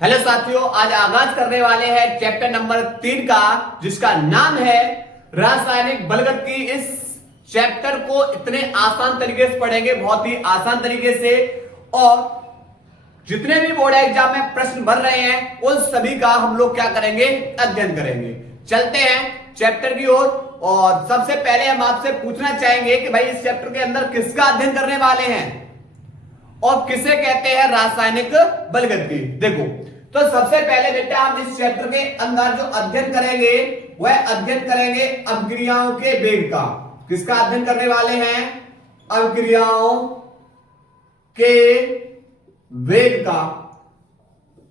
Hello साथियों, आज आगाज करने वाले हैं चैप्टर नंबर 3 का, जिसका नाम है रासायनिक बलगत। इस चैप्टर को इतने आसान तरीके से पढ़ेंगे, बहुत ही आसान तरीके से, और जितने भी बोर्ड एग्जाम में प्रश्न भर रहे हैं उन सभी का हम लोग क्या करेंगे, अध्ययन करेंगे। चलते हैं चैप्टर की ओर। और सबसे पहले हम आपसे पूछना चाहेंगे कि भाई इस चैप्टर के अंदर किसका अध्ययन करने वाले हैं और किसे कहते हैं रासायनिक बलगति। देखो, तो सबसे पहले बेटा हम इस चैप्टर के अंदर जो अध्ययन करेंगे वह अध्ययन करेंगे अभिक्रियाओं के वेग का। किसका अध्ययन करने वाले हैं? अभिक्रियाओं के वेग का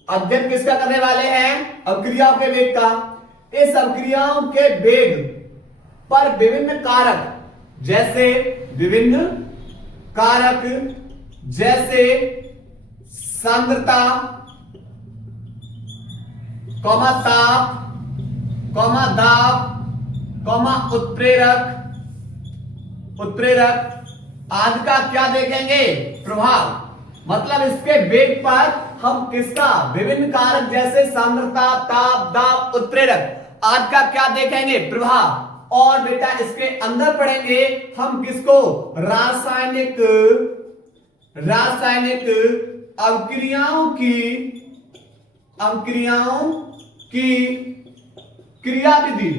अध्ययन किसका करने वाले हैं? अभिक्रियाओं के वेग का। इस अभिक्रियाओं के वेग पर विभिन्न कारक जैसे सांद्रता, ताप, दाब, उत्प्रेरक आदि का क्या देखेंगे? प्रभाव। मतलब इसके वेग पर हम किसका, विभिन्न कारक जैसे सांद्रता, ताप, दाब, उत्प्रेरक आदि का क्या देखेंगे? प्रभाव। और बेटा इसके अंदर पढ़ेंगे हम किसको? रासायनिक अभिक्रियाओं की क्रियाविधि।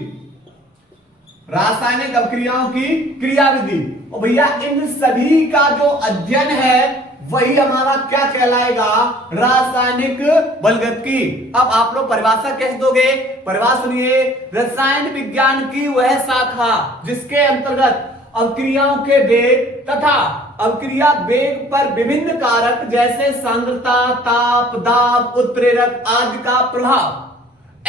रासायनिक अभिक्रियाओं की क्रियाविधि। और भैया इन सभी का जो अध्ययन है वही हमारा क्या कहलाएगा? रासायनिक बलगति। अब आप लोग परिभाषा कैसे दोगे? परिभाषा सुनिए। रसायन विज्ञान की वह शाखा जिसके अंतर्गत अभिक्रियाओं के वेग तथा अभिक्रिया वेग पर विभिन्न कारक जैसे सांद्रता, ताप, दाब, उत्प्रेरक आदि का प्रभाव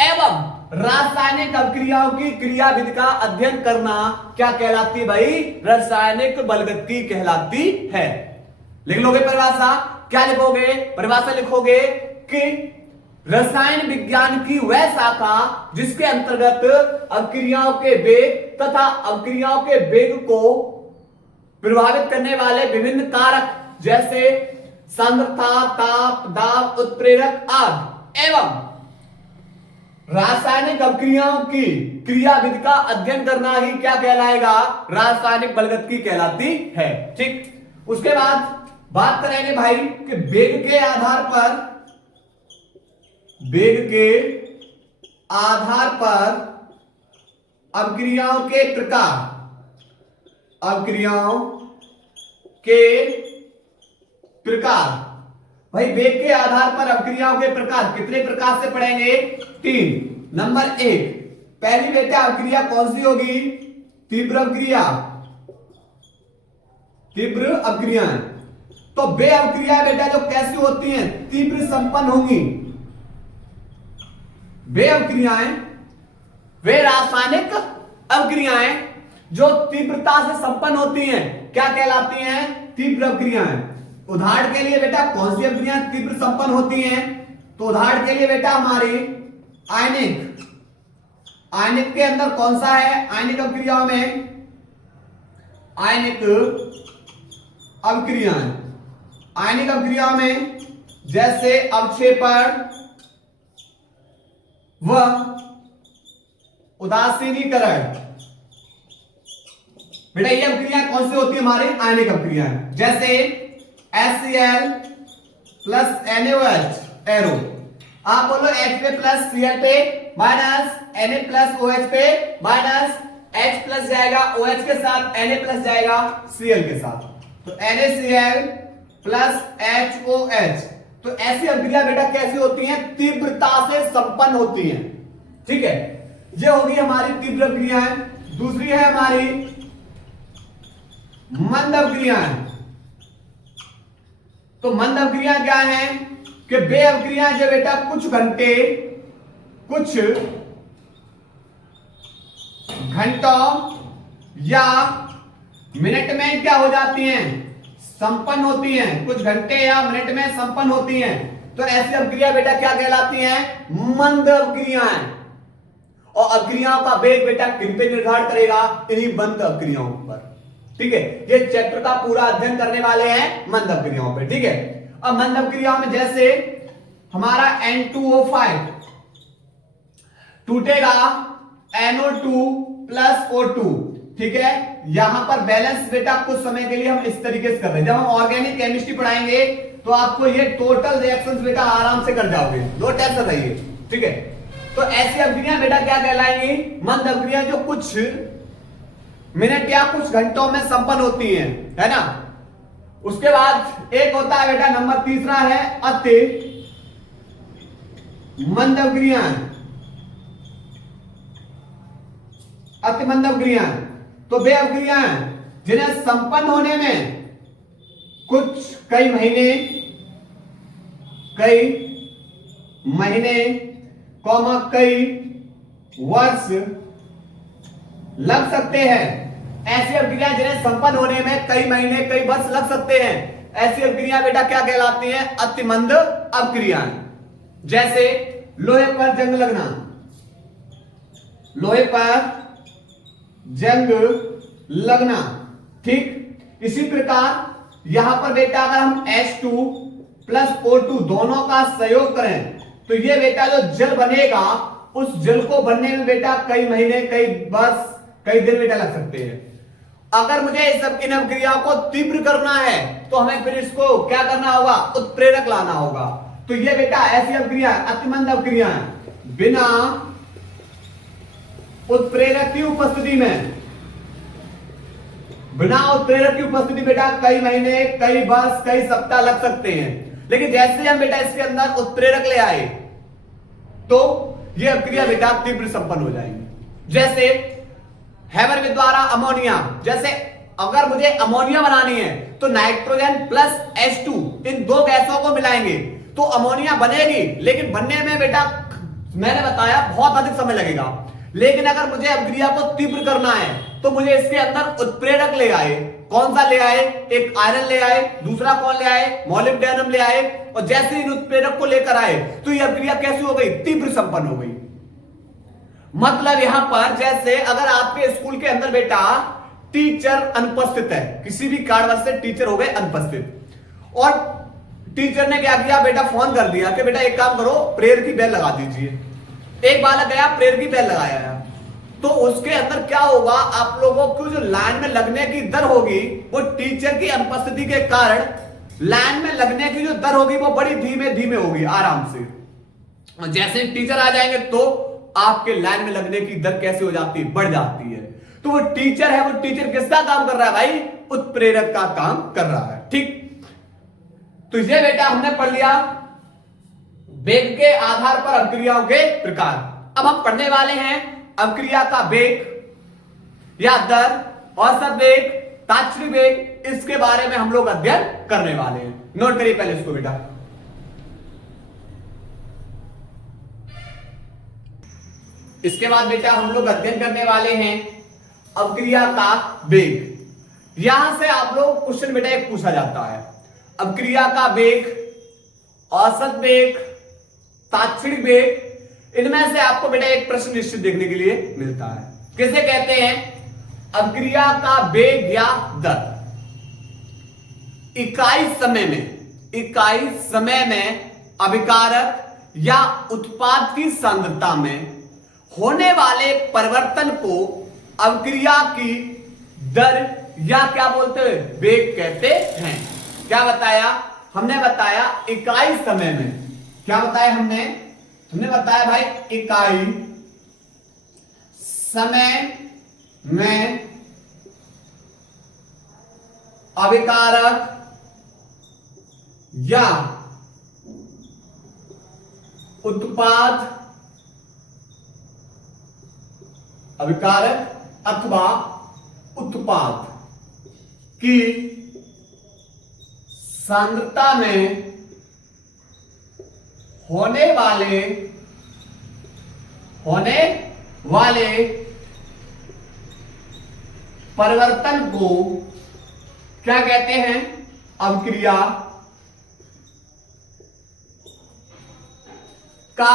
एवं रासायनिक अभिक्रियाओं की क्रियाविधि का अध्ययन करना क्या कहलाती है भाई? रासायनिक बलगति कहलाती है। लिख लोगे परिभाषा। क्या लिखोगे? परिभाषा लिखोगे कि रसायन विज्ञान की वह शाखा जिसके अंतर्गत अभिक्रियाओं के वेग तथा अभिक्रियाओं के वेग को प्रभावित करने वाले विभिन्न कारक जैसे सांद्रता, ताप, दाब, उत्प्रेरक आदि एवं रासायनिक अभिक्रियाओं की क्रियाविधि का अध्ययन करना ही क्या कहलाएगा? रासायनिक बलगति कहलाती है। ठीक। उसके बाद बात करेंगे भाई कि वेग के आधार पर अभिक्रियाओं के प्रकार। भाई वेग के आधार पर अभिक्रियाओं के प्रकार कितने प्रकार से पढ़ेंगे? 3। नंबर 1, पहली बेटा अभिक्रिया कौन सी होगी? तीव्र अभिक्रिया। तो वे अभिक्रिया बेटा जो कैसी होती हैं? तीव्र संपन्न होंगी। वे अभिक्रियाएं, वे रासायनिक अभिक्रियाएं जो तीव्रता से संपन्न होती हैं क्या कहलाती हैं? तीव्र अभिक्रियाएं। उदाहरण के लिए बेटा कौन सी अभिक्रियाएं तीव्र संपन्न होती हैं? तो उदाहरण के लिए बेटा हमारी आयनिक के अंदर कौन सा है? आयनिक अभिक्रियाओं में आयनिक अभिक्रियाओं में जैसे अवक्षेपण व उदासीनीकरण। बेटा ये अभिक्रिया कौन सी होती है? हमारी आयनिक अभिक्रिया। जैसे HCl प्लस NaOH एरो। आप बोलो H पे प्लस Cl पे माइनस Na प्लस OH पे माइनस H प्लस जाएगा OH के साथ, Na प्लस जाएगा Cl के साथ, तो NaCl प्लस HOH। तो ऐसी अभिक्रिया बेटा कैसी होती हैं? तीव्रता से संपन्न होती हैं। ठीक है, ये होगी हमारी तीव्र अभिक्रियाएं। दूसरी है हमारी मंद अभिक्रियाएं। तो मंद अभिक्रिया क्या है? कि वे अभिक्रिया जो बेटा कुछ घंटों या मिनट में क्या हो जाती हैं? संपन्न होती हैं। कुछ घंटे या मिनट में संपन्न होती हैं। तो ऐसी अभिक्रिया बेटा क्या कहलाती हैं? मंद अभिक्रियाएं। और अभिक्रियाओं का वेग बेटा किन पे निर्धारित करेगा? इन्हीं मंद अभिक्रियाओं पर। ठीक है, ये चैप्टर का पूरा अध्ययन करने वाले हैं मंद अभिक्रियाओं पे। ठीक है, अब मंद अभिक्रियाओं में जैसे हमारा N2O5 टूटेगा NO2 प्लस O2, ठीक है। यहां पर बैलेंस बेटा कुछ समय के लिए हम इस तरीके से कर रहे हैं। जब हम ऑर्गेनिक केमिस्ट्री पढ़ाएंगे तो आपको ये टोटल रिएक्शंस बेटा आराम से कर जाओगे, नो टेंशन रहिए, ठीक है। तो ऐसी अभिक्रियाएं बेटा क्या कहलाएंगी? मंद अभिक्रियाएं, जो कुछ मिनट या कुछ घंटों में संपन्न होती हैं, है ना। उसके बाद एक होता है बेटा नंबर तीसरा है अति मंद अभिक्रियाएं। अति मंद अभिक्रियाएं तो वे अभिक्रियाएं जिन्हें संपन्न होने में कुछ कई महीने कौमा कई वर्ष लग सकते हैं। ऐसी अभिक्रियाएं जिन्हें संपन्न होने में कई महीने कई वर्ष लग सकते हैं, ऐसी अभिक्रियाएं बेटा क्या कहलाती हैं? अतिमंद अभिक्रियाएं। जैसे लोहे पर जंग लगना, लोहे पर जंग लगना, ठीक। इसी प्रकार यहां पर बेटा अगर हम H2 प्लस O2 दोनों का संयोग करें तो ये बेटा जो जल बनेगा, उस जल को बनने में बेटा कई महीने कई वर्ष कई दिन बेटा लग सकते हैं। अगर मुझे इस सब इन अभिक्रियाओं को तीव्र करना है तो हमें फिर इसको क्या करना होगा? उत्प्रेरक लाना होगा। तो ये बेटा ऐसी अभिक्रिया अतिमंद अभिक्रिया बिना उत्प्रेरक की उपस्थिति में, बिना उत्प्रेरक की उपस्थिति बेटा कई महीने कई वर्ष कई सप्ताह लग सकते हैं। लेकिन जैसे हम बेटा इसके अंदर उत्प्रेरक ले आए तो यह अभिक्रिया बेटा तीव्र संपन्न हो जाएंगी। जैसे हैबर द्वारा अमोनिया, जैसे अगर मुझे अमोनिया बनानी है तो नाइट्रोजन प्लस H2 इन दो गैसों को मिलाएंगे तो अमोनिया बनेगी, लेकिन बनने में बेटा मैंने बताया बहुत अधिक समय लगेगा। लेकिन अगर मुझे अभिक्रिया को तीव्र करना है तो मुझे इसके अंदर उत्प्रेरक ले आए। कौन सा ले आए? एक आयरन ले आए, दूसरा कौन ले आए? मोलिब्डेनम ले आए। और जैसे इन उत्प्रेरक को लेकर आए तो यह अभिक्रिया कैसी हो गई? तीव्र संपन्न हो गई। मतलब यहां पर जैसे अगर आपके स्कूल के अंदर बेटा टीचर अनुपस्थित है, किसी भी कारणवश से टीचर हो गए अनुपस्थित, और टीचर ने क्या किया बेटा? फोन कर दिया कि बेटा एक काम करो, प्रेयर की बेल लगा दीजिए। एक बालक गया, प्रेयर की बेल लगाया, तो उसके अंदर क्या होगा? आप लोगों को जो लाइन में लगने की दर होगी वो टीचर की अनुपस्थिति के कारण लाइन में लगने की जो दर होगी वो बड़ी धीमे धीमे होगी, आराम से। जैसे टीचर आ जाएंगे तो आपके लाइन में लगने की दर कैसे हो जाती है? बढ़ जाती है। तो वो टीचर है, वो टीचर किसका काम कर रहा है भाई? उत्प्रेरक का काम कर रहा है, ठीक। तो ये बेटा हमने पढ़ लिया वेग के आधार पर अभिक्रियाओं के प्रकार। अब हम पढ़ने वाले हैं अभिक्रिया का वेग या दर, औसत वेग, तात्क्षणिक वेग, इसके बारे में हम लोग अध्ययन करने वाले हैं। नोट करिए पहले इसको बेटा। इसके बाद बेटा हम लोग अध्ययन करने वाले हैं अभिक्रिया का वेग। यहां से आप लोग क्वेश्चन बेटा एक पूछा जाता है, अभिक्रिया का वेग, औसत वेग, तात्क्षणिक वेग, इनमें से आपको बेटा एक प्रश्न निश्चित देखने के लिए मिलता है। किसे कहते हैं? अभिक्रिया का वेग या दर इकाई समय में अभिकारक या उत्पाद की सांद्रता में होने वाले परिवर्तन को अभिक्रिया की दर या क्या बोलते हैं? वेग कहते हैं। क्या बताया हमने? बताया इकाई समय में। क्या बताया हमने बताया भाई इकाई समय में अभिकारक या उत्पाद, अभिकारक अथवा उत्पाद की सांद्रता में होने वाले परिवर्तन को क्या कहते हैं? अभिक्रिया का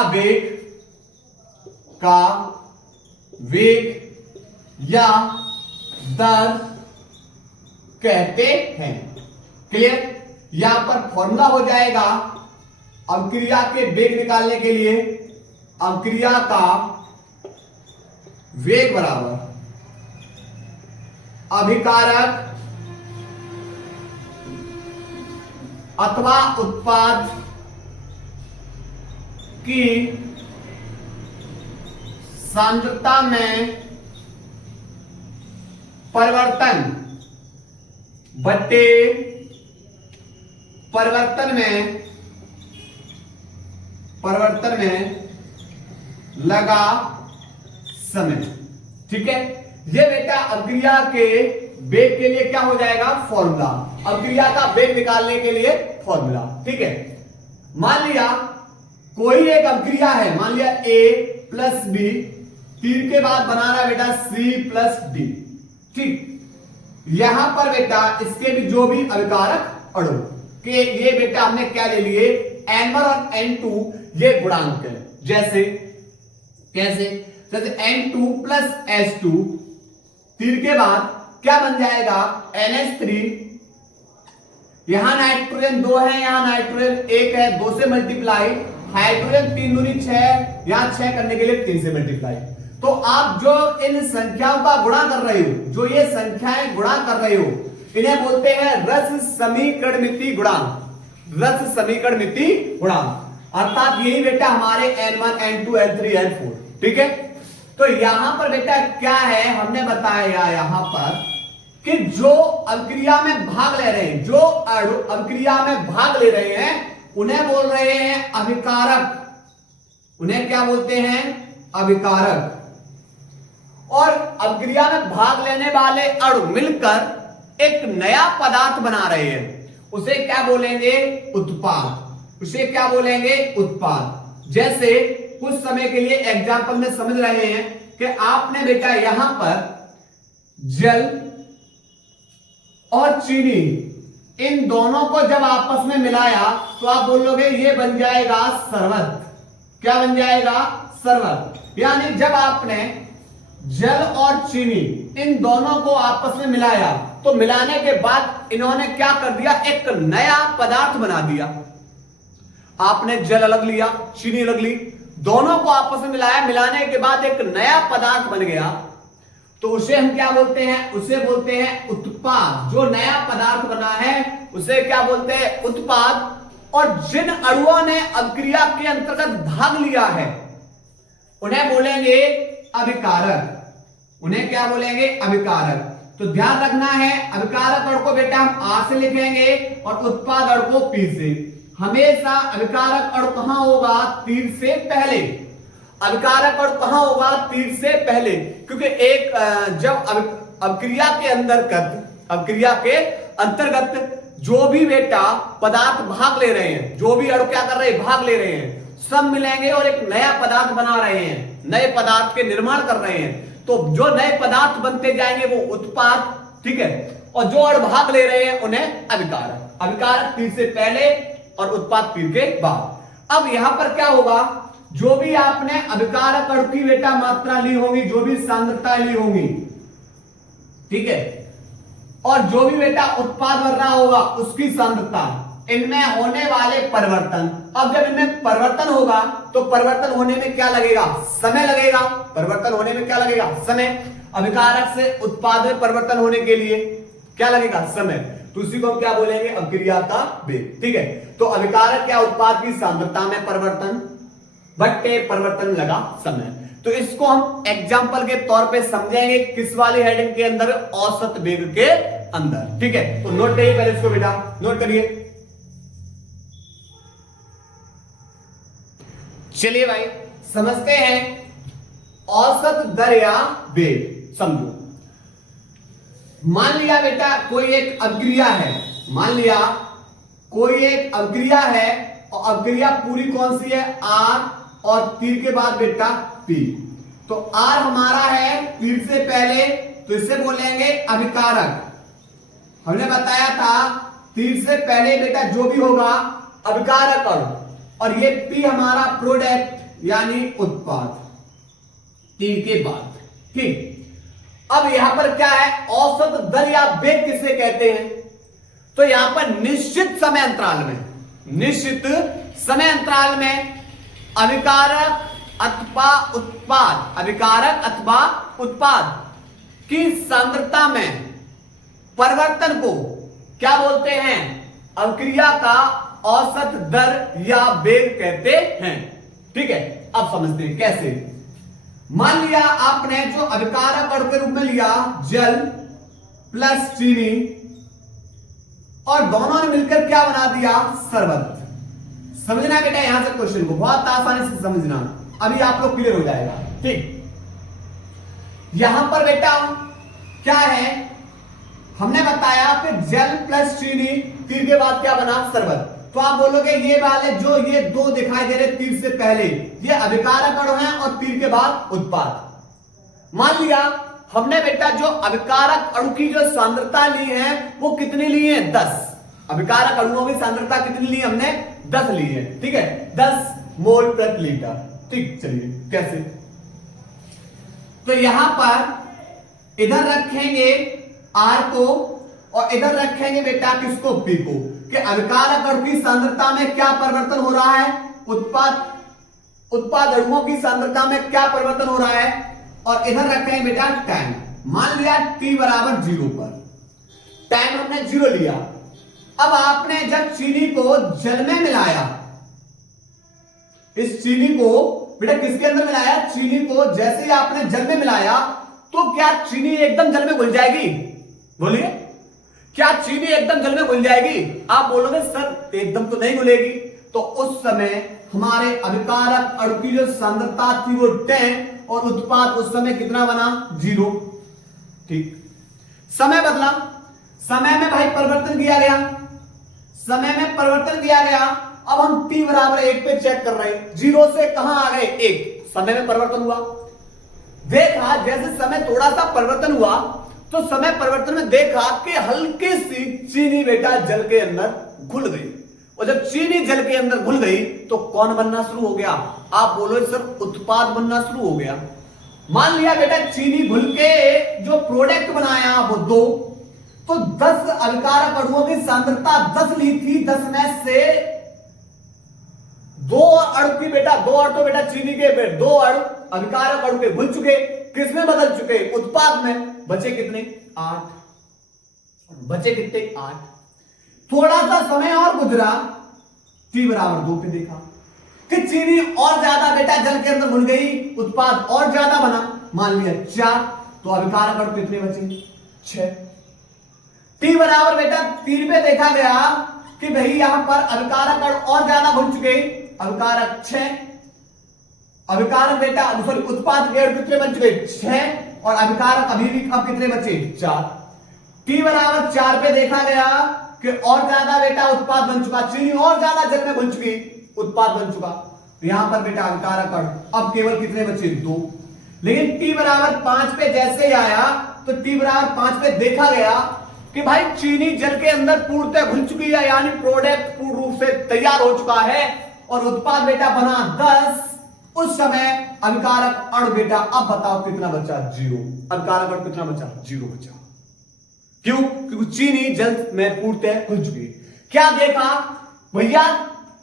वेग या दर कहते हैं। क्लियर? यहां पर फॉर्मूला हो जाएगा अब क्रिया के वेग निकालने के लिए, अब क्रिया का वेग बराबर अभिकारक अथवा उत्पाद की सांद्रता में परिवर्तन बटे परिवर्तन में लगा समय। ठीक है, ये बेटा अभिक्रिया के वेग के लिए क्या हो जाएगा, फॉर्मूला। अभिक्रिया का वेग निकालने के लिए फॉर्मूला। ठीक है, मान लिया कोई एक अभिक्रिया है, मान लिया A प्लस बी, तीर के बाद बना रहा है बेटा C प्लस डी। ठीक, यहां पर बेटा इसके भी जो भी अभिकारक अणु के ये बेटा हमने क्या ले लिए, N1 और N2 ये गुणांक है। जैसे कैसे, जैसे N2 प्लस H2, तीर के बाद क्या बन जाएगा NH3, यहां नाइट्रोजन 2 है, यहां नाइट्रोजन 1 है, 2 से मल्टीप्लाई, हाइड्रोजन 3 दूनी 6, यहां 6 करने के लिए 3 से मल्टीप्लाई। तो आप जो इन संख्याओं का गुणा कर रहे हो, जो ये संख्याएं गुणा कर रहे हो, इन्हें बोलते हैं रस समीकरणमिति गुणांक। रस समीकरणमिति गुणांक अर्थात यही बेटा हमारे N1 N2 N3 N4। ठीक है, तो यहां पर बेटा क्या है, हमने बताया यहां पर कि जो अभिक्रिया में भाग ले रहे हैं, जो अणु अभिक्रिया में भाग ले रहे हैं, उन्हें बोल रहे हैं अभिकारक। उन्हें क्या बोलते हैं, अभिकारक। और अभिक्रिया में भाग लेने वाले अणु मिलकर एक नया पदार्थ बना रहे हैं, उसे क्या बोलेंगे, उत्पाद। उसे क्या बोलेंगे, उत्पाद। जैसे कुछ समय के लिए एग्जाम्पल में समझ रहे हैं कि आपने बेटा यहां पर जल और चीनी, इन दोनों को जब आपस में मिलाया तो आप बोलोगे ये बन जाएगा शरबत। क्या बन जाएगा, शरबत। यानी जब आपने जल और चीनी इन दोनों को आपस में मिलाया तो मिलाने के बाद इन्होंने क्या कर दिया, एक नया पदार्थ बना दिया। आपने जल अलग लिया, चीनी अलग ली, दोनों को आपस में मिलाया, मिलाने के बाद एक नया पदार्थ बन गया, तो उसे हम क्या बोलते हैं, उसे बोलते हैं उत्पाद। जो नया पदार्थ बना है उसे क्या बोलते हैं, उत्पाद। और जिन अणुओं ने अभिक्रिया के अंतर्गत भाग लिया है उन्हें बोलेंगे अभिकारक। उन्हें क्या बोलेंगे, अभिकारक। तो ध्यान रखना है, अभिकारक अणु को बेटा हम R से लिखेंगे और उत्पाद अणु को P से। हमेशा अभिकारक अणु कहां होगा, तीर से पहले। अभिकारक अणु कहां होगा, तीर से पहले, क्योंकि एक जब अभिक्रिया के अंतर्गत जो भी बेटा पदार्थ भाग ले रहे हैं, जो भी अणु क्या कर रहे हैं, भाग ले रहे हैं, सब मिलेंगे और एक नया पदार्थ बना रहे हैं, नए पदार्थ के निर्माण कर रहे हैं। तो जो नए पदार्थ बनते जाएंगे वो उत्पाद। ठीक है, और जो अणु भाग ले रहे हैं उन्हें अभिकारक। अभिकारक तीर से पहले और उत्पाद तीर के बाद। अब यहां पर क्या होगा, जो भी आपने अभिकारक अणु की बेटा मात्रा ली होगी, जो भी सांद्रता ली होगी, ठीक है, और जो भी बेटा उत्पाद बन रहा होगा उसकी सांद्रता, इनमें होने वाले परिवर्तन। अब जब इनमें परिवर्तन होगा तो परिवर्तन होने में क्या लगेगा, समय लगेगा। परिवर्तन होने में क्या लगेगा, समय। अभिकारक से उत्पाद में परिवर्तन होने के लिए क्या लगेगा, समय। तो उसी को हम क्या बोलेंगे, अभिक्रिया का वेग। ठीक है, तो अभिकारक या उत्पाद की सांद्रता में परिवर्तन बट्टे परिवर्तन लगा समय। तो इसको हम एग्जाम्पल के तौर पे समझेंगे किस वाली हेडिंग के अंदर, औसत वेग के अंदर। ठीक है, तो नोट करिए पहले इसको बेटा, नोट करिए। चलिए भाई समझते हैं औसत दर या वेग। समझो, मान लिया बेटा कोई एक अभिक्रिया है, मान लिया कोई एक अभिक्रिया है और अभिक्रिया पूरी कौन सी है, R और तीर के बाद बेटा P। तो R हमारा है तीर से पहले, तो इसे बोलेंगे अभिकारक। हमने बताया था तीर से पहले बेटा जो भी होगा अभिकारक अणु, और ये P हमारा प्रोडक्ट यानी उत्पाद तीर के बाद। ठीक, अब यहां पर क्या है, औसत दर या वेग किसे कहते हैं, तो यहां पर निश्चित समय अंतराल में, निश्चित समय अंतराल में अभिकारक अथवा उत्पाद की सांद्रता में परिवर्तन को क्या बोलते हैं? अभिक्रिया का औसत दर या वेग कहते हैं। ठीक है, अब समझते हैं कैसे। मान लिया आपने जो अभिकारक अणु के रूप में लिया जल प्लस चीनी, और दोनों ने मिलकर क्या बना दिया? शरबत। समझना बेटा यहां से क्वेश्चन को बहुत आसानी से समझना, अभी आप लोग क्लियर हो जाएगा। ठीक, यहां पर बेटा क्या है, हमने बताया कि जल प्लस चीनी, तीर के बाद क्या बना? शरबत। तो आप बोलोगे ये वाले जो ये दो दिखाई दे रहे तीर से पहले, ये अभिकारक अणु हैं और तीर के बाद उत्पाद। मान लिया हमने बेटा जो अभिकारक अणु की जो सांद्रता ली है वो कितनी ली है? 10। अभिकारक अणुओं की सांद्रता कितनी ली? हमने 10 ली है। ठीक है, 10 मोल प्रति लीटर। ठीक, चलिए कैसे? तो यहां पर इधर रखेंगे R को और इधर रखेंगे बेटा किसको? P को, कि अभिकारक अणु की सांद्रता में क्या परिवर्तन हो रहा है? उत्पाद अणुओं की सांद्रता में क्या परिवर्तन हो रहा है? और इधर रखेंगे बेटा टाइम। मान लिया t बराबर 0 पर, टाइम हमने 0 लिया। अब आपने जब चीनी को जल में मिलाया, इस चीनी को बेटा किसके अंदर मिलाया? चीनी को जैसे ही आपने जल में मिलाया तो क्या चीनी एकदम जल में घुल जाएगी? बोलिए, क्या चीनी एकदम जल में घुल जाएगी? आप बोलोगे सर एकदम तो नहीं घुलेगी। तो उस समय हमारे अभिकारक अणु की जो सांद्रता थी वो 10 और उत्पाद उस समय कितना बना? 0। ठीक, समय बदला, समय में भाई परिवर्तन किया गया, समय में परिवर्तन किया गया। अब हम t बराबर 1 पे चेक कर रहे हैं, 0 से कहां आ गए? 1। समय में परिवर्तन हुआ, देखा जैसे समय थोड़ा सा परिवर्तन हुआ तो समय परिवर्तन में देखा कि हल्की सी चीनी बेटा जल के अंदर घुल गई, और जब चीनी जल के अंदर घुल गई तो कौन बनना शुरू हो गया? आप बोलो सर उत्पाद बनना शुरू हो गया। मान लिया बेटा चीनी घुल के जो प्रोडक्ट बनाया वो 2, तो 10 अभिकारक अणुओं की सांद्रता 10 ली थी, 10 में से 2 अणु की बेटा 2 अणु तो बेटा चीनी के 2 अणु अभिकारक अणु के घुल चुके, किसमें बदल चुके? उत्पाद में। बचे कितने? 8। बचे कितने? 8। थोड़ा सा समय और गुजरा, t बराबर 2 पे देखा कि चीनी और ज्यादा बेटा जल के अंदर घुल गई, उत्पाद और ज्यादा बना, मान लिया 4। तो अभिकारक अणु कितने बचे? 6। t बराबर बेटा 3 पे देखा गया कि भाई यहां पर अभिकारक अणु और ज्यादा घुल चुके, अभिकारक 6, अभिकारक बेटा सॉरी उत्पाद के अणु कितने बन चुके? 6, और अभिकारक अभी भी अब कितने बचे? 4। t बराबर 4 पे देखा गया कि और ज्यादा बेटा उत्पाद बन चुका, चीनी और ज्यादा जल में घुल चुकी, उत्पाद बन चुका। तो यहां पर बेटा अभिकारक अणु अब केवल कितने बचे? 2। लेकिन t बराबर 5 पे जैसे ही आया तो t बराबर 5 पे देखा गया कि भाई चीनी जल के अंदर पूर्णतः घुल चुकी है, यानी प्रोडक्ट पूर्ण रूप से तैयार हो चुका है, और उत्पाद बेटा बना 10। उस समय अभिकारक अणु बेटा अब बताओ कितना बचा? 0। अभिकारक अणु कितना बचा? 0 बचा। क्यों? क्योंकि चीनी जल में पूर्णतः घुल चुकी। क्या देखा भैया?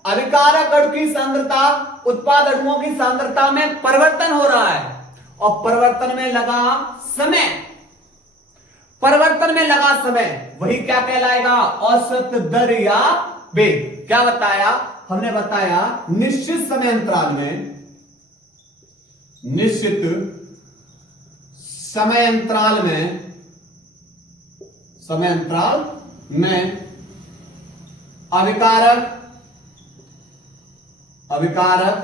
अभिकारक अणु की सांद्रता उत्पाद अणुओं की सांद्रता में परिवर्तन हो रहा है, और परिवर्तन में लगा समय, परिवर्तन में लगा समय वही क्या कहलाएगा? औसत दर या वेग। क्या बताया हमने? बताया निश्चित समय अंतराल में, निश्चित समय अंतराल में, समय अंतराल में अभिकारक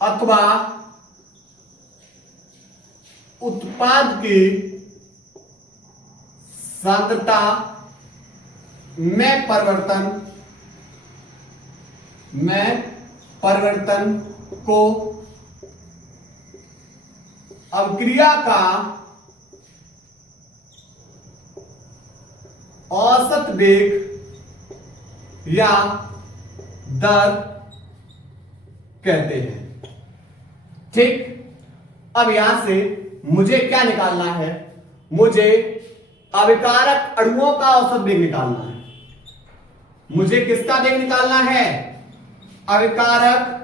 अथवा उत्पाद की सांद्रता में परिवर्तन को अभिक्रिया का औसत वेग या दर कहते हैं। ठीक, अब यहां से मुझे क्या निकालना है? मुझे अभिकारक अणुओं का औसत वेग निकालना है। मुझे किसका वेग निकालना है? अविकारक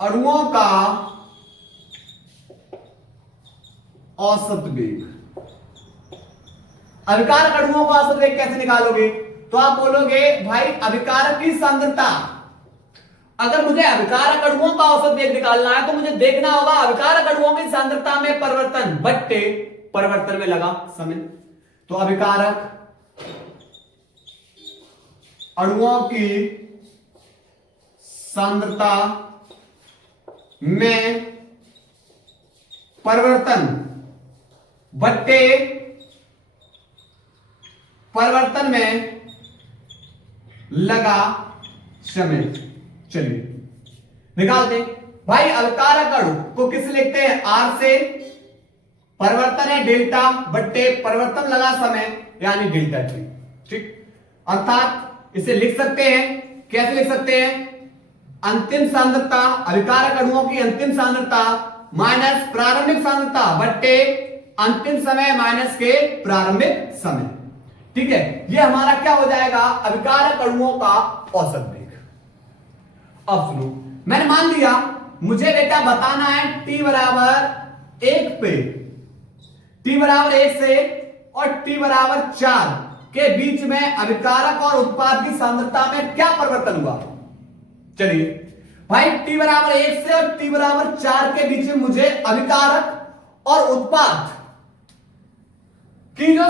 अणुओं का औसत वेग। अविकारक अणुओं का औसत वेग कैसे निकालोगे? तो आप बोलोगे भाई अविकारक की सांद्रता, अगर मुझे अविकारक अणुओं का औसत वेग निकालना है तो मुझे देखना होगा अविकारक अणुओं की सांद्रता में परिवर्तन बट्टे परिवर्तन में लगा समय। तो अविकारक अणुओं की सांद्रता में परिवर्तन बट्टे परिवर्तन में लगा समय। चलिए निकालते हैं भाई। अविकारक अणु को किस लिखते हैं? आर से, परिवर्तन है डेल्टा बट्टे परिवर्तन लगा समय यानी डेल्टा टी। ठीक, अर्थात इसे लिख सकते हैं, कैसे लिख सकते हैं? अंतिम सांद्रता, अविकारक अणुओं की अंतिम सांद्रता माइनस प्रारंभिक सांद्रता बट्टे अंतिम समय माइनस के प्रारंभिक समय। ठीक है, यह हमारा क्या हो जाएगा? अविकारक अणुओं का औसत वेग। अब सुनो, मैंने मान लिया मुझे बेटा बताना है t बराबर 1 पे, t बराबर 1 से और t बराबर 4 के बीच में अविकारक और उत्पाद की सांद्रता में क्या परिवर्तन हुआ। चलिए भाई, t बराबर 1 से और t बराबर 4 के बीच में मुझे अविकारक और उत्पाद की जो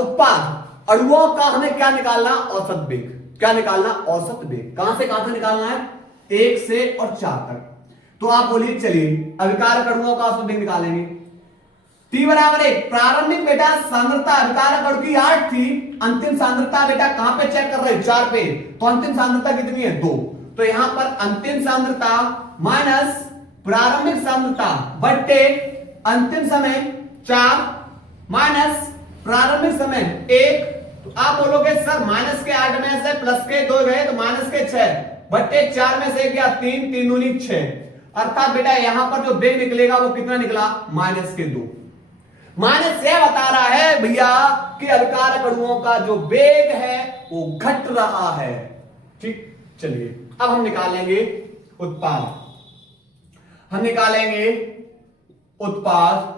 उत्पाद अणुओं का हमें क्या निकालना? औसत वेग। क्या निकालना? औसत वेग। कहां से कहां तक निकालना है? 1 से और 4 तक। तो आप बोलिए चलिए अविकारक अणुओं का औसत वेग निकालेंगे। t बराबर 1, प्रारंभिक बेटा सांद्रता अविकारक अणु की 8 थी, अंतिम सांद्रता बेटा कहां पे चेक कर रहे हैं? 4 पे। तो अंतिम सांद्रता कितनी है? 2। तो यहां पर अंतिम सांद्रता माइनस प्रारंभिक सांद्रता बट्टे अंतिम समय 4 माइनस प्रारंभिक समय 1। तो आप बोलोगे सर माइनस के 8 में से प्लस के 2 गए तो माइनस के 6 बट्टे 4 में से गया 3, 3 दूनी 6। अर्थात बेटा यहां पर जो वेग निकलेगा वो कितना निकला? माइनस के 2। माइनस यह बता रहा है भैया कि अविकारक अणुओं का जो वेग है वो घट रहा है। ठीक, चलिए अब हम निकालेंगे उत्पाद। हम निकालेंगे उत्पाद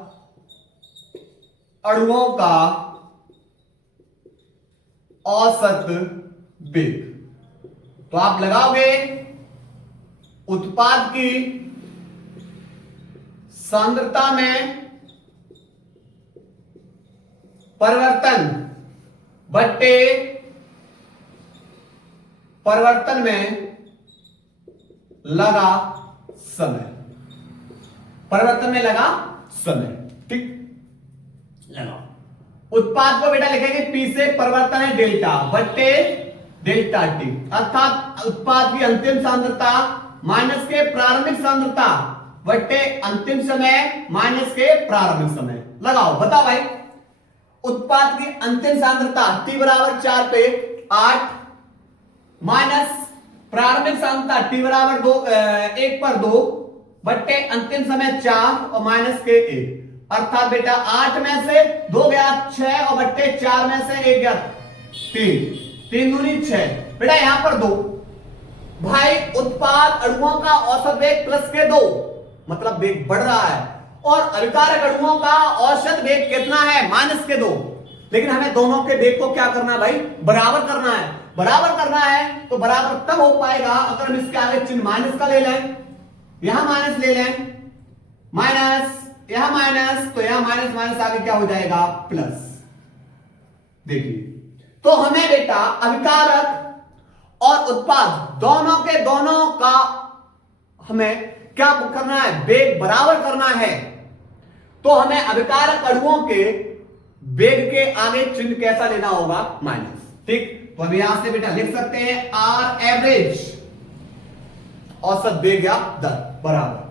अणुओं का औसत वेग। तो आप लगाओगे उत्पाद की सांद्रता में परिवर्तन बट्टे परिवर्तन में लगा समय। परिवर्तन में लगा समय। ठीक, लगाओ। उत्पाद को बेटा लिखेंगे P से, परिवर्तन है डेल्टा बट्टे डेल्टा टी। अर्थात उत्पाद की अंतिम सांद्रता माइनस के प्रारंभिक सांद्रता बट्टे अंतिम समय माइनस के प्रारंभिक समय। लगाओ, बताओ भाई। उत्पाद की अंतिम सांद्रता t बराबर 4 पे 8 माइनस प्रारंभिक सांद्रता t बराबर 1 पर 2 बट्टे अंतिम समय 4 और माइनस के 1। अर्थात बेटा 8 में से 2 गया 6 और बट्टे 4 में से 1 गया 3, 3 दूनी 6। बेटा यहां पर 2। भाई उत्पाद अणुओं का औसत वेग प्लस के 2, मतलब वेग बढ़ रहा है, और अविकारक अणुओं का औसत वेग कितना है? माइनस के 2। लेकिन हमें दोनों के वेग को क्या करना है भाई? बराबर करना है। बराबर करना है तो बराबर तब हो पाएगा अगर हम इसके आगे चिन्ह माइनस का ले लें, यहां माइनस ले लें, माइनस यहां माइनस, तो यहां माइनस माइनस आगे क्या हो जाएगा? प्लस। देखिए, तो हमें बेटा अविकारक और उत्पाद दोनों के दोनों का हमें क्या करना है? वेग बराबर करना है। तो हमें अविकारक अणुओं के वेग के आगे चिन्ह कैसा लेना होगा? माइनस। ठीक, तो हम यहां से बेटा लिख सकते हैं आर एवरेज, औसत वेग या दर बराबर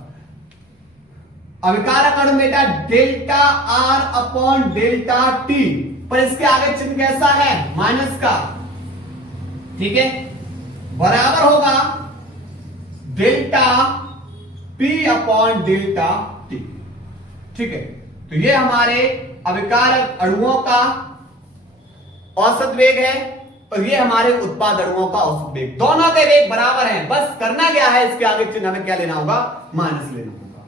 अविकारक अणु बेटा delta R upon delta T, पर इसके आगे चिन्ह कैसा है? माइनस का। ठीक है, बराबर होगा delta P upon delta T. ठीक है, तो ये हमारे अविकारक अणुओं का औसत वेग है और ये हमारे उत्पाद अणुओं का औसत वेग, दोनों के वेग बराबर हैं। बस करना क्या है, इसके आगे चिन्ह हमें क्या लेना होगा, माइनस लेना होगा।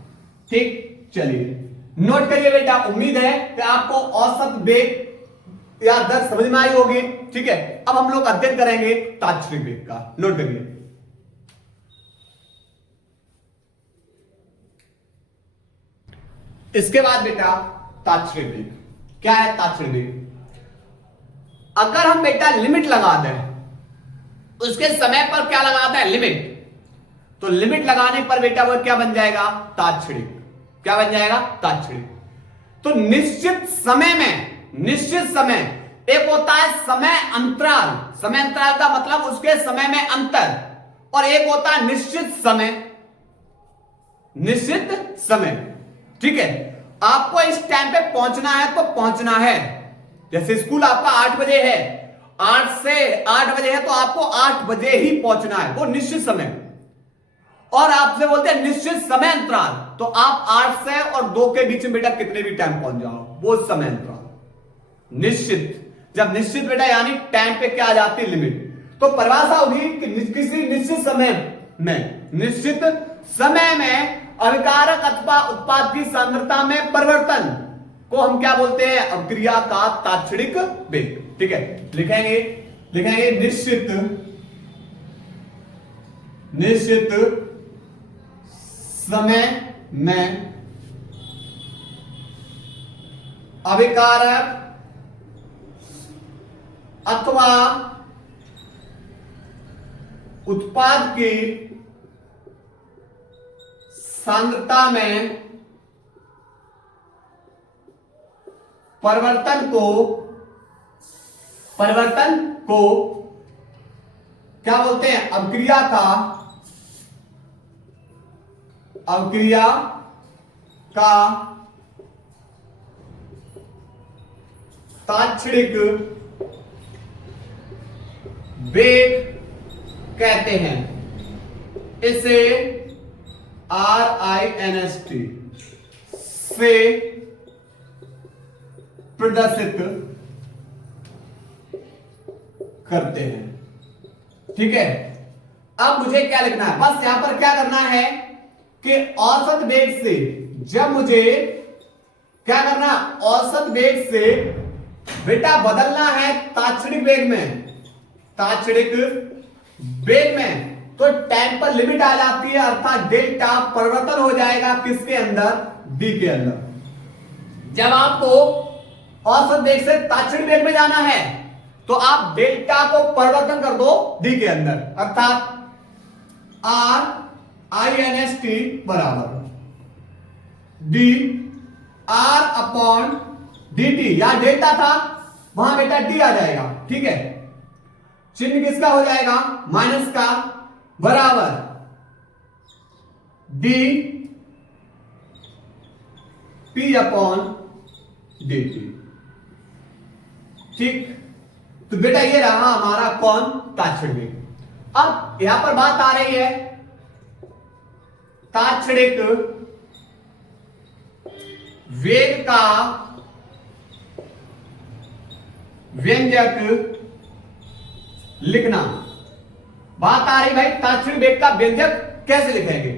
ठीक, चलिए नोट करिए बेटा, उम्मीद है कि आपको औसत वेग या दर समझ में आई होगी। ठीक है, अब हम लोग अध्ययन करेंगे तात्क्षणिक वेग का। नोट करिए, इसके बाद बेटा तात्क्षणिक वेग क्या है। तात्क्षणिक वेग अगर हम बेटा लिमिट लगा दें, उसके समय पर क्या लगाते हैं, लिमिट, तो लिमिट लगाने पर बेटा वो क्या बन जाएगा, तात्क्षणिक। क्या बन जाएगा, तात्क्षणिक। तो निश्चित समय में, निश्चित समय, एक होता है समय अंतराल, समय अंतराल का मतलब उसके समय में अंतर, और एक होता है निश्चित समय, निश्चित समय। ठीक है, आपको इस टाइम पे पहुंचना है तो पहुंचना है। जैसे स्कूल आपका 8 बजे है, 8 से 8 बजे है तो आपको 8 बजे ही पहुंचना है, वो निश्चित समय। और आपसे बोलते हैं निश्चित समय अंतराल, तो आप 8 से और 2 के बीच में बेटा कितने भी टाइम पहुंच जाओ, वो समय अंतराल निश्चित। जब निश्चित बेटा यानी टाइम पे क्या आ जाती है, लिमिट। तो परिभाषा होगी कि किसी निश्चित समय में, निश्चित समय में अभिकारक अथवा उत्पाद की सांद्रता में परिवर्तन को हम क्या बोलते हैं, अभिक्रिया का तात्क्षणिक वेग। ठीक है, लिखेंगे, लिखेंगे निश्चित, निश्चित समय में अभिकारक अथवा उत्पाद की सांद्रता में परिवर्तन को क्या बोलते हैं, अभिक्रिया का तात्क्षणिक वेग कहते हैं। इसे RINST से प्रदर्शित करते हैं। ठीक है, अब मुझे क्या लिखना है, बस यहां पर क्या करना है कि औसत वेग से, जब मुझे क्या करना, औसत वेग से बेटा बदलना है तात्क्षणिक वेग में, तात्क्षणिक वेग में, तो टाइम पर लिमिट आ जाती है, अर्थात डेल्टा परिवर्तन हो जाएगा किसके अंदर, डी के अंदर। जब आपको औसत वेग से तात्क्षणिक वेग में जाना है तो आप डेल्टा को परिवर्तन कर दो डी के अंदर, अर्थात RINST बराबर डी आर अपॉन dt, या डेल्टा था वहां बेटा डी आ जाएगा। ठीक है, चिन्ह किसका हो जाएगा, माइनस का, बराबर डी पी अपॉन dt। ठीक, तो बेटा ये रहा हमारा कौन, तात्क्षणिक वेग। अब यहां पर बात आ रही है तात्क्षणिक वेग का व्यंजक लिखना। बात आ रही भाई तात्क्षणिक वेग का व्यंजक कैसे लिखेंगे।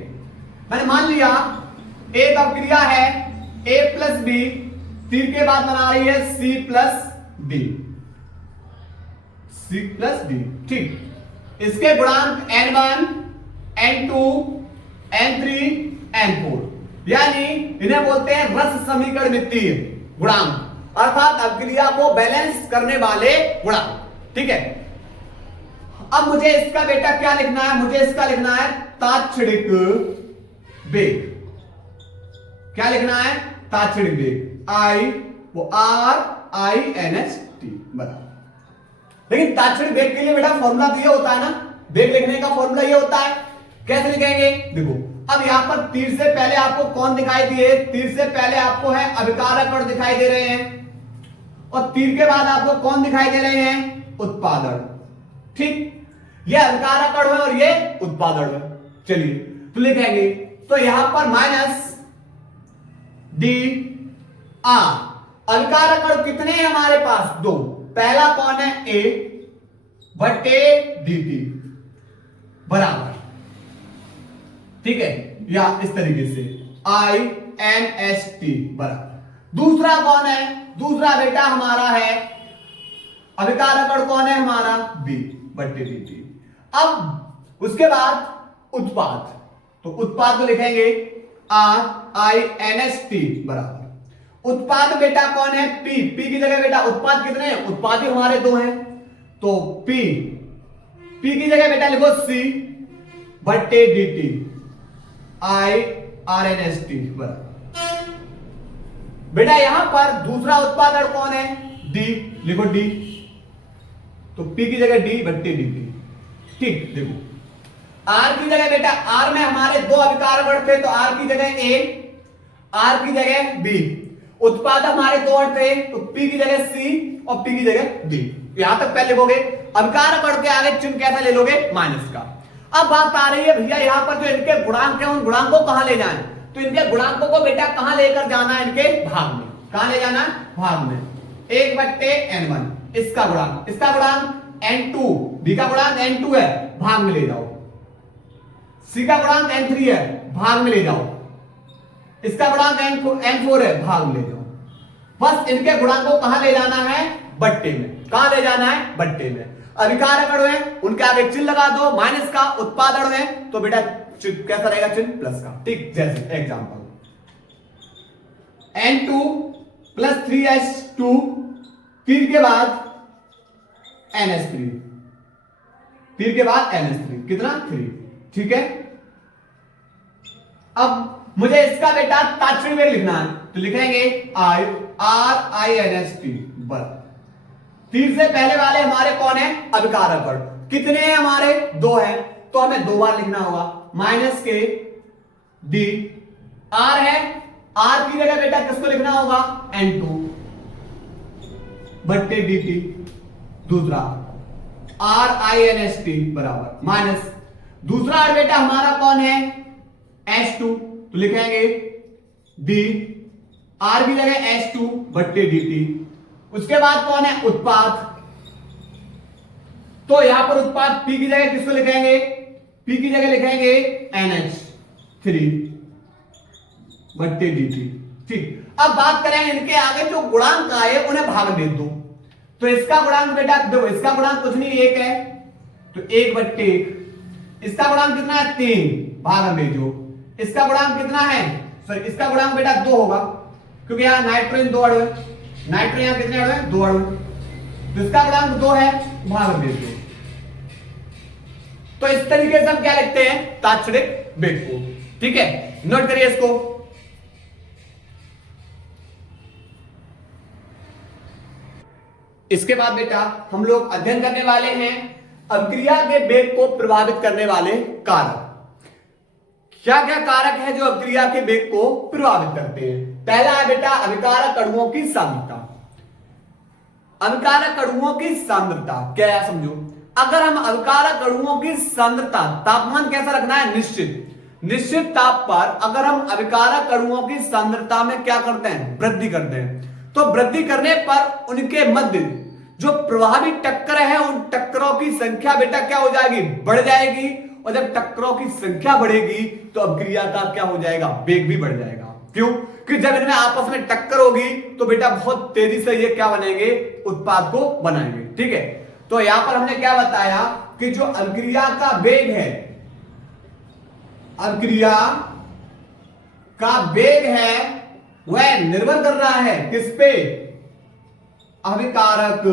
मैंने मान लिया एक अभिक्रिया है a प्लस बी, तीर के बाद बना रही है c plus D, c plus D. ठीक, इसके गुणांक n1, n2, n3, n4, यानी इन्हें बोलते हैं रस समीकरणितीय गुणांक, अर्थात अभिक्रिया को बैलेंस करने वाले गुणांक। ठीक है, अब मुझे इसका बेटा क्या लिखना है, मुझे इसका लिखना है तात्क्षणिक वेग। क्या लिखना है, तात्क्षणिक वेग, I, वो RINST बराबर। लेकिन तात्क्षणिक वेग के लिए बेटा फॉर्मूला तो ये होता है ना, वेग लिखने का फॉर्मूला ये होता है। कैसे लिखेंगे, देखो अब यहां पर तीर से पहले आपको कौन दिखाई दिए, तीर से पहले आपको है अभिकारक अणु दिखाई दे रहे हैं, और तीर के बाद आपको कौन दिखाई दे रहे हैं, उत्पाद अणु। ठीक, ये अभिकारक अणु है और ये उत्पाद अणु है। चलिए तो लिखेंगे, तो यहां पर माइनस डी आर, अभिकारक अणु कितने हैं हमारे पास, 2, पहला कौन है ए बटे dt बराबर, ठीक है, या इस तरीके से INST बराबर। दूसरा कौन है, दूसरा बेटा हमारा है अभिकारक कौन है हमारा B बटे dt। अब उसके बाद उत्पाद, तो उत्पाद को लिखेंगे RINST बराबर। उत्पाद बेटा कौन है P, P की जगह बेटा उत्पाद कितने हैं, उत्पाद ही हमारे दो हैं, तो P की जगह बेटा लिखो C बटे dt IRNST बराबर। बेटा यहां पर दूसरा उत्पाद कौन है D, लिखो D, तो P की जगह D बट्टे dt, ठीक। देखो R की जगह बेटा R में हमारे दो अभिकारक थे, तो R की जगह A, R की जगह B, उत्पाद हमारे दो थे, तो P की जगह C और P की जगह D। यहां तक पहले लिखोगे, अभिकारक के आगे चिन्ह कैसा ले लोगे, माइनस का। अब बात आ रही है भैया यहां पर जो इनके गुणांक है उन गुणांकों को कहां ले जाएं, तो इनके गुणांकों को बेटा कहां लेकर जाना है, इनके भाग में। कहां ले जाना है, भाग में। 1 बट्टे n1 इसका गुणांक n2, b का गुणांक n2 है, भाग में ले जाओ। c का गुणांक n3 है, भाग में ले जाओ। इसका गुणांक n4 है, भाग में ले जाओ। बस इनके गुणांकों को कहां ले जाना है, बट्टे में। कहां ले जाना है, बट्टे में। अभिकारक अणु है उनके आगे चिन्ह लगा दो माइनस का, उत्पाद अणु है तो बेटा कैसा रहेगा चिन्ह, प्लस का, ठीक। जैसे एग्जांपल n2 प्लस 3s2, तीर के बाद ns3, तीर के बाद ns3 कितना 3, ठीक है। अब मुझे इसका बेटा तात्पर्य में लिखना है, तो लिखेंगे RINST बराबर। तीर से पहले वाले हमारे कौन है, अभिकारक अणु कितने हैं हमारे, दो हैं, तो हमें दो बार लिखना होगा, माइनस के D, R है, R की जगह बेटा किसको लिखना होगा, N2 बट्टे dt। दूसरा RINST बराबर माइनस, दूसरा बेटा हमारा कौन है S2, तो लिखेंगे D, R की जगह S2 बट्टे dt। उसके बाद कौन है, उत्पाद, तो यहां पर उत्पाद P की जगह किसको लिखेंगे, P की जगह लिखेंगे NH3 बट्टे dt, ठीक। अब बात करें इनके आगे जो गुणांक आए उन्हें भाग दे दो, तो इसका गुणांक बेटा देखो, इसका गुणांक कुछ नहीं 1 है, तो 1 बट्टे 1। इसका गुणांक कितना है 3, भाग में दो। इसका गुणांक कितना है, सॉरी इसका गुणांक बेटा 2 होगा, क्योंकि यहां नाइट्रोजन 2 अणु है, नाइट्रोजन यहां कितने अणु है, 2 अणु, तो इसका गुणांक 2 है, भाग में दो। तो इस तरीके से हम क्या लिखते हैं, तात्क्षणिक वेग को, ठीक है। नोट करिए इसको। इसके बाद बेटा हम लोग अध्ययन करने वाले हैं अभिक्रिया के वेग को प्रभावित करने वाले कारक। क्या क्या कारक है जो अभिक्रिया के वेग को प्रभावित करते हैं। पहला है बेटा अभिकारक अणुओं की सांद्रता। अभिकारक अणुओं की सांद्रता क्या है समझो, अगर हम अभिकारक अणुओं की सांद्रता, तापमान कैसा रखना है, निश्चित ताप पर अगर हम अभिकारक अणुओं की सांद्रता में क्या करते हैं, वृद्धि करते हैं, तो वृद्धि करने पर उनके मध्य जो प्रभावी टक्कर है उन टक्करों की संख्या बेटा क्या हो जाएगी, बढ़ जाएगी। और जब टक्करों की संख्या बढ़ेगी तो अभिक्रिया का क्या हो जाएगा, वेग भी बढ़ जाएगा। क्यों, कि जब इनमें आपस में टक्कर होगी तो बेटा बहुत तेजी से ये क्या बनेंगे, उत्पाद को बनाएंगे, ठीक है। तो यहां पर हमने क्या बताया कि जो अभिक्रिया का वेग है, अभिक्रिया का वेग है वह निर्भर कर रहा है किस पे, अभिकारक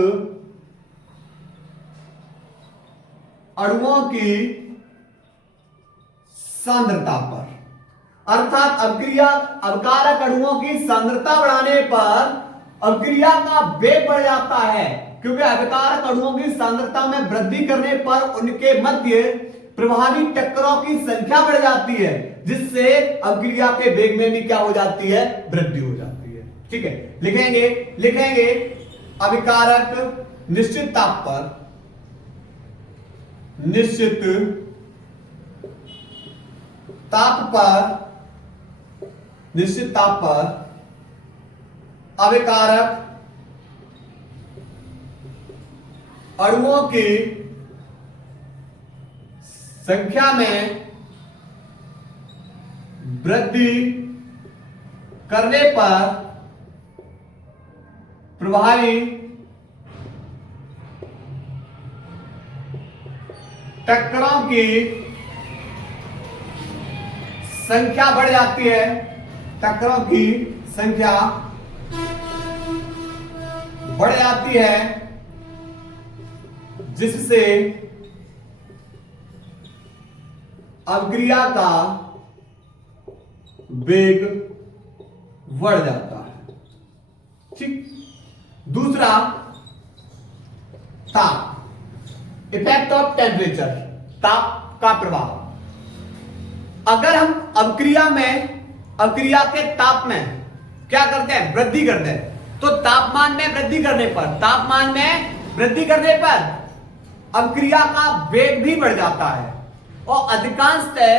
अणुओं की सांद्रता पर। अर्थात अभिकारक अणुओं की सांद्रता बढ़ाने पर अभिक्रिया का वेग बढ़ जाता है, क्योंकि अभिकारक अणुओं की सांद्रता में वृद्धि करने पर उनके मध्य प्रभावी टक्करों की संख्या बढ़ जाती है, जिससे अभिक्रिया के वेग में भी क्या हो जाती है, वृद्धि हो जाती है, ठीक है। लिखेंगे अभिकारक निश्चित ताप पर अभिकारक अणुओं की संख्या में वृद्धि करने पर प्रभावी टक्करों की संख्या बढ़ जाती है। टक्करों की संख्या बढ़ जाती है, जिससे अभिक्रिया का वेग बढ़ जाता है। ठीक। दूसरा, ताप, इफेक्ट ऑफ टेम्परेचर, ताप का प्रभाव। अगर हम अभिक्रिया के ताप में क्या करते हैं, वृद्धि करते हैं, तो तापमान में वृद्धि करने पर अभिक्रिया का वेग भी बढ़ जाता है। और अधिकांशतः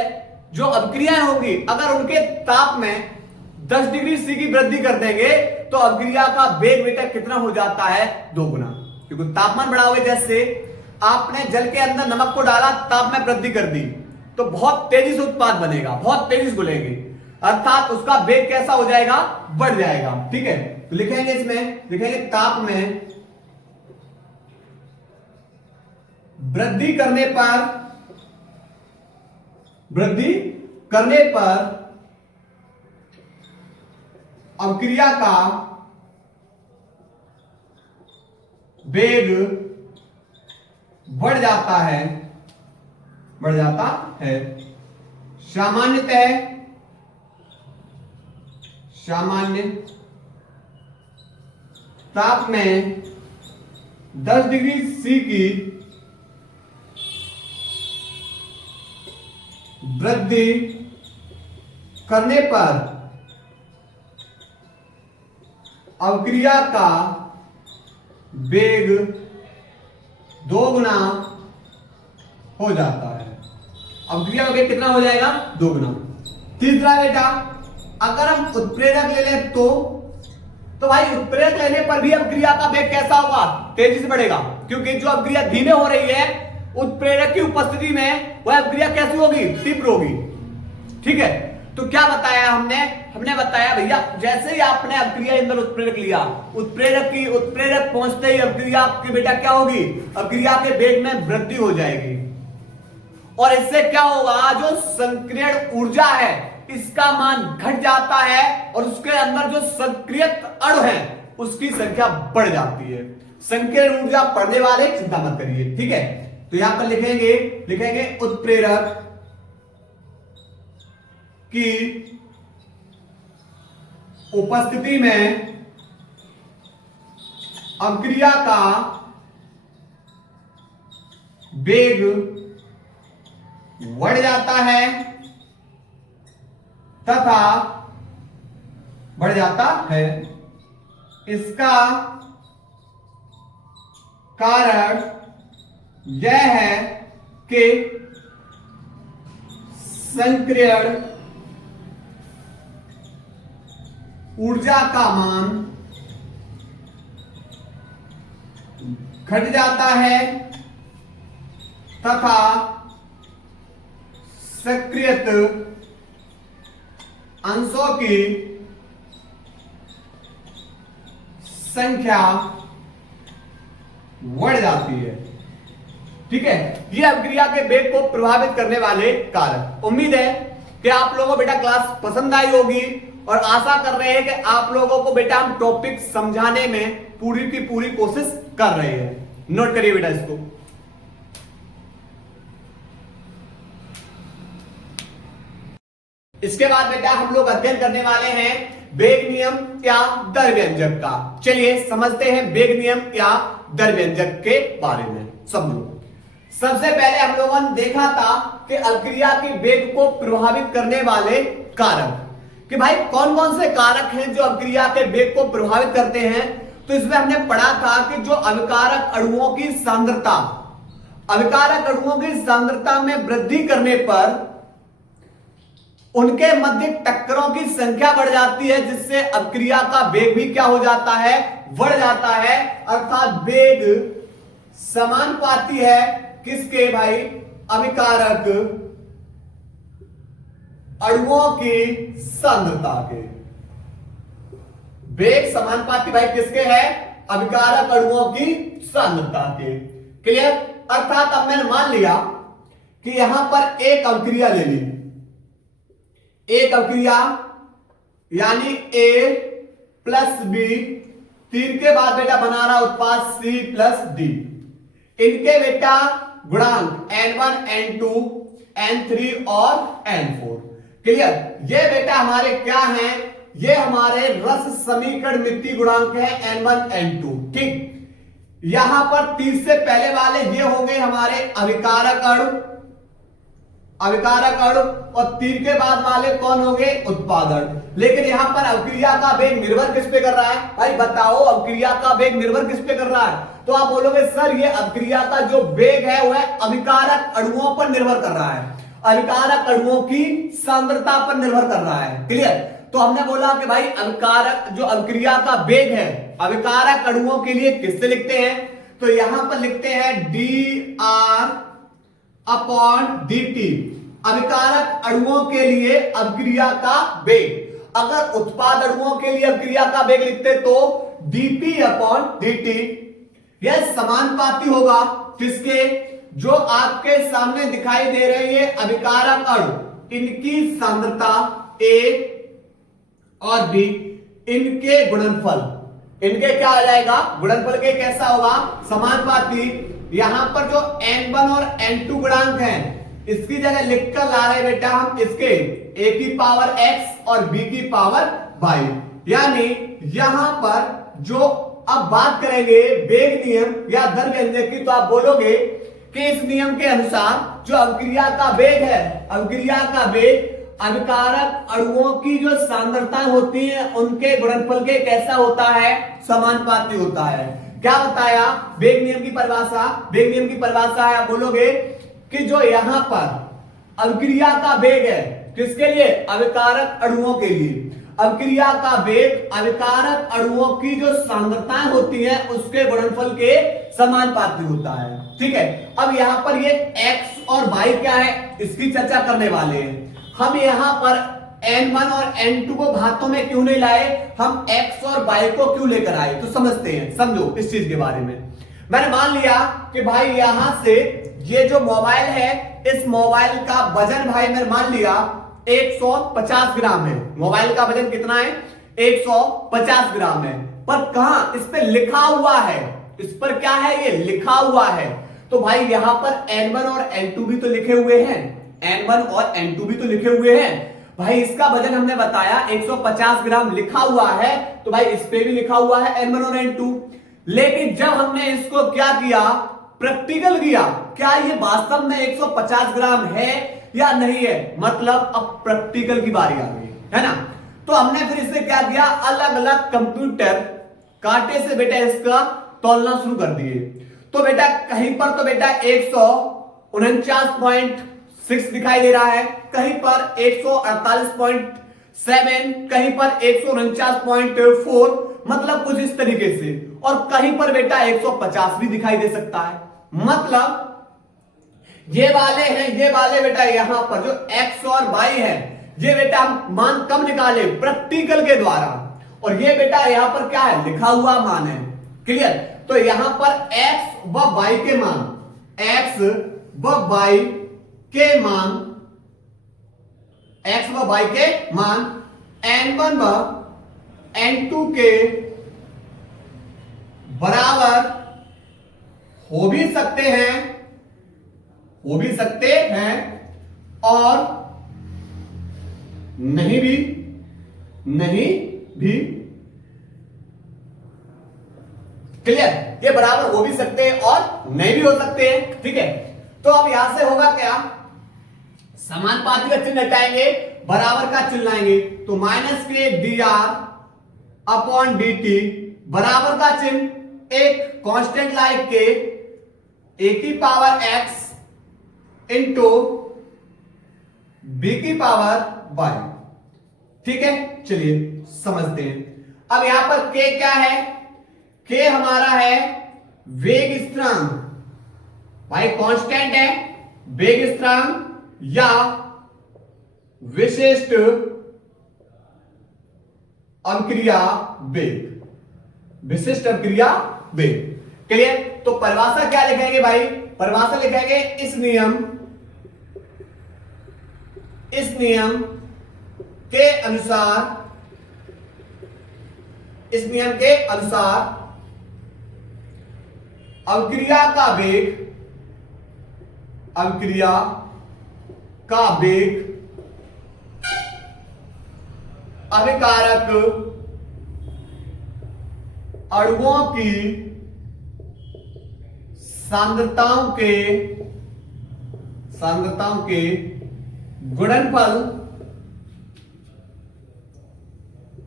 जो अभिक्रियाएं होंगी, अगर उनके ताप में 10 डिग्री सी की वृद्धि कर देंगे तो अभिक्रिया का वेग बेटा कितना हो जाता है, 2 गुना। क्योंकि तापमान बढ़ा हुआ, जैसे आपने जल के अंदर नमक को डाला, ताप में वृद्धि कर दी, तो बहुत तेजी से उत्पाद बनेगा, बहुत तेजी से घुलेगी, अर्थात उसका वेग कैसा हो जाएगा, बढ़ जाएगा। ठीक है, तो लिखेंगे इसमें, लिखेंगे ताप में वृद्धि करने पर अभिक्रिया का वेग बढ़ जाता है। सामान्य ताप में 10 डिग्री सी की वृद्धि करने पर अभिक्रिया का वेग 2 गुना हो जाता है। अभिक्रिया का वेग कितना हो जाएगा, 2 गुना। तीसरा बेटा, अगर हम उत्प्रेरक ले लें तो भाई उत्प्रेरक लेने पर भी अभिक्रिया का वेग कैसा होगा, तेजी से बढ़ेगा। क्योंकि जो अभिक्रिया धीमे हो रही है, उत्प्रेरक की उपस्थिति में वह अभिक्रिया कैसी होगी, तीव्र होगी। ठीक है, तो क्या बताया हमने बताया भैया, जैसे ही आपने अभिक्रिया अंदर उत्प्रेरक लिया, उत्प्रेरक पहुंचते ही अभिक्रिया आपकी बेटा क्या होगी, अभिक्रिया के वेग में वृद्धि हो जाएगी। और इससे क्या होगा, जो संक्रियण ऊर्जा है इसका मान घट जाता है और उसके अंदर जो सक्रियत अणु है उसकी संख्या बढ़ जाती है। संक्रियण ऊर्जा पढ़ने वाले चिंता मत करिए। ठीक है, तो यहां पर लिखेंगे उत्प्रेरक की उपस्थिति में अभिक्रिया का वेग बढ़ जाता है तथा बढ़ जाता है। इसका कारण यह है कि संक्रियण ऊर्जा का मान घट जाता है तथा सक्रियत अंशों की संख्या बढ़ जाती है। ठीक है, ये अभिक्रिया के वेग को प्रभावित करने वाले कारक। उम्मीद है कि आप लोगों को बेटा क्लास पसंद आई होगी और आशा कर रहे हैं कि आप लोगों को बेटा हम टॉपिक समझाने में पूरी की पूरी कोशिश कर रहे हैं। नोट करिए बेटा इसको। इसके बाद बेटा हम लोग अध्ययन करने वाले हैं वेग नियम या दर व्यंजक का। चलिए समझते हैं वेग नियम या दर व्यंजक के बारे में। समझो, सबसे पहले हम लोगों ने देखा था कि अभिक्रिया के वेग को प्रभावित करने वाले कारक, कि भाई कौन कौन से कारक हैं जो अभिक्रिया के वेग को प्रभावित करते हैं। तो इसमें हमने पढ़ा था कि जो अभिकारक अणुओं की सांद्रता, अभिकारक अणुओं की सांद्रता में वृद्धि करने पर उनके मध्य टक्करों की संख्या बढ़ जाती है, जिससे अभिक्रिया का वेग भी क्या हो जाता है, बढ़ जाता है। अर्थात वेग समानुपाती है किसके भाई? अभिकारक अणुओं की सांद्रता के। वेग समानुपाती भाई किसके है? अभिकारक अणुओं की सांद्रता के। क्लियर? अर्थात अब मैंने मान लिया कि यहां पर एक अभिक्रिया ले ली, एक अभिक्रिया यानी A प्लस बी, तीन के बाद बेटा बना रहा उत्पाद C प्लस D। इनके बेटा गुणांक N1, N2, N3 और N4। क्लियर? ये बेटा हमारे क्या हैं? ये हमारे रस समीकरण मिति गुणांक है N1, N2। ठीक, यहां पर 30 से पहले वाले ये होंगे हमारे अभिकारक अणु, अभिकारक अणु, और 3 के बाद वाले कौन होंगे? उत्पादन। लेकिन यहां पर अभिक्रिया का वेग निर्भर किस पे कर रहा है? भाई बताओ, अभिक्रिया का वेग निर्भर किस पे कर रहा है? तो आप बोलोगे सर ये अभिक्रिया का जो वेग है वह अभिकारक अणुओं पर निर्भर कर रहा है, अभिकारक अणुओं की सांद्रता पर निर्भर कर रहा है। क्लियर? तो हमने बोला कि भाई अभिकारक जो अभिक्रिया का वेग है अभिकारक अणुओं के लिए किससे लिखते हैं? तो यहां पर लिखते हैं dr अपॉन dt, अभिकारक अणुओं के लिए अभिक्रिया का वेग। अगर उत्पाद अणुओं के लिए अभिक्रिया का वेग लिखते तो dp अपॉन dt। यह समानुपाती होगा किसके? जो आपके सामने दिखाई दे रहे हैं अभिकारक अणु, इनकी सांद्रता A और B, इनके गुणनफल, इनके क्या आ जाएगा? गुणनफल के कैसा होगा? समानुपाती। यहां पर जो N1 और N2 गुणांक हैं इसकी जगह लिखकर ला रहे बेटा हम इसके A की पावर x और B की पावर y। यानी यहां पर जो अब बात करेंगे वेग नियम या दर व्यंजक की, तो आप बोलोगे कि इस नियम के अनुसार जो अभिक्रिया का वेग है, अभिक्रिया का वेग अभिकारक अणुओं की जो सांद्रता होती है उनके गुणनफल के कैसा होता है? समानुपाती होता है। क्या बताया वेग नियम की परिभाषा? वेग नियम की परिभाषा है, आप बोलोगे कि जो यहां पर अभिक्रिया का वेग है किसके लिए? अभिकारक अणुओं के लिए। अभिक्रिया का वेग अभिकारक अणुओं की जो सांद्रताएं होती हैं उसके गुणनफल के समानुपाती होता है। ठीक है, अब यहां पर ये x और y क्या है इसकी चर्चा करने वाले हैं। हम यहां पर N1 और N2 को घातों में क्यों नहीं लाए, हम x और y को क्यों लेकर आए? तो समझते हैं, समझो इस चीज के बारे में। मैंने मान लिया कि भाई यहां से ये जो मोबाइल है इस मोबाइल का वजन भाई मैंने मान लिया 150 ग्राम है। मोबाइल का वजन कितना है? 150 ग्राम है। पर कहां? इस पे लिखा हुआ है, इस पर क्या है? ये लिखा हुआ है। तो भाई यहां पर N1 और N2 भी तो लिखे हुए हैं, N1 और N2 भी तो लिखे हुए हैं। भाई इसका वजन हमने बताया 150 ग्राम लिखा हुआ है, तो भाई इस पे भी लिखा हुआ है N1 और N2। लेकिन जब हमने इसको क्या किया? प्रैक्टिकल किया, क्या ये वास्तव में 150 ग्राम है या नहीं है? मतलब अब प्रैक्टिकल की बारी आ गई है ना। तो हमने फिर इससे क्या किया? अलग अलग कंप्यूटर कांटे से बेटा इसका तौलना शुरू कर दिए। तो बेटा कहीं पर तो बेटा 149.6 दिखाई दे रहा है, कहीं पर 148.7, कहीं पर 149.4, मतलब कुछ इस तरीके से, और कहीं पर बेटा 150 भी दिखाई दे सकता है। मतलब ये वाले हैं, ये वाले बेटा यहां पर जो x और y है ये बेटा हम मान कब निकाले? प्रैक्टिकल के द्वारा। और ये बेटा यहां पर क्या है? लिखा हुआ मान है। क्लियर? तो यहां पर x व y के मान, x व y के मान, x व y के मान N1 व N2 के बराबर हो भी सकते हैं, हो भी सकते हैं और नहीं भी, नहीं भी। क्लियर? ये बराबर हो भी सकते हैं और नहीं भी हो सकते हैं। ठीक है, तो अब यहां से होगा क्या? समानुपाती का चिन्ह हटाएंगे, बराबर का चिन्ह लाएंगे, तो माइनस के dr अपॉन dt, बराबर का चिन्ह एक कांस्टेंट लाइक के a की पावर x इंटू b की पावर y। ठीक है, चलिए समझते हैं। अब यहां पर k क्या है? k हमारा है वेग स्थिरांक, भाई कांस्टेंट है, वेग स्थिरांक या विशिष्ट अभिक्रिया वेग, विशिष्ट अभिक्रिया वेग। क्लियर? तो परिभाषा क्या लिखेंगे भाई? परिभाषा लिखेंगे इस नियम के अनुसार, इस नियम के अनुसार अभिक्रिया का वेग, अभिक्रिया का वेग अभिकारक अणुओं की सांद्रताओं के गुणनफल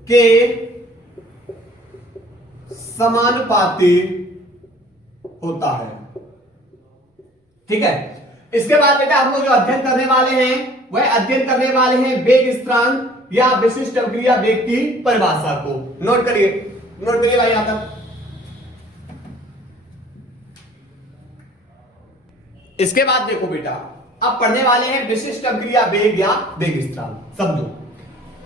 के समानुपाती होता है। ठीक है, इसके बाद बेटा हम लोग जो अध्ययन करने वाले हैं वह अध्ययन करने वाले हैं वेग स्थिरांक या विशिष्ट अभिक्रिया वेग की परिभाषा को। नोट करिए भाई यहां तक। इसके बाद देखो बेटा, अब पढ़ने वाले हैं विशिष्ट अभिक्रिया वेग या वेग स्थिरांक। समझो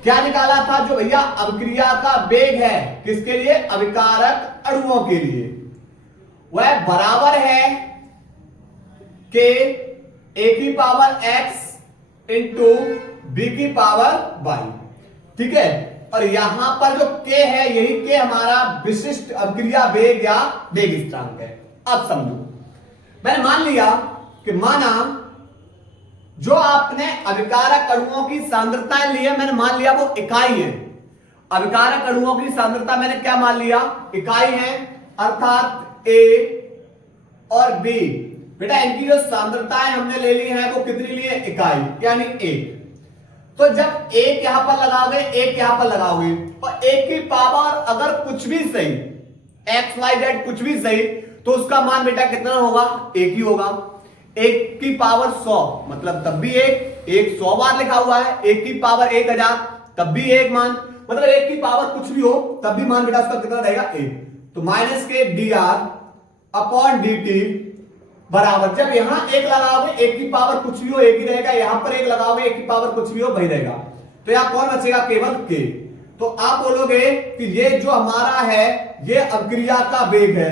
क्या निकाला था? जो भैया अभिक्रिया का वेग है किसके लिए? अभिकारक अणुओं के लिए, वह बराबर है के a की पावर x इंटू b की पावर y। ठीक है, और यहां पर जो k है यही k हमारा विशिष्ट अभिक्रिया वेग या वेग स्थिरांक है। अब समझो, मैंने मान लिया कि माना जो आपने अभिकारक अणुओं की सांद्रताएं ली है, मैंने मान लिया वो इकाई है। अभिकारक अणुओं की सांद्रता मैंने क्या मान लिया? इकाई है, अर्थात a और b। बेटा इनकी जो सांद्रताएं हमने ले ली है वो कितनी ली है? इकाई, यानी 1। तो जब एक यहां पर लगाओगे, एक यहां पर लगाओगे, और एक की पावर अगर कुछ भी सही, एक्स वाई जेड कुछ भी सही, तो उसका मान बेटा कितना होगा? एक ही होगा। एक की पावर 100 मतलब तब भी एक 100 बार लिखा हुआ है। एक की पावर 1000 तब भी एक मान, मतलब एक की पावर कुछ भी हो तब भी मान बेटा उसका कितना रहेगा? 1। तो माइनस के dr अपॉन dt बराबर, जब यहां एक लगाओगे एक की पावर कुछ भी हो एक ही रहेगा, यहां पर एक लगाओगे एक की पावर कुछ भी हो वही रहेगा, तो यहां कौन बचेगा? केवल k। तो आप बोलोगे कि ये जो हमारा है ये अभिक्रिया का वेग है,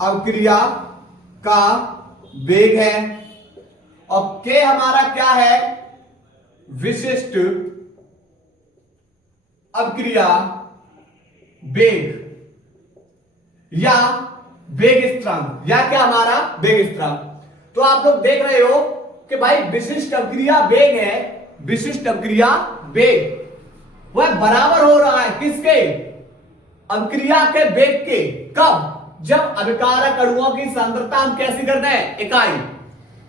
अभिक्रिया का वेग है, और k हमारा क्या है? विशिष्ट अभिक्रिया वेग या वेग स्थिरांक, या क्या हमारा? वेग स्थिरांक। तो आप लोग देख रहे हो कि भाई विशिष्ट अभिक्रिया वेग है, विशिष्ट अभिक्रिया वेग वह बराबर हो रहा है किसके? अभिक्रिया के वेग के। कब? जब अभिकारक अणुओं की सांद्रता हम कैसी करते हैं? इकाई।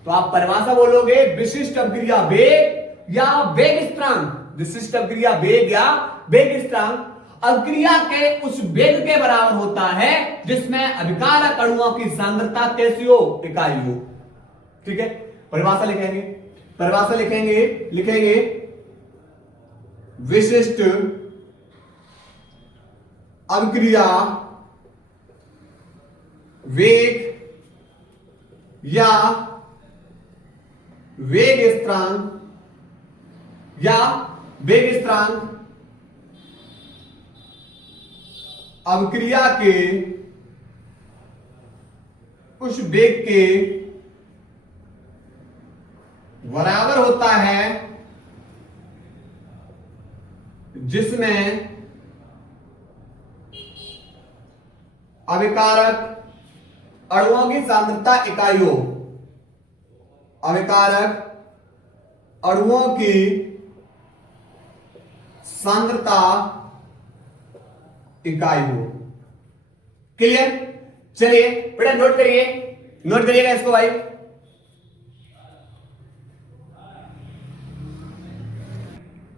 तो आप परिभाषा बोलोगे विशिष्ट अभिक्रिया वेग या वेग स्थिरांक। विशिष्ट अभिक्रिया वेग या वेग स्थिरांक अभिक्रिया के उस वेग के बराबर होता है जिसमें अभिकारक अणुओं की सांद्रता कैसी हो? इकाई हो। ठीक है, परिभाषा लिखेंगे, परिभाषा लिखेंगे विशिष्ट अभिक्रिया वेग या वेग स्थिरांक या वेग स्थिरांक अभिक्रिया के उस वेग के बराबर होता है जिसमें अभिकारक अणुओं की सांद्रता इकाई हो, अभिकारक अणुओं की सांद्रता इकाई हो। क्लियर? चलिए बेटा नोट करिएगा इसको भाई।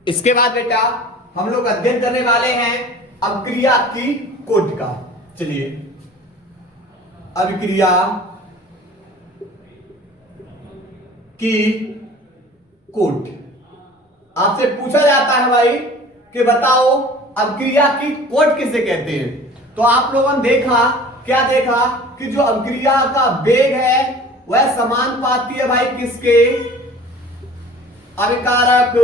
इसके बाद बेटा हम लोग अध्ययन करने वाले हैं अभिक्रिया की कोटि का। चलिए, अभिक्रिया की कोटि आपसे पूछा जाता है भाई कि बताओ अभिक्रिया की कोटि किसे कहते हैं। तो आप लोगों ने देखा, क्या देखा कि जो अभिक्रिया का वेग है वह समानुपाती है भाई किसके, अभिकारक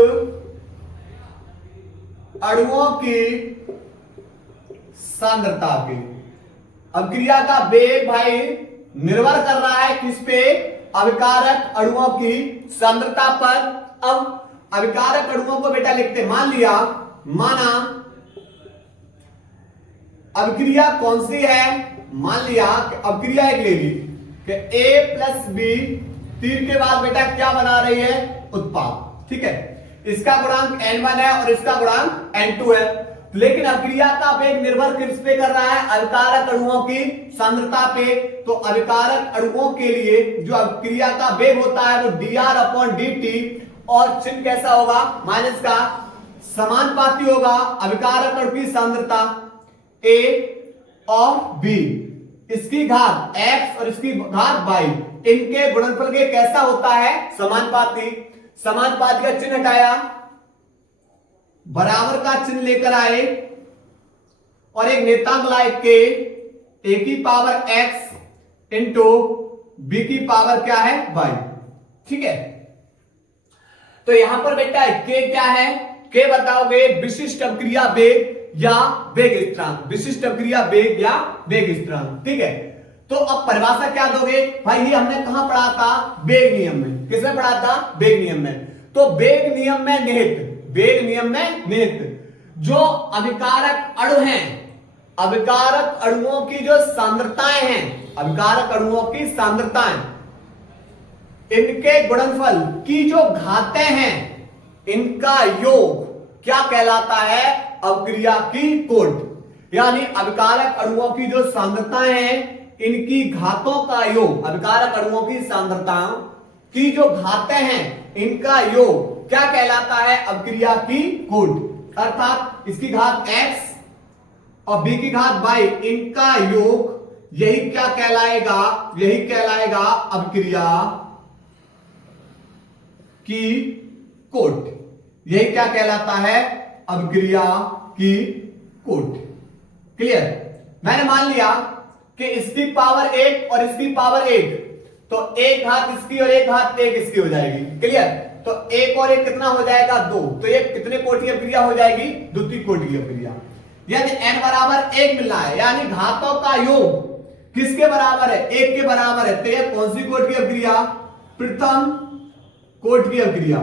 अणुओं की सांद्रता के। अभिक्रिया का वेग भाई निर्भर कर रहा है किस पे, अभिकारक अणुओं की सांद्रता पर। अब अभिकारक अणुओं को बेटा लिखते, मान लिया, माना अभिक्रिया कौन सी है, मान लिया कि अभिक्रिया एक ले ली कि A+B तीर के बाद बेटा क्या बना रही है, उत्पाद। ठीक है, इसका गुणांक N1 है और इसका गुणांक N2 है। लेकिन अभिक्रिया का वेग निर्भर किस पे कर रहा है, अभिकारक अणुओं की सांद्रता पे। तो अभिकारक अणुओं के लिए जो अभिक्रिया का वेग होता है वो dR/dt, और चिन्ह कैसा होगा, माइनस का, समानुपाती होगा अभिकारक अणु की सांद्रता A और B, इसकी घात x और इसकी घात y, इनके गुणनफल के कैसा होता है, समानुपाती। समानुपाती का चिन्ह हटाया, बराबर का चिन्ह लेकर आए और एक नेतांक लाए के, a की पावर x इंटू b की पावर क्या है, y। ठीक है, तो यहां पर बेटा k क्या है, k बताओगे विशिष्ट अभिक्रिया वेग या वेग स्थिरांक, विशिष्ट अभिक्रिया वेग या वेग स्थिरांक। ठीक है, तो अब परिभाषा क्या दोगे भाई, ये हमने कहां पढ़ा था, वेग नियम में। किसमें पढ़ा था, वेग नियम में। तो वेग नियम में निहित, वेग नियम में निहित जो अभिकारक अणु हैं, अभिकारक अणुओं की जो सांद्रताएं हैं, अभिकारक अणुओं की सांद्रताएं, इनके गुणनफल की जो घातें हैं, इनका योग क्या कहलाता है, अभिक्रिया की कोट। यानी अभिकारक अणुओं की जो सांद्रताएं हैं, इनकी घातों का योग, अभिकारक अणुओं की सांद्रताओं की जो घातें हैं, इनका योग क्या कहलाता है, अभिक्रिया की कोट। अर्थात इसकी घात x और b की घात y, इनका योग, यही क्या कहलाएगा, यही कहलाएगा अभिक्रिया की कोट। यही क्या कहलाता है, अभिक्रिया की कोट। क्लियर, मैंने मान लिया कि इसकी पावर 1 और इसकी पावर 1, तो एक घात इसकी और एक घात एक इसकी हो जाएगी। क्लियर, तो 1 और 1 कितना हो जाएगा, 2, तो ये कितने कोटि अभिक्रिया हो जाएगी, द्वितीय कोटि की अभिक्रिया। यदि n बराबर 1 मिलना है, यानी घातों का योग किसके बराबर है, 1 के बराबर है, तो यह कौन सी कोटि की अभिक्रिया, प्रथम कोटि की अभिक्रिया।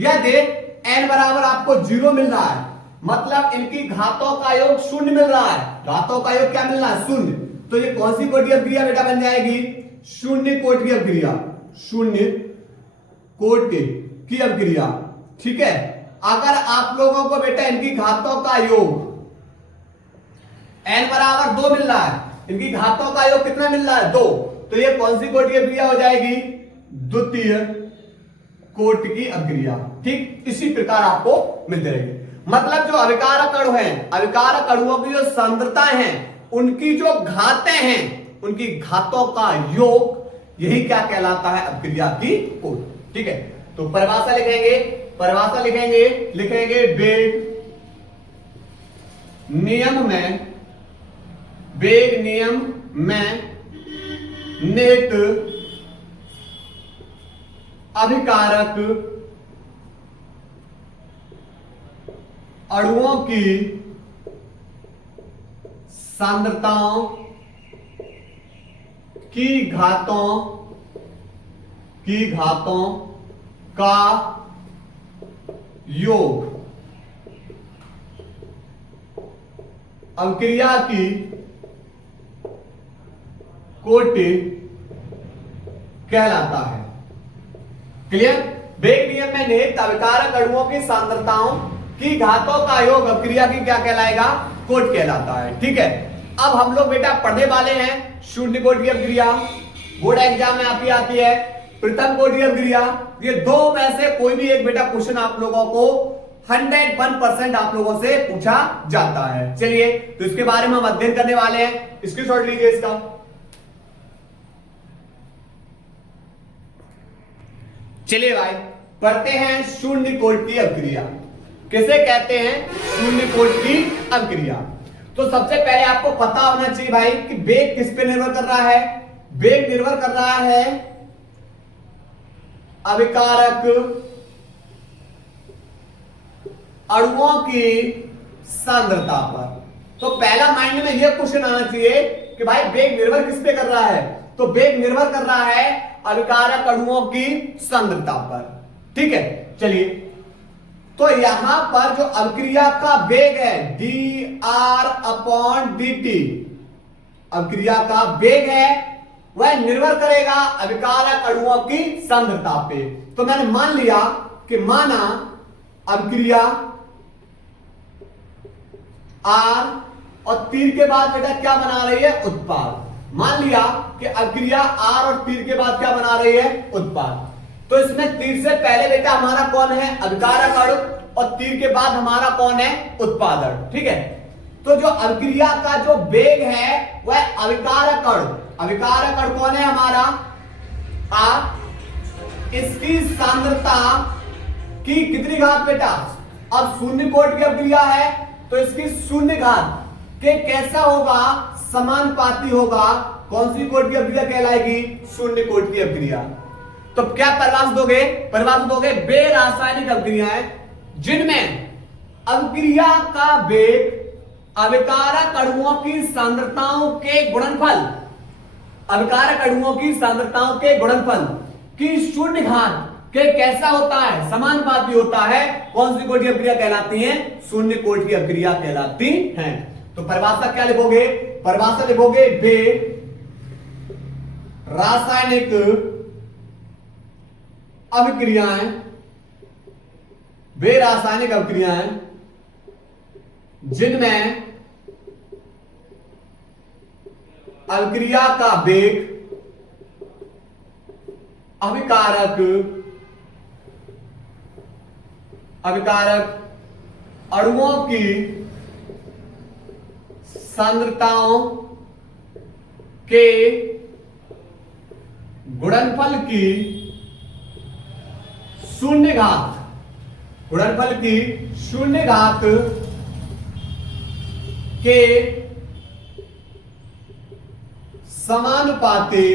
यदि n बराबर आपको 0 मिल रहा है, मतलब इनकी घातों का योग 0 मिल रहा है, घातों का योग क्या मिल रहा है, 0, तो ये कौन सी कोटि अभिक्रिया बेटा बन जाएगी, शून्य कोटि की अभिक्रिया, शून्य कोटि की अभिक्रिया। ठीक है, अगर आप लोगों को बेटा इनकी घातों का योग n बराबर 2 मिल रहा है, इनकी घातों का योग कितना मिल रहा है, 2, तो ये कौन सी कोटि की अभिक्रिया हो जाएगी, द्वितीय कोटि की अभिक्रिया। ठीक, इसी प्रकार आपको मिलते रहेंगे। मतलब जो अभिकारक अणु हैं, अभिकारक अणुओं की जो सांद्रताएं हैं, उनकी जो घातें हैं, उनकी घातों का योग, यही क्या कहलाता है, अभिक्रिया की कोट। ठीक है, तो परिभाषा लिखेंगे, परिभाषा लिखेंगे, लिखेंगे वेग नियम में, वेग नियम में निहित अभिकारक अणुओं की सांद्रताओं की घातों का योग अभिक्रिया की कोटि कहलाता है। क्लियर, वेग नियम में निहित अभिकारक अणुओं की सांद्रताओं की घातों का योग अभिक्रिया की क्या कहलाएगा, कोट कहलाता है। ठीक है, अब हम लोग बेटा पढ़ने वाले हैं शून्य कोटि की अभिक्रिया, बोर्ड एग्जाम में आपकी आती है प्रथम कोटि की अभिक्रिया। ये दो में से कोई भी एक बेटा क्वेश्चन आप लोगों को 101% आप लोगों से पूछा जाता है। चलिए, तो इसके बारे में हम अध्ययन करने वाले हैं, स्क्रीनशॉट लीजिए इसका। चलिए भाई, पढ़ते हैं शून्य कोटि की अभिक्रिया। किसे कहते हैं, शून्य कोटि की अभिक्रिया। तो सबसे पहले आपको पता होना चाहिए भाई कि वेग किस पे निर्भर कर रहा है। वेग निर्भर कर रहा है अभिकारक अणुओं की सांद्रता पर। तो पहला माइंड में यह क्वेश्चन आना चाहिए कि भाई वेग निर्भर किस पे कर रहा है, तो वेग निर्भर कर रहा है अभिकारक अणुओं की सांद्रता पर। ठीक है, चलिए, तो यहां पर जो अभिक्रिया का वेग है dr/dt, अभिक्रिया का वेग है वह निर्भर करेगा अभिकारक अणुओं की सांद्रता पे। तो मैंने मान लिया कि माना अभिक्रिया R और तीर के बाद बेटा क्या बना रही है, उत्पाद। मान लिया कि अभिक्रिया R और तीर के बाद क्या बना रही है, उत्पाद। तो इसमें तीर से पहले बेटा हमारा कौन है, अभिकारक अणु, और तीर के बाद हमारा कौन है, उत्पादन। ठीक है, तो जो अभिक्रिया का जो वेग है वह अभिकारक अणु, अभिकारक अणु कौन है हमारा R, इसकी सांद्रता की कितनी घात बेटा, अब शून्य कोट की अभिक्रिया है तो इसकी शून्य घात के कैसा होगा, समानुपाती होगा। कौन सी कोट की अभिक्रिया कहलाएगी, शून्य कोट की अभिक्रिया। तो क्या परिभाष दोगे, परिभाष दोगे वे रासायनिक अभिक्रियाएं जिनमें अभिक्रिया का वेग अभिकारक अणुओं की सांद्रताओं के गुणनफल, अभिकारक अणुओं की सांद्रताओं के गुणनफल की शून्य घात के कैसा होता है, समानुपाती होता है। कौन सी कोटि अभिक्रिया कहलाती है, शून्य कोटि अभिक्रिया कहलाती हैं। तो परिभाषा क्या लिखोगे, परिभाषा लिखोगे वे रासायनिक अभिक्रियाएं, वे रासायनिक अभिक्रियाएं जिनमें अभिक्रिया का वेग अभिकारक अणुओं की सांद्रताओं के गुणनफल की शून्य घात, गुणनफल की शून्य घात के समानुपाती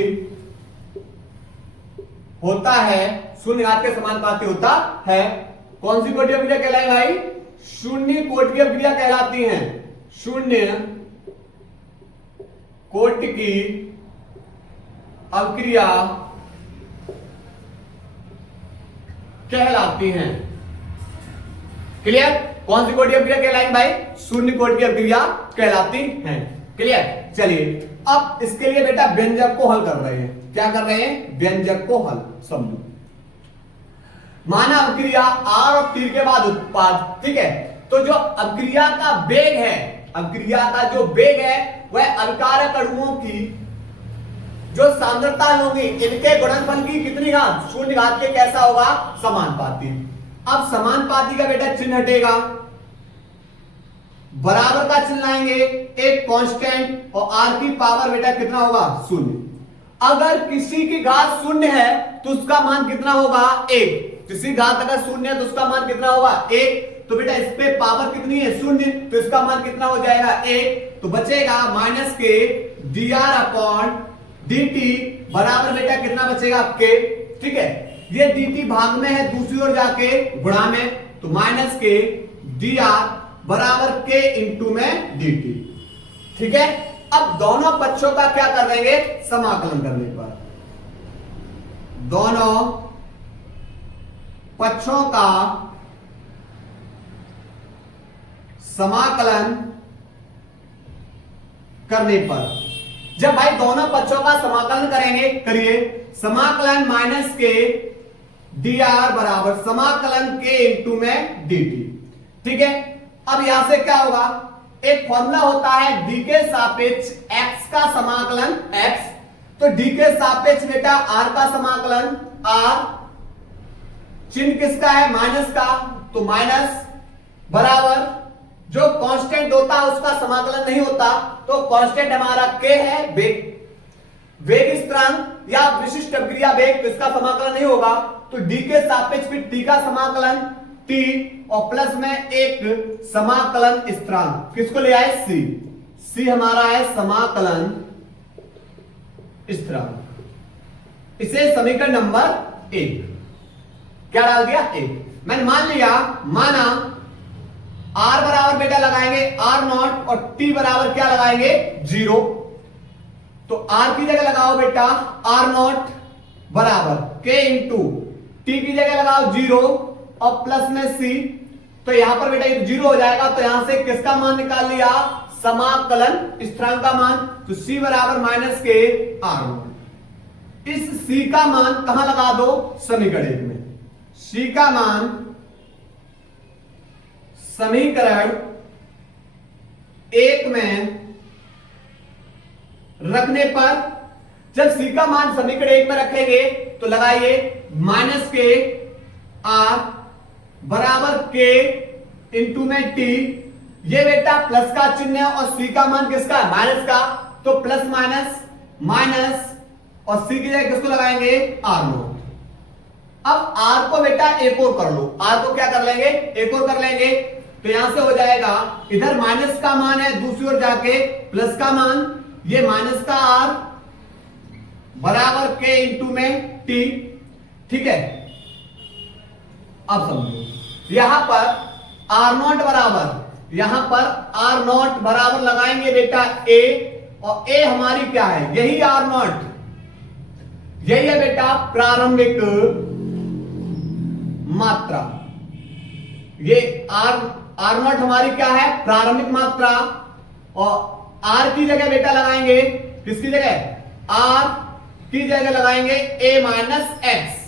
होता है, शून्य घात के समानुपाती होता है। कौन सी कोटि अभिक्रिया कहलाई भाई, शून्य कोटि अभिक्रिया कहलाती हैं, शून्य कोटि की अभिक्रिया कहलाती हैं। क्लियर, कौन सी कोटि अभिक्रिया कहलाएंगी भाई, शून्य कोटि की अभिक्रिया कहलाती हैं। क्लियर, चलिए अब इसके लिए बेटा व्यंजक को हल कर रहे हैं। क्या कर रहे हैं, व्यंजक को हल। समझो, माना अभिक्रिया R और तीर के बाद उत्पाद। ठीक है, तो जो अभिक्रिया का वेग है, अभिक्रिया का जो वेग है वह अभिकारक अणुओं की जो सांद्रता होगी इनके गुणनफल की कितनी घात, शून्य घात के कैसा होगा, समानुपाती। अब समानुपाती का बेटा चिन्ह हटेगा, बराबर का चिन्ह लाएंगे, एक कांस्टेंट और R की पावर बेटा कितना होगा, शून्य। अगर किसी की घात शून्य है तो उसका मान कितना होगा, एक। किसी घात अगर शून्य है तो उसका मान कितना होगा, एक। तो बेटा इस पे पावर कितनी है, शून्य, तो इसका मान कितना हो जाएगा, एक। तो बचेगा माइनस के dr/dt बराबर बेटा कितना बचेगा आपके। ठीक है, ये dt भाग में है, दूसरी ओर जाके गुणा में, तो माइनस के dr बराबर k इंटू में dt। ठीक है, अब दोनों पक्षों का क्या कर देंगे, समाकलन करने पर दोनों पक्षों का समाकलन करने पर, जब भाई दोनों पक्षों का समाकलन करेंगे, करिए, समाकलन माइनस के dr बराबर समाकलन k इंटू में dt। ठीक है, अब यहां से क्या होगा, एक फॉर्मूला होता है d के सापेक्ष x का समाकलन x, तो d के सापेक्ष बेटा r का समाकलन r, चिन्ह किसका है, माइनस का, तो माइनस बराबर जो कांस्टेंट होता है उसका समाकलन नहीं होता, तो कांस्टेंट हमारा k है, वेग, वेग स्थिरांक या विशिष्ट अभिक्रिया वेग, तो इसका समाकलन नहीं होगा, तो d के सापेक्ष फिर t का समाकलन t और प्लस में एक समाकलन स्थिरांक, किसको ले आए, c। सी हमारा है समाकलन स्थिरांक, इसे समीकरण नंबर 1 क्या डाल दिया 1। मैंने मान लिया, माना r बराबर बेटा लगाएंगे r0 और t बराबर क्या लगाएंगे 0। तो r की जगह लगाओ बेटा r0 बराबर k इंटू t की जगह लगाओ 0 और प्लस में c। तो यहां पर बेटा ये 0 हो जाएगा, तो यहां से किसका मान निकाल लिया, समाकलन स्थिरांक का मान। तो c बराबर माइनस के r0। इस c का मान कहां लगा दो, समीकरण 1 में। c का मान समीकरण 1 में रखने पर, जब c का मान समीकरण 1 में रखेंगे तो लगाइए माइनस के r बराबर के इंटू में t। ये बेटा प्लस का चिन्ह है और c का मान किसका है, माइनस का। तो प्लस माइनस माइनस और c की जगह किसको लगाएंगे r0। अब r को बेटा एक और कर लो, r को क्या कर लेंगे, एक और कर लेंगे। तो यहां से हो जाएगा, इधर माइनस का मान है, दूसरी ओर जाके प्लस का मान, ये माइनस का r बराबर के इंटू में t। ठीक है, अब समझो यहां पर r0 बराबर, यहां पर r0 बराबर लगाएंगे बेटा a, और a हमारी क्या है, यही r0, यही है बेटा प्रारंभिक मात्रा। ये r0 हमारी क्या है, प्रारंभिक मात्रा। और r की जगह बेटा लगाएंगे किसकी जगह, r की जगह लगाएंगे a माइनस एक्स।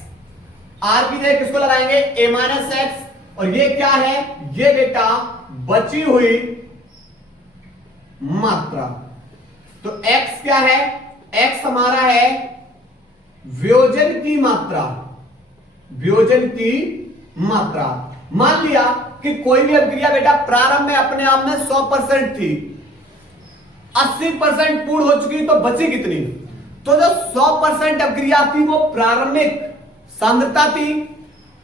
r की जगह किसको लगाएंगे, a माइनस एक्स। और ये क्या है, ये बेटा बची हुई मात्रा। तो x क्या है, x हमारा है वियोजन की मात्रा, वियोजन की मात्रा। मान लिया कि कोई भी अभिक्रिया बेटा प्रारंभ में अपने आप में 100% थी, 80% पूर्ण हो चुकी, तो बची कितनी, तो जो 100% अभिक्रिया थी वो प्रारंभिक सांद्रता थी,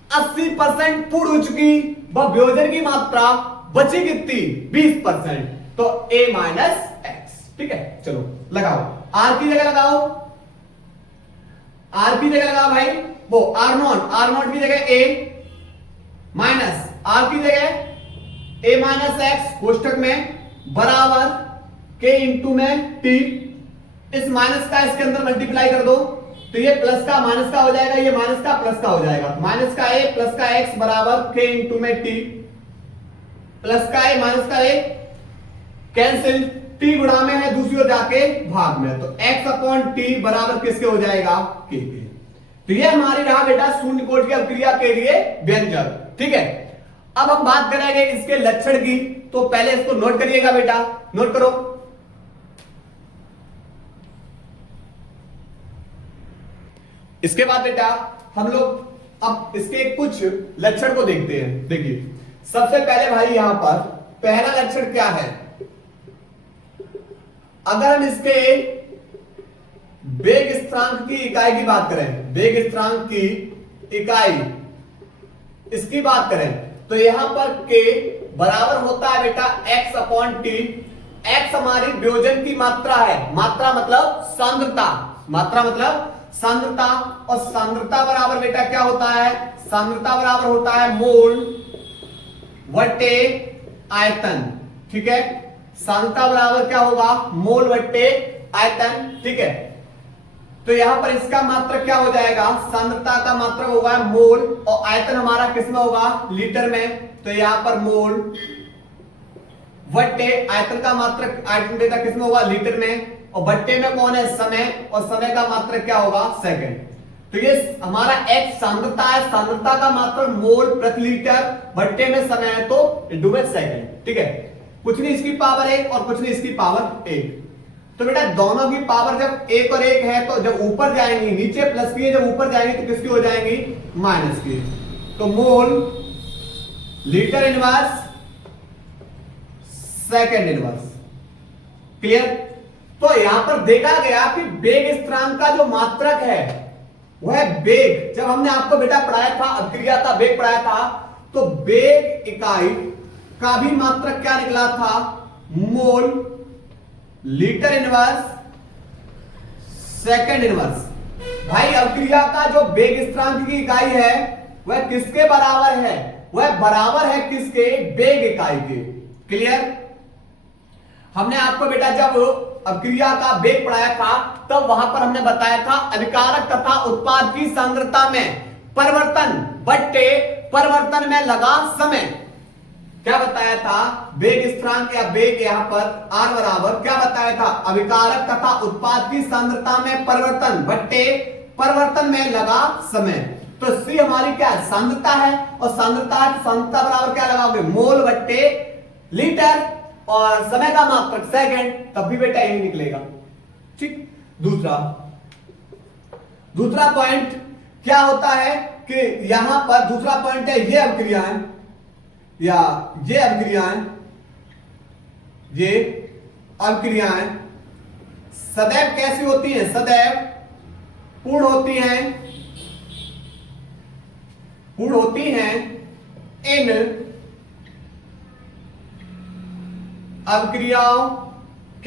80% पूर्ण हो चुकी वह वियोजन की मात्रा, बची कितनी 20%, तो a माइनस एक्स। ठीक है, चलो लगाओ, r की जगह लगाओ, r की जगह लगाओ भाई वो r0 की जगह a माइनस r की जगह a माइनस एक्स कोष्टक में बराबर k इंटू में t। इस माइनस का इसके अंदर मल्टीप्लाई कर दो, तो ये प्लस का माइनस का हो जाएगा, ये माइनस का प्लस का हो जाएगा। माइनस का a प्लस का x बराबर k इंटू में t, प्लस का a माइनस का a कैंसिल, t गुणा में है दूसरी ओर जाके भाग में, तो x अपॉन t बराबर किसके हो जाएगा, k के। तो ये हमारी रहा बेटा शून्य कोटि की अभिक्रिया के लिए व्यंजक। ठीक है, अब हम बात करेंगे इसके लक्षण की, तो पहले इसको नोट करिएगा बेटा, नोट करो। इसके बाद बेटा हम लोग अब इसके कुछ लक्षण को देखते हैं। देखिए सबसे पहले भाई यहां पर पहला लक्षण क्या है, अगर हम इसके वेग स्थिरांक की इकाई की बात करें, वेग स्थिरांक की इकाई इसकी बात करें, तो यहां पर k बराबर होता है बेटा x अपॉन टी। x हमारी वियोजन की मात्रा है, मात्रा मतलब सांद्रता, मात्रा मतलब सांद्रता, और सांद्रता बराबर बेटा क्या होता है, सांद्रता बराबर होता है मोल बटे आयतन। ठीक है, सांद्रता बराबर क्या होगा, मोल बटे आयतन। ठीक है, तो यहां पर इसका मात्रक क्या हो जाएगा, सांद्रता का मात्रक होगा मोल, और आयतन हमारा किसमें होगा, लीटर में। तो यहां पर मोल बटे आयतन का मात्रक, आयतन बेटा किसमें होगा, लीटर में, और बट्टे में कौन है, समय, और समय का मात्रक क्या होगा, सेकंड। तो ये हमारा x सांद्रता है, सांद्रता का मात्रक मोल प्रति लीटर, बट्टे में समय है तो इंटू में सेकंड। ठीक है, कुछ नहीं इसकी पावर 1 और कुछ नहीं इसकी पावर 1। तो बेटा दोनों की पावर जब 1 और 1 है, तो जब ऊपर जाएंगी, नीचे प्लस की है, जब ऊपर जाएंगी तो किसकी हो जाएंगी, माइनस की। तो mole litre inverse second inverse. Clear. तो यहां पर देखा गया कि वेग स्थिरांक का जो मात्रक है वह वेग, जब हमने आपको बेटा पढ़ाया था, अभिक्रिया का वेग पढ़ाया था, तो वेग इकाई का भी मात्रक क्या निकला था, mole litre inverse second inverse. भाई अभिक्रिया का जो वेग स्थिरांक की इकाई है वह किसके बराबर है? वह बराबर है किसके? वेग इकाई के। क्लियर? हमने आपको बेटा जब अभिक्रिया का वेग पढ़ाया था तब वहां पर हमने बताया था अभिकारक तथा उत्पाद की सांद्रता में परिवर्तन बट्टे परिवर्तन में लगा समय। क्या बताया था? वेग स्थिरांक या वेग यहां पर r बराबर क्या बताया था? अभिकारक तथा उत्पाद की सांद्रता में परिवर्तन बट्टे परिवर्तन में लगा समय। तो C हमारी क्या है? सांद्रता है, और सांद्रता बराबर क्या लगाओगे? मोल बट्टे लीटर, और समय का मात्रक सेकंड, तब भी बेटा यही निकलेगा। ठीक। दूसरा पॉइंट क्या होता है कि यहां पर दूसरा पॉइंट है ये अभिक्रियाएं या ये अभिक्रियाएं सदैव कैसी होती हैं? सदैव पूर्ण होती हैं इन अभिक्रियाओं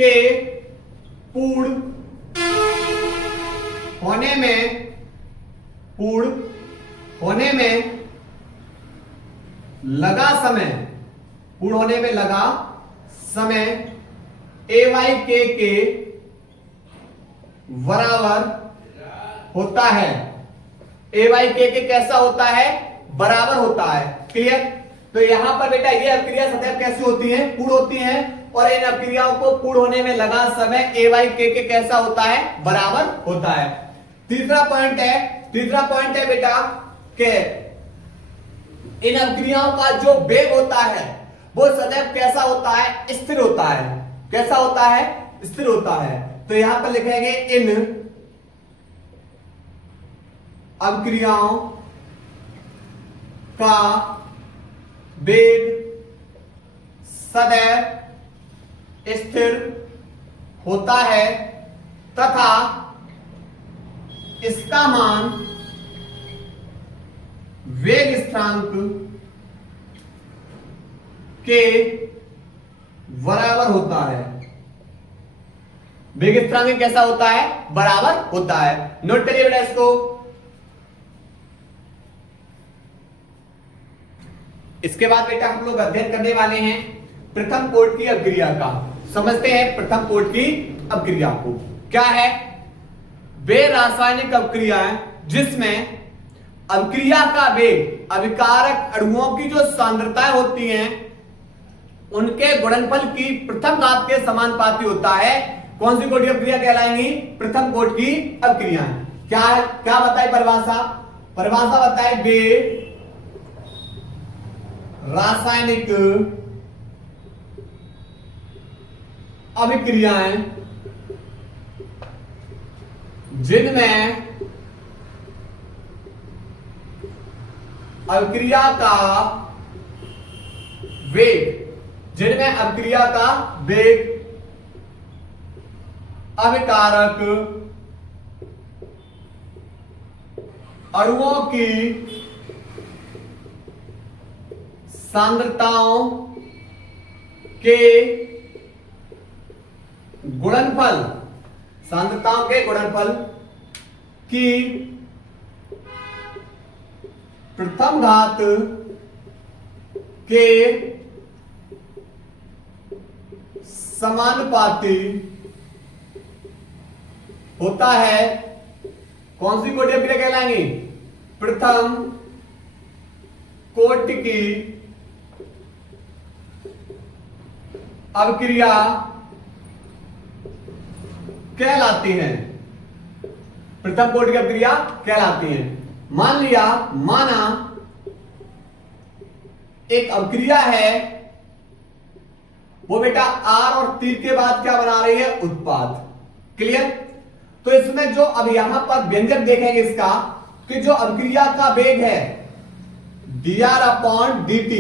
के पूर्ण होने में लगा समय AYK के बराबर होता है। AYK के कैसा होता है? बराबर होता है। क्लियर? तो यहां पर बेटा ये अभिक्रिया सदैव कैसी होती हैं? पूर्ण होती हैं, और इन अभिक्रियाओं को पूर्ण होने में लगा समय AYK के कैसा होता है? बराबर होता है। तीसरा पॉइंट है बेटा कि इन अभिक्रियाओं का जो वेग होता है वो सदैव कैसा होता है? स्थिर होता है। कैसा होता है? स्थिर होता है। तो यहां पर लिखेंगे इन अभिक्रियाओं का वेग सदैव स्थिर होता है तथा इसका मान वेग स्थिरांक के बराबर होता है। वेग स्थिरांक कैसा होता है? बराबर होता है। नोट करिए बेटा इसको। इसके बाद बेटा हम लोग अध्ययन करने वाले हैं प्रथम कोटि की अभिक्रिया का। समझते हैं प्रथम कोटि की अभिक्रिया को। क्या है? वे रासायनिक अभिक्रियाएं जिसमें अभिक्रिया का वेग अभिकारक अणुओं की जो सांद्रताएं होती हैं उनके गुणनफल की प्रथम घात के समानुपाती होता है। कौन सी कोटि अभिक्रिया कहलाएंगी? प्रथम कोटि की अभिक्रियाएं। क्या बताए परिभाषा बताए वे रासायनिक अभिक्रियाएं जिनमें अभिक्रिया का वेग अभिकारक अणुओं की सांद्रताओं के गुणनफल की प्रथम घात के समानुपाती होता है। कौन सी कोटि अभिक्रिया कहलाएंगी? प्रथम कोटि की अभिक्रिया कहलाती हैं। प्रथम कोटि की अभिक्रिया कहलाती हैं। माना एक अभिक्रिया है, वो बेटा R और तीर के बाद क्या बना रही है? उत्पाद। क्लियर? तो इसमें जो अब यहां पर व्यंजक देखेंगे इसका कि जो अभिक्रिया का वेग है dR/dt,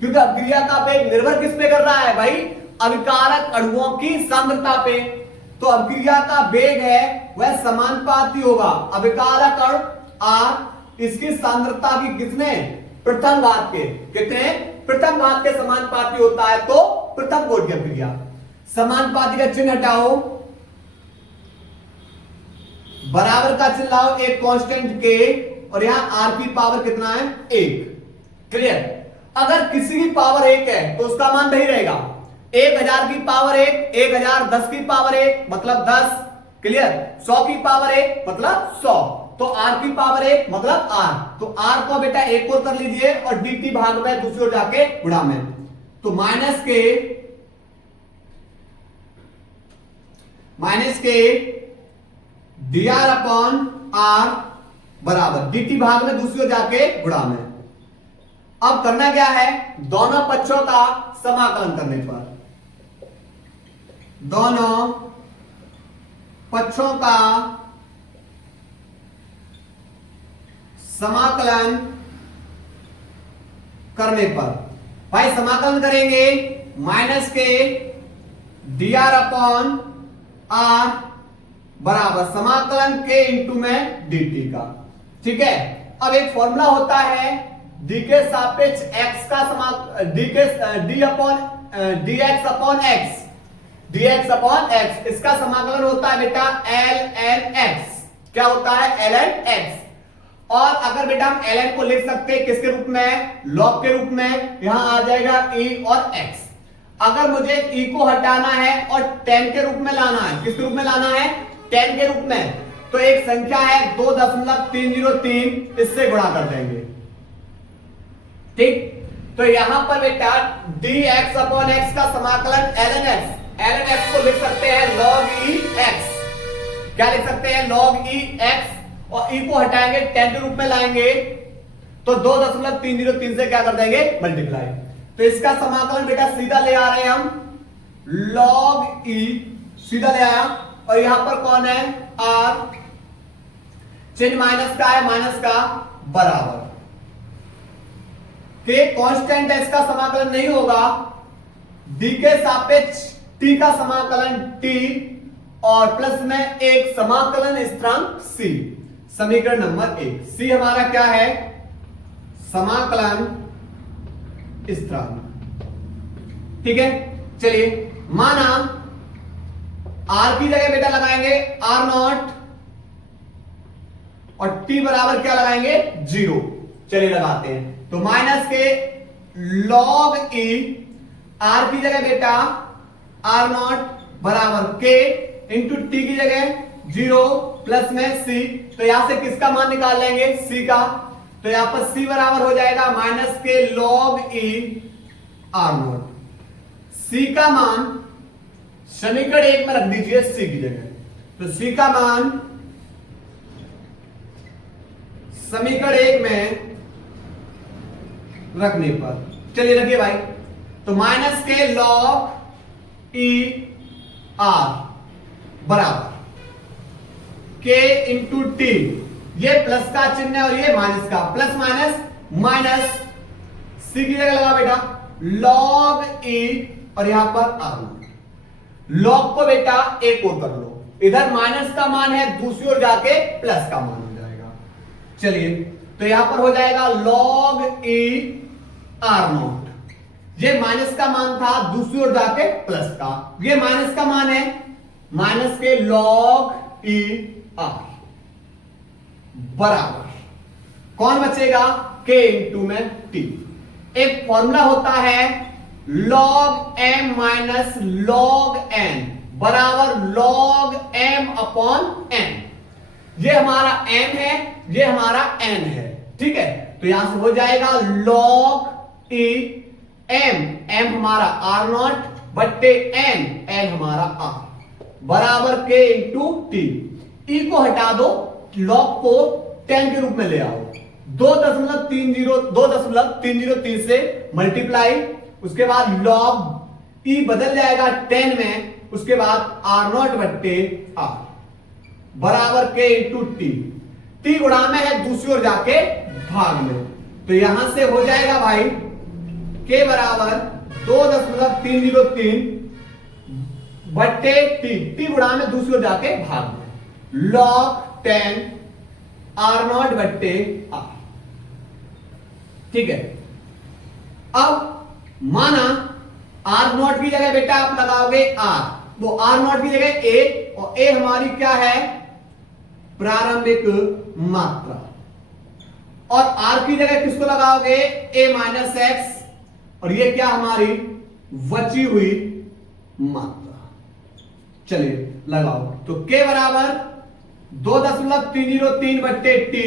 क्योंकि अभिक्रिया का वेग निर्भर किस पे कर रहा है भाई? अभिकारक अणुओं की सांद्रता पे। तो अभिक्रिया का वेग है वह समानुपाती होगा अभिकारक अणु R इसकी सांद्रता की कितने? प्रथम घात के। कितने? प्रथम घात के समानुपाती होता है तो प्रथम कोटि की अभिक्रिया। समानुपाती का चिन्ह हटाओ, बराबर का चिन्ह लाओ एक कांस्टेंट के, और यहां आर की पावर कितना है 1। क्लियर। अगर किसी की पावर 1 है तो उसका मान वही रहेगा। 1000 की पावर 1, 1000, 10 की पावर 1 मतलब 10। क्लियर। 100 की पावर 1 मतलब 100, तो आर की पावर 1 मतलब आर, तो आर को बेटा एक और कर लीजिए और dt भाग में दूसरी ओर जाके गुणा में, तो माइनस के dr अपॉन आर बराबर dt भाग में दूसरी ओर जाके गुणा में। अब करना क्या है, दोनों पक्षों का समाकलन करने पर, दोनों पक्षों का समाकलन करने पर, भाई समाकलन करेंगे माइनस के dr अपॉन आर बराबर समाकलन के इंटू में dt का। ठीक है। अब एक फॉर्मूला होता है d के सापेक्ष x का dx upon x, dx upon x, इसका समाकलन होता है बेटा ln x। क्या होता है ln x। और अगर बेटा हम ln को लिख सकते हैं किसके रूप में, log के रूप में, यहां आ जाएगा e और x। अगर मुझे e को हटाना है और 10 के रूप में लाना है, किस रूप में लाना है 10 के रूप में, तो एक संख्या है 2.303, इससे गुणा कर देंगे। ठीक। तो यहां पर बेटा dx अपॉन x का समाकलन ln x को लिख सकते हैं log e x। क्या लिख सकते हैं log e x, और e को हटाएंगे 10 के रूप में लाएंगे तो 2.303 से क्या कर देंगे मल्टीप्लाई। तो इसका समाकलन बेटा सीधा ले आ रहे हैं हम, log e सीधा ले आया, और यहां पर कौन है r, चिन्ह माइनस का है, माइनस का बराबर के कांस्टेंट है, इसका समाकलन नहीं होगा, d के सापेक्ष t का समाकलन t और प्लस में एक समाकलन स्थिरांक c। समीकरण नंबर 1, c हमारा क्या है समाकलन स्थिरांक। ठीक है। चलिए माना r की जगह बेटा लगाएंगे r0 और t बराबर क्या लगाएंगे 0। चलिए लगाते हैं, तो माइनस के log e, r की जगह बेटा r0 बराबर k इंटू टी की जगह 0 प्लस में c, तो यहां से किसका मान निकाल लेंगे c का, तो यहां पर c बराबर हो जाएगा माइनस के log e r0। c का मान समीकरण 1 में रख दीजिए c की जगह, तो c का मान समीकरण 1 में रखने पर, चलिए रखिए भाई, तो माइनस के log e r बराबर k इंटू टी, ये प्लस का चिन्ह है और ये माइनस का, प्लस माइनस माइनस, सी की जगह लगा बेटा log e और यहां पर r। log को बेटा एक और कर लो, इधर माइनस का मान है, दूसरी ओर जाके प्लस का मान हो जाएगा। चलिए तो यहां पर हो जाएगा log e r0, ये माइनस का मान था, दूसरी ओर जाके प्लस का, ये माइनस का मान है, माइनस के log e r बराबर कौन बचेगा k इंटू में t। एक फॉर्मूला होता है log m minus log n बराबर log m अपॉन n। ये हमारा m है, ये हमारा n है। ठीक है, तो यहां से हो जाएगा log e m, m हमारा r0 बट्टे n हमारा r बराबर k इंटू टी। ई को हटा दो, log को 10 के रूप में ले आओ, 2.303 से मल्टीप्लाई, उसके बाद log ई बदल जाएगा 10 में, उसके बाद r0 बट्टे r बराबर k इंटू टी। टी गुणा में है, दूसरी ओर जाके भाग में, तो यहां से हो जाएगा भाई k बराबर 2.303 बट्टे टी, टी गुणा में दूसरी ओर जाके भाग में, log 10 r0 बट्टे r। ठीक है। अब माना आर नॉट की जगह बेटा आप लगाओगे आर, वो आर नॉट की जगह ए, और ए हमारी क्या है, प्रारंभिक मात्रा, और आर की जगह किसको लगाओगे, ए माइनस एक्स, और ये क्या हमारी बची हुई मात्रा। चलिए लगाओ, तो के बराबर 2.303 बट्टे टी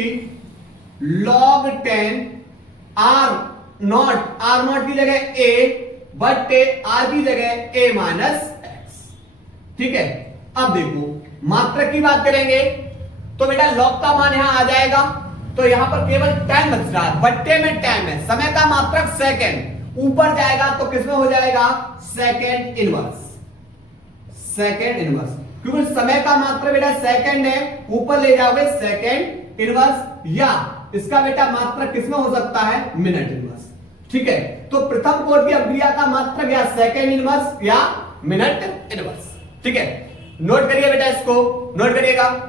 लॉग 10 आर नॉट की जगह ए बट्टे आर की जगह ए माइनस एक्स। ठीक है, अब देखो मात्रा की बात करेंगे तो बेटा लॉग का मान यहां आ जाएगा, तो यहां पर केवल टाइम बच रहा है, बट्टे में टाइम है, समय का मात्रक सेकंड, ऊपर जाएगा तो किसमें हो जाएगा, सेकंड इनवर्स, सेकंड इनवर्स, क्योंकि समय का मात्रा बेटा सेकंड है, ऊपर ले जाओगे सेकंड इनवर्स, या इसका बेटा मात्रा किसमें हो सकता है, मिनट इनवर्स। ठीक है, तो प्रथम कोट की अभिक्रिया का मात्रक या सेकंड इनवर्स या मिनट इनवर्स। ठीक है, नोट करिए बेटा, इसको नोट करिएगा।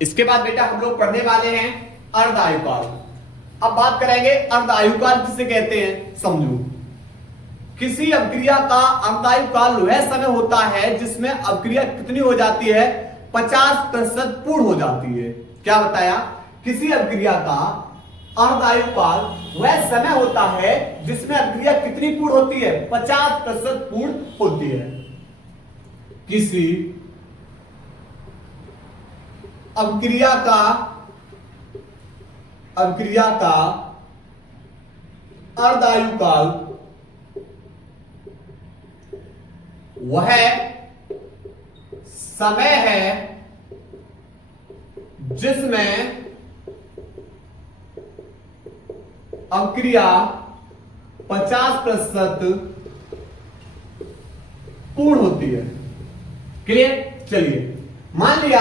इसके बाद बेटा हम लोग पढ़ने वाले हैं अर्ध आयुकाल। अब बात करेंगे अर्ध आयुकाल किसे कहते हैं, समझो। किसी अभिक्रिया का अर्ध आयुकाल वह समय होता है जिसमें अभिक्रिया कितनी हो जाती है, 50% पूर्ण हो जाती है। क्या बताया, किसी अभिक्रिया का अर्ध आयुकाल वह समय होता है जिसमें अभिक्रिया कितनी पूर्ण होती है, 50% पूर्ण होती है। किसी अभिक्रिया का अर्ध आयुकाल वह समय है जिसमें अभिक्रिया 50% पूर्ण होती है। क्लियर, चलिए मान लिया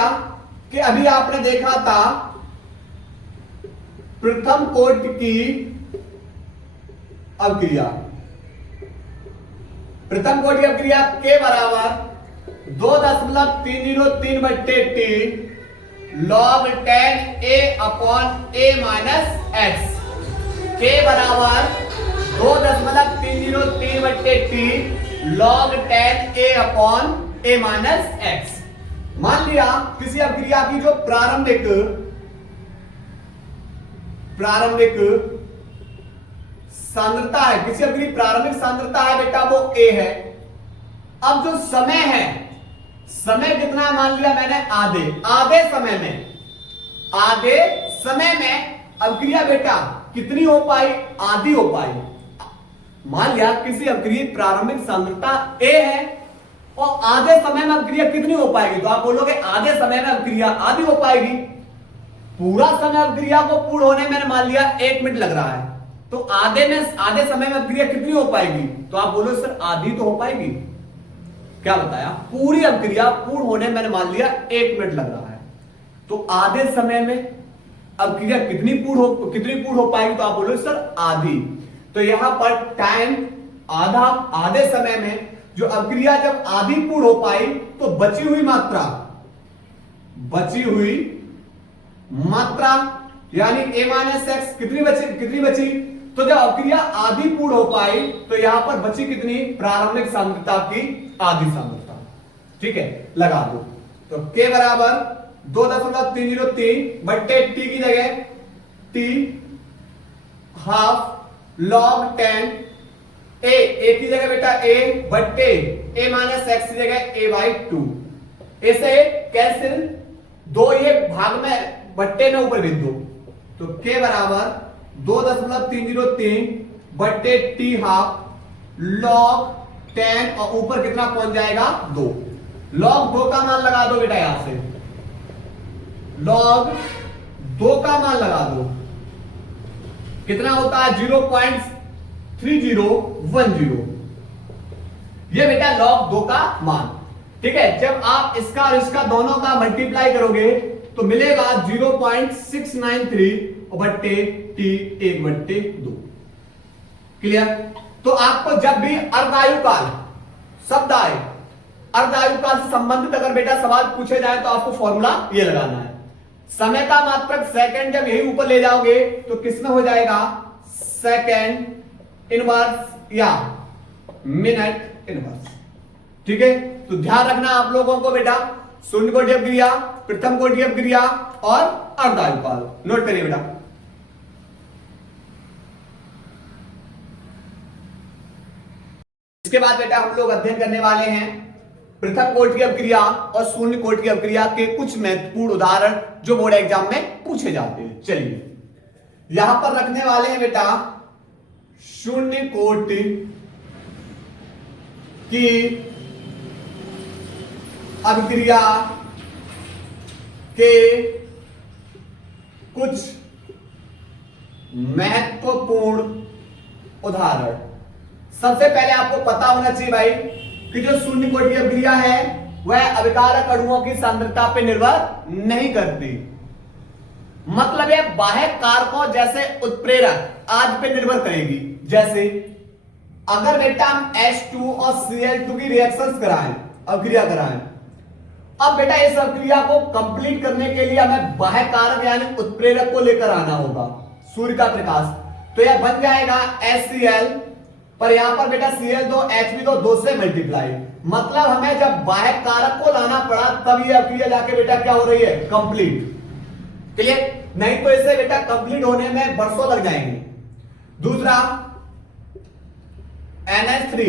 कि अभी आपने देखा था प्रथम कोट की अभिक्रिया, प्रथम कोट की अभिक्रिया के बराबर 2.303 बट्टे टी लॉग 10 ए अपॉन ए माइनस एक्स, के बराबर 2.303 बट्टे टी लॉग 10 ए अपॉन ए माइनस एक्स। मान लिया किसी अभिक्रिया की जो प्रारंभिक सांद्रता है, किसी अभिक्रिया प्रारंभिक सांद्रता है बेटा वो ए है। अब जो समय है, समय कितना है मान लिया मैंने, आधे समय में अभिक्रिया बेटा कितनी हो पाई, आधी हो पाई। मान लिया किसी अभिक्रिया प्रारंभिक सांद्रता ए है और आधे समय में अभिक्रिया कितनी हो पाएगी, तो आप बोलोगे आधे समय में अभिक्रिया आधी हो पाएगी। पूरा समय अभिक्रिया को पूर्ण होने में मान लिया 1 मिनट लग रहा है, तो आधे समय में अभिक्रिया कितनी हो पाएगी, तो आप बोलो सर आधी तो हो पाएगी। क्या बताया, पूरी अभिक्रिया पूर्ण होने में मान लिया 1 मिनट लग रहा है, तो आधे समय में अभिक्रिया कितनी पूर्ण हो पाएगी, तो आप बोलो सर आधी। तो यहां पर टाइम आधे समय में जो अभिक्रिया जब आधी पूर्ण हो पाई तो बची हुई मात्रा यानी a माइनस एक्स कितनी बची, तो जब अभिक्रिया आधी पूर्ण हो पाई तो यहां पर बची कितनी, प्रारंभिक सांद्रता की आधी सांद्रता। ठीक है, लगा दो, तो k बराबर 2.303 बट्टे टी की जगह टी हाफ लॉग 10 ए की जगह बेटा ए बट्टे ए माइनस एक्स की जगह ए बाई 2, ऐसे कैंसिल, दो ये भाग में बट्टे में ऊपर भेज दो, तो के बराबर 2.303 बट्टे टी हाफ लॉग 10 और ऊपर कितना पहुंच जाएगा 2, लॉग 2 का मान लगा दो बेटा, यहां से लॉग 2 का मान लगा दो, कितना होता है 0.3010, ये बेटा लॉग 2 का मान। ठीक है, जब आप इसका और इसका दोनों का मल्टीप्लाई करोगे तो मिलेगा 0.693 बट्टे टी 1/2। क्लियर, तो आपको जब भी अर्धायुकाल शब्द आए, अर्धायुकाल से संबंधित अगर बेटा सवाल पूछे जाए तो आपको फॉर्मूला ये लगाना है। समय का मात्रक सेकंड जब यही ऊपर ले जाओगे तो किसमें हो जाएगा, सेकंड इनवर्स या मिनट इनवर्स। ठीक है, तो ध्यान रखना आप लोगों को बेटा, शून्य कोटि अपक्रिया, प्रथम कोटि अपक्रिया और अर्धायुकाल नोट करिए बेटा। इसके बाद बेटा हम लोग अध्ययन करने वाले हैं प्रथम कोटि अपक्रिया और शून्य कोटि अपक्रिया के कुछ महत्वपूर्ण उदाहरण जो बोर्ड एग्जाम में पूछे जाते हैं। चलिए यहां पर रखने वाले हैं बेटा शून्य कोटि की अपक्रिया के कुछ महत्वपूर्ण उदाहरण। सबसे पहले आपको पता होना चाहिए भाई कि जो शून्य कोटि अपक्रिया है वह अभिकारक अणुओं की सांद्रता पर निर्भर नहीं करती। मतलब है बाह्य कारकों जैसे उत्प्रेरक आज पे निर्भर करेगी। जैसे अगर बेटा हम H2 और Cl2 की रिएक्शंस कराएं, अपक्रिया कराएं, अब बेटा इस अपक्रिया को कंप्लीट करने के लिए हमें बाह्य कारक यानी उत्प्रेरक को लेकर आना होगा, सूर्य का प्रकाश। तो यह बन जाएगा HCl, पर यहां पर बेटा Cl2 H2 2 से मल्टीप्लाई। मतलब हमें जब बाह्य कारक को लाना पड़ा तब यह अपक्रिया जाके बेटा क्या हो रही है, कंप्लीट। क्लियर? नहीं तो इसे बेटा कंप्लीट होने में बरसों लग जाएंगे। दूसरा NH3,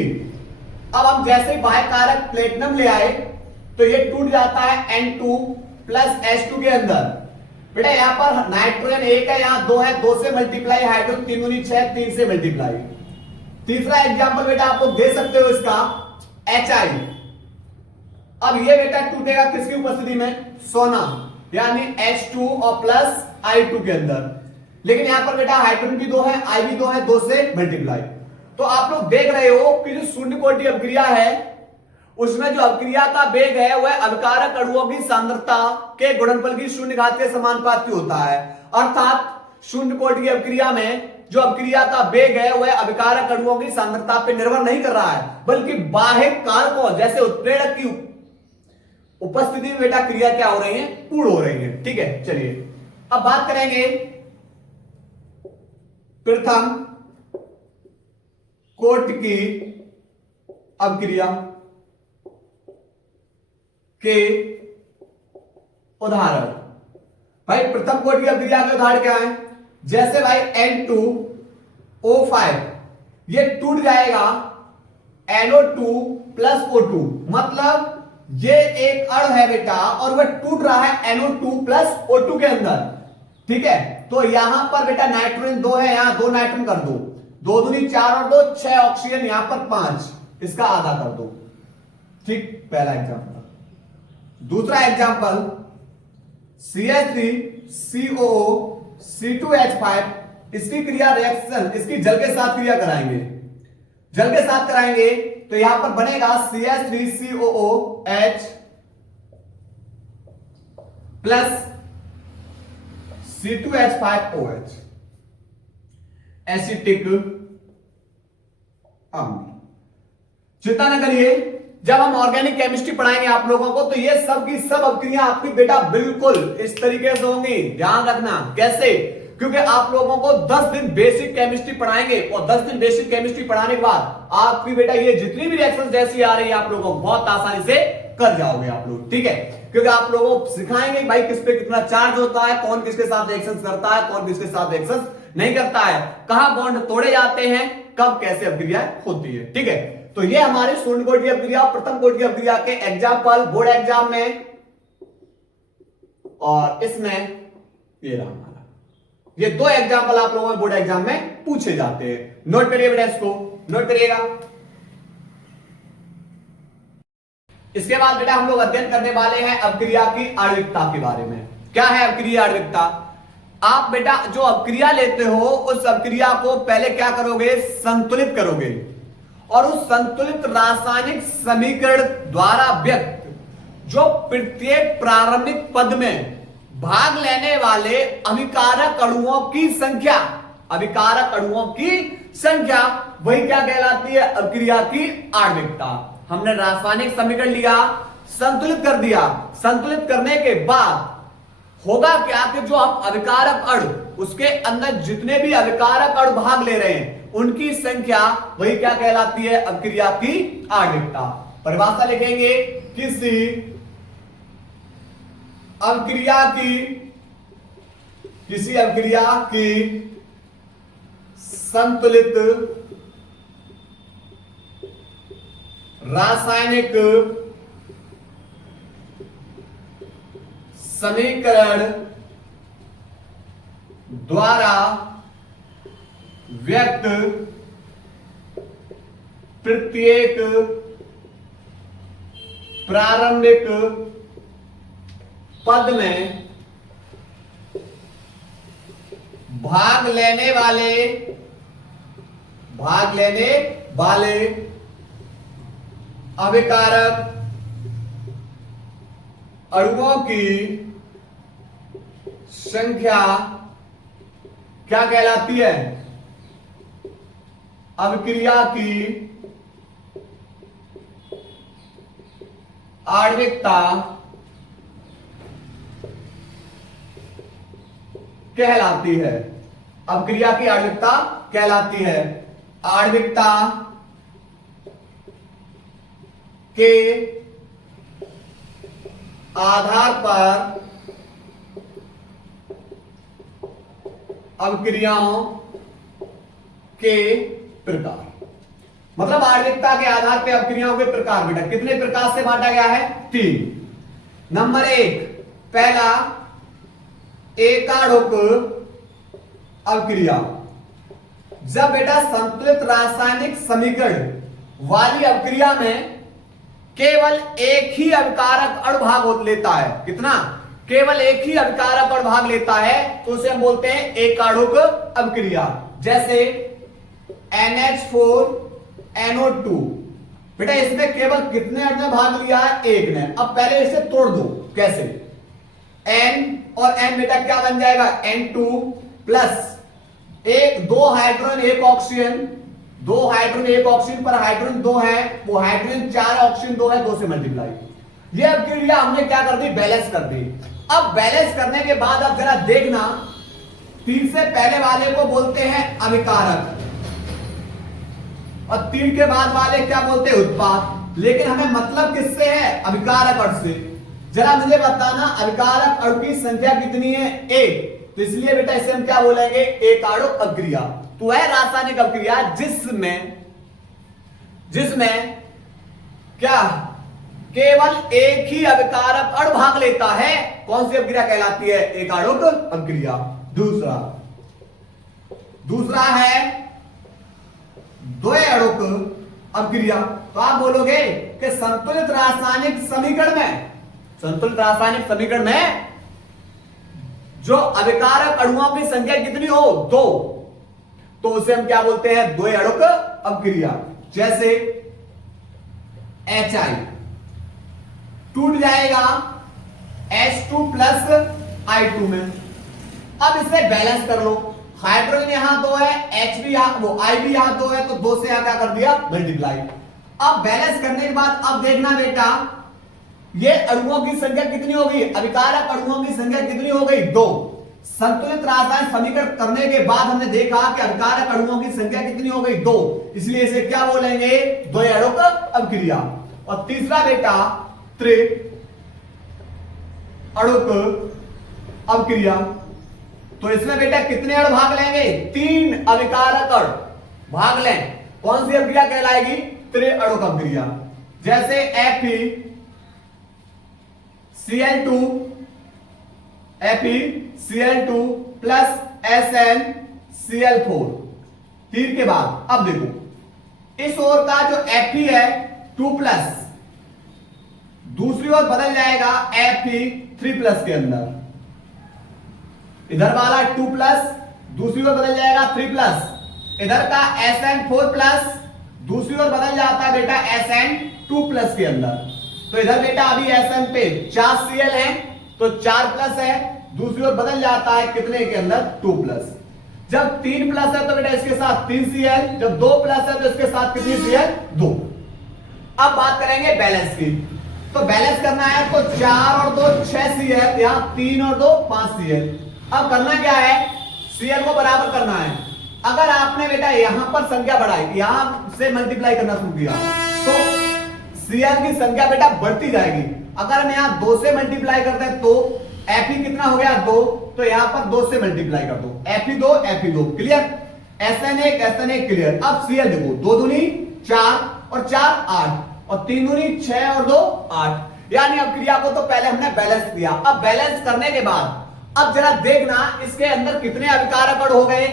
अब हम जैसे ही बाह्य कारक प्लेटिनम ले आए तो ये टूट जाता है N2 प्लस H2 के अंदर। बेटा यहां पर नाइट्रोजन 1 है, यहां 2 है, 2 से मल्टीप्लाई, हाइड्रोजन 3 दूनी 6, 3 से मल्टीप्लाई। तीसरा एग्जांपल बेटा आप लोग दे सकते हो इसका HI। अब ये बेटा टूटेगा किसकी उपस्थिति में, सोना, यानी H2 और प्लस I2 के अंदर। लेकिन यहां पर बेटा हाइड्रोजन भी 2 है, I भी 2 है, 2 से मल्टीप्लाई। तो आप लोग देख रहे हो कि जो शून्य कोटि अपक्रिया है उसमें जो अपक्रिया का वेग है वह अभिकारक अणुओं की सांद्रता के गुणनफल की शून्य घात के समानुपाती होता है। अर्थात शून्य कोटि की अपक्रिया में जो अपक्रिया का वेग है वह अभिकारक अणुओं की सांद्रता पर निर्भर नहीं कर रहा है, बल्कि बाह्य कारकों जैसे उत्प्रेरक की उपस्थिति में बेटा क्रिया क्या हो रही है, पूर्ण हो रही है। ठीक है, चलिए अब बात करेंगे प्रथम कोटि की अपक्रिया के उदाहरण। भाई प्रथम कोटि की अपक्रिया के उदाहरण क्या है, जैसे भाई N2O5 ये टूट जाएगा NO2 प्लस O2। मतलब ये एक अणु है बेटा और वह टूट रहा है NO2 प्लस O2 के अंदर। ठीक है, तो यहां पर बेटा नाइट्रोजन 2 है, यहां 2 नाइट्रोजन कर दो, 2 दूनी 4 और 2 6 ऑक्सीजन, यहां पर 5, इसका आधा कर दो। ठीक, पहला एग्जांपल। दूसरा एग्जांपल CH3COO C2H5, इसकी क्रिया रिएक्शन इसकी जल के साथ क्रिया कराएंगे, जल के साथ कराएंगे तो यहां पर बनेगा CH3COOH प्लस C2H5OH, एसिटिक अम्ल। चिंता न करिए, जब हम ऑर्गेनिक केमिस्ट्री पढ़ाएंगे आप लोगों को तो ये सब की सब अपक्रिया आपकी बेटा बिल्कुल इस तरीके से होंगी। ध्यान रखना कैसे, क्योंकि आप लोगों को 10 दिन बेसिक केमिस्ट्री पढ़ाएंगे और 10 दिन बेसिक केमिस्ट्री पढ़ाने के बाद आपकी बेटा ये जितनी भी रिएक्शन जैसी आ रही है आप लोगों को बहुत आसानी से कर जाओगे आप लोग। ठीक है, क्योंकि आप लोगों को सिखाएंगे भाई किस पे कितना चार्ज होता है, कौन किसके साथ रिएक्शन करता है, कौन किसके साथ रिएक्शन नहीं करता है, कहां बॉन्ड तोड़े जाते हैं, कब कैसे अपक्रिया होती है। ठीक है, तो ये हमारे शून्य कोटि अपक्रिया प्रथम कोटि अपक्रिया के एग्जाम्पल बोर्ड एग्जाम में, और इसमें ये रहा हमारा, ये 2 एग्जाम्पल आप लोगों को बोर्ड एग्जाम में पूछे जाते हैं। नोट करिए बेटा, इसको नोट करिएगा। इसके बाद बेटा हम लोग अध्ययन करने वाले हैं अपक्रिया की आणविकता के बारे में। क्या है अपक्रिया आणविकता? आप बेटा जो अपक्रिया लेते हो उस अपक्रिया को पहले क्या करोगे, संतुलित करोगे, और उस संतुलित रासायनिक समीकरण द्वारा व्यक्त जो प्रत्येक प्रारंभिक पद में भाग लेने वाले अभिकारक अणुओं की संख्या, अभिकारक अणुओं की संख्या, वही क्या कहलाती है, अपक्रिया की आणविकता। हमने रासायनिक समीकरण लिया, संतुलित कर दिया, संतुलित करने के बाद होगा क्या कि जो आप अविकारक अणु, उसके अंदर जितने भी अविकारक अणु भाग ले रहे हैं उनकी संख्या वही क्या कहलाती है, अभिक्रिया की आणविकता। परिभाषा लिखेंगे, किसी अभिक्रिया की संतुलित रासायनिक समीकरण द्वारा व्यक्त प्रत्येक प्रारंभिक पद में भाग लेने वाले अविकारक अणुओं की संख्या क्या कहलाती है, अभिक्रिया की आणविकता कहलाती है। अभिक्रिया की आणविकता कहलाती है। आणविकता के आधार पर अभिक्रियाओं के प्रकार, मतलब आणविकता के आधार पर अभिक्रियाओं के प्रकार बेटा कितने प्रकार से बांटा गया है, 3। नंबर 1, पहला एकाणुक अभिक्रिया। जब बेटा संतुलित रासायनिक समीकरण वाली अभिक्रिया में केवल एक ही अभिकारक अणु भाग लेता है, कितना, केवल एक ही अभिकारक अणु भाग लेता है, तो उसे हम बोलते हैं एकाणुक अभिक्रिया। जैसे NH4NO2, बेटा इसमें केवल कितने अणु ने भाग लिया है, एक ने। अब पहले इसे तोड़ दो, कैसे, N और N बेटा क्या बन जाएगा, N2 प्लस दो हाइड्रोजन एक ऑक्सीजन, दो हाइड्रोजन एक ऑक्सीजन पर हाइड्रोजन 2 है, वो हाइड्रोजन 4 ऑक्सीजन 2 है, 2 से मल्टीप्लाई। ये अभिक्रिया हमने क्या कर दी, बैलेंस कर दी। अब बैलेंस करने के बाद अब जरा देखना, 3 से पहले वाले को बोलते हैं अभिकारक और 3 के बाद वाले क्या बोलते हैं, उत्पाद। लेकिन हमें मतलब किससे है, अभिकारक अणु से। जरा मुझे बताना अभिकारक अणु की संख्या कितनी है, 1। तो इसलिए बेटा इसे हम क्या बोलेंगे, एकाणुक अभिक्रिया। तो है रासायनिक अभिक्रिया जिसमें क्या केवल एक ही अभिकारक अणु भाग लेता है, कौन सी अभिक्रिया कहलाती है, एकाणुक अभिक्रिया। दूसरा है द्वैअणुक अभिक्रिया। तो आप बोलोगे कि संतुलित रासायनिक समीकरण में जो अभिकारक अणुओं की संख्या कितनी हो, 2, तो उसे हम क्या बोलते हैं, द्वैअणुक अभिक्रिया। जैसे HI टूट जाएगा H2 प्लस I2 में। अब इसे बैलेंस कर लो, हाइड्रोजन यहां 2 है, H भी यहां, वो I भी यहां 2 है, तो 2 से यहां क्या कर दिया, मल्टीप्लाई। अब बैलेंस करने के बाद अब देखना बेटा ये अणुओं की संख्या कितनी हो गई, अभिकारक अणुओं की संख्या कितनी हो गई, 2। संतुलित रासायनिक समीकरण करने के बाद हमने देखा कि अभिकारक अणुओं की संख्या कितनी हो गई, 2। इसलिए इसे क्या बोलेंगे, द्वैअणुक अभिक्रिया। और तीसरा बेटा त्रिअणुक अभिक्रिया। तो इसमें बेटा कितने अणु भाग लेंगे, 3 अभिकारक अणु भाग लें। कौन सी अभिक्रिया कहलाएगी, त्रिअणुक अभिक्रिया। जैसे FeCl2 प्लस SnCl4। 3 के बाद अब देखो इस ओर का जो Fe है 2 प्लस, दूसरी ओर बदल जाएगा Fe3 प्लस के अंदर। इधर वाला 2 प्लस, दूसरी ओर बदल जाएगा 3 प्लस। इधर का Sn4 प्लस, दूसरी ओर बदल जाता है बेटा Sn2 प्लस के अंदर। तो इधर बेटा अभी Sn पे 4 Cl है, तो 4 प्लस है, दूसरी ओर बदल जाता है कितने के अंदर, 2 प्लस। जब 3 प्लस है तो बेटा इसके साथ 3 Cl, जब 2 प्लस है तो इसके साथ कितनी Cl, 2। अब बात करेंगे बैलेंस की। तो बैलेंस करना है तो 4 और 2 6 Cl, यहां 3 और 2 5 Cl। अब करना क्या है, Cl को बराबर करना है। अगर आपने बेटा यहां पर संख्या बढ़ाई, यहां से मल्टीप्लाई करना शुरू किया तो Cl की संख्या बेटा बढ़ती जाएगी। अगर हम यहां 2 से मल्टीप्लाई करते हैं तो Fe कितना हो गया 2, तो यहां पर 2 से मल्टीप्लाई कर दो, Fe2 क्लियर, SN1 क्लियर। अब Cl देखो 2 दूनी 4 और 4 8 और 3 दूनी 6 और 2 8, यानी अब क्रिया को तो पहले हमने बैलेंस दिया। अब बैलेंस करने के बाद अब जरा देखना इसके अंदर कितने अभिकारक अणु हो गए,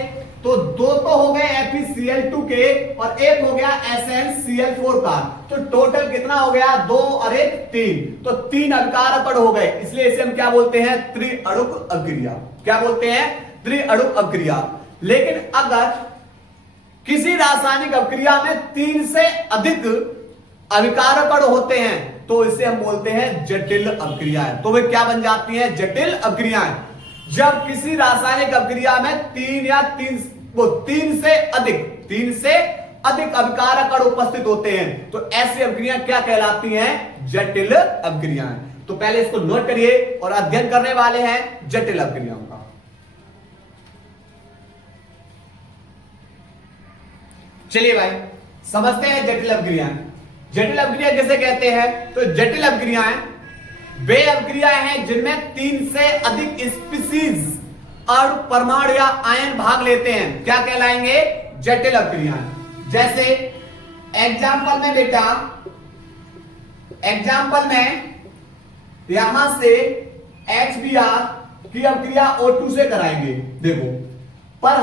तो 2 तो हो गए FeCl2 के और 1 हो गया SnCl4 का, तो टोटल कितना हो गया 2 और 1 3, तो 3 अभिकारक अणु हो गए। इसलिए इसे हम क्या बोलते हैं, त्रिअणुक अभिक्रिया। क्या बोलते हैं, त्रिअणुक अभिक्रिया। लेकिन अगर किसी रासायनिक अभिक्रिया में 3 से अधिक अभिकारक अणु होते हैं तो इसे हम बोलते हैं जटिल अभिक्रियाएं। तो वे क्या बन जाती हैं, जटिल अभिक्रियाएं। जब किसी रासायनिक अभिक्रिया में 3 से अधिक अभिकारक अणु उपस्थित होते हैं तो ऐसी अभिक्रियाएं क्या कहलाती हैं, जटिल अभिक्रियाएं। तो पहले इसको नोट करिए और अध्ययन करने वाले हैं जटिल अभिक्रियाओं का। चलिए भाई समझते हैं जटिल अभिक्रियाएं। जटिल अभिक्रिया किसे कहते हैं, तो जटिल अभिक्रियाएं वे अभिक्रियाएं हैं जिनमें 3 से अधिक स्पीशीज और परमाणु या आयन भाग लेते हैं, क्या कहलाएंगे, जटिल अभिक्रियाएं। जैसे एग्जाम्पल में बेटा, एग्जाम्पल में यहां से HBr की अभिक्रिया O2 से कराएंगे। देखो पर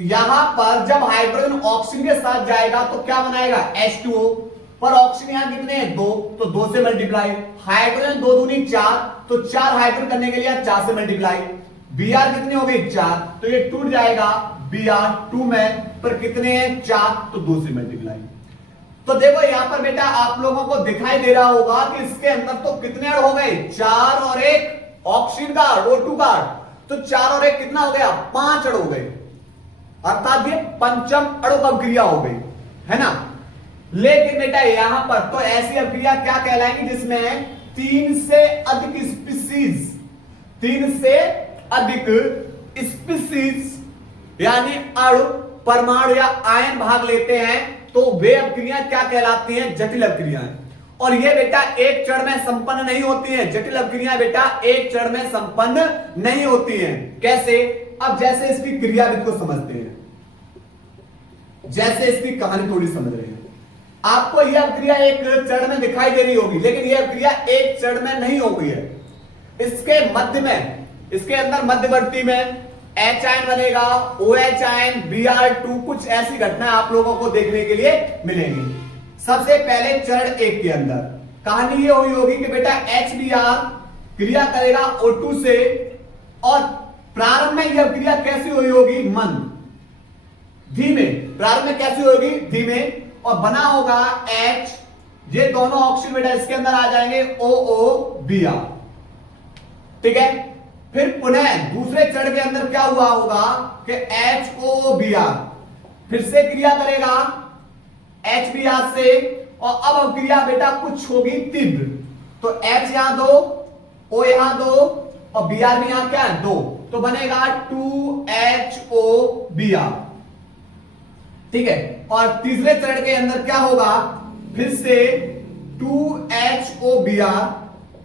यहां पर जब हाइड्रोजन ऑक्सीजन के साथ जाएगा तो क्या बनाएगा, H2O, पर ऑक्सीजन यहां कितने हैं 2, तो 2 से मल्टीप्लाई, हाइड्रोजन 2 दूनी 4, तो 4 हाइड्रोजन करने के लिए 4 से मल्टीप्लाई, Br कितने हो गए 4, तो ये टूट जाएगा Br2 में, पर कितने हैं 4, तो 2 से मल्टीप्लाई। तो देखो यहां पर बेटा आप लोगों को दिखाई दे रहा होगा कि इसके अंदर तो कितने अणु हो गए, 4 और 1 ऑक्सीजन का O2 का, तो 4 और 1 कितना हो गया, 5 अणु हो गए, अर्थात ये पंचम अणु अभिक्रिया हो गई, है ना। लेकिन बेटा यहां पर तो ऐसी अभिक्रिया क्या कहलाएंगी जिसमें 3 से अधिक स्पीशीज, 3 से अधिक स्पीशीज यानी अणु, परमाणु या आयन भाग लेते हैं, तो वे अभिक्रिया क्या कहलाती हैं, जटिल अभिक्रियाएं। और ये बेटा एक चरण में संपन्न नहीं होती हैं, जटिल अभिक्रियाएं बेटा एक चरण में संपन्न नहीं होती हैं। कैसे, अब जैसे इसकी क्रियाविधि को समझते हैं, जैसे इसकी कहानी थोड़ी समझ रहे हैं। आपको यह अभिक्रिया एक चरण में दिखाई दे रही होगी, लेकिन यह अभिक्रिया एक चरण में नहीं हो गई है। इसके मध्य में, इसके अंदर मध्यवर्ती में H आयन बनेगा, OH आयन, Br2, कुछ ऐसी घटनाएं आप लोगों को देखने के लिए मिलेंगी। सबसे पहले चरण 1 के अंदर कहानी ये हुई होगी कि बेटा HBr क्रिया करेगा O2 से, और प्रारंभ में यह क्रिया कैसी हुई होगी, मंद, धीमे, प्रारंभ में कैसी होगी, धीमे, और बना होगा H, ये दोनों ऑक्सीजन बेटा इसके अंदर आ जाएंगे OO-Br, ठीक है। फिर पुनः दूसरे चरण के अंदर क्या हुआ होगा कि HOO-Br फिर से क्रिया करेगा HBr से, और अब क्रिया बेटा कुछ होगी तीव्र, तो H यहां 2, O यहां 2 और Br में यहां क्या है 2, तो बनेगा 2HO-Br, ठीक है। और तीसरे चरण के अंदर क्या होगा, फिर से 2HO-Br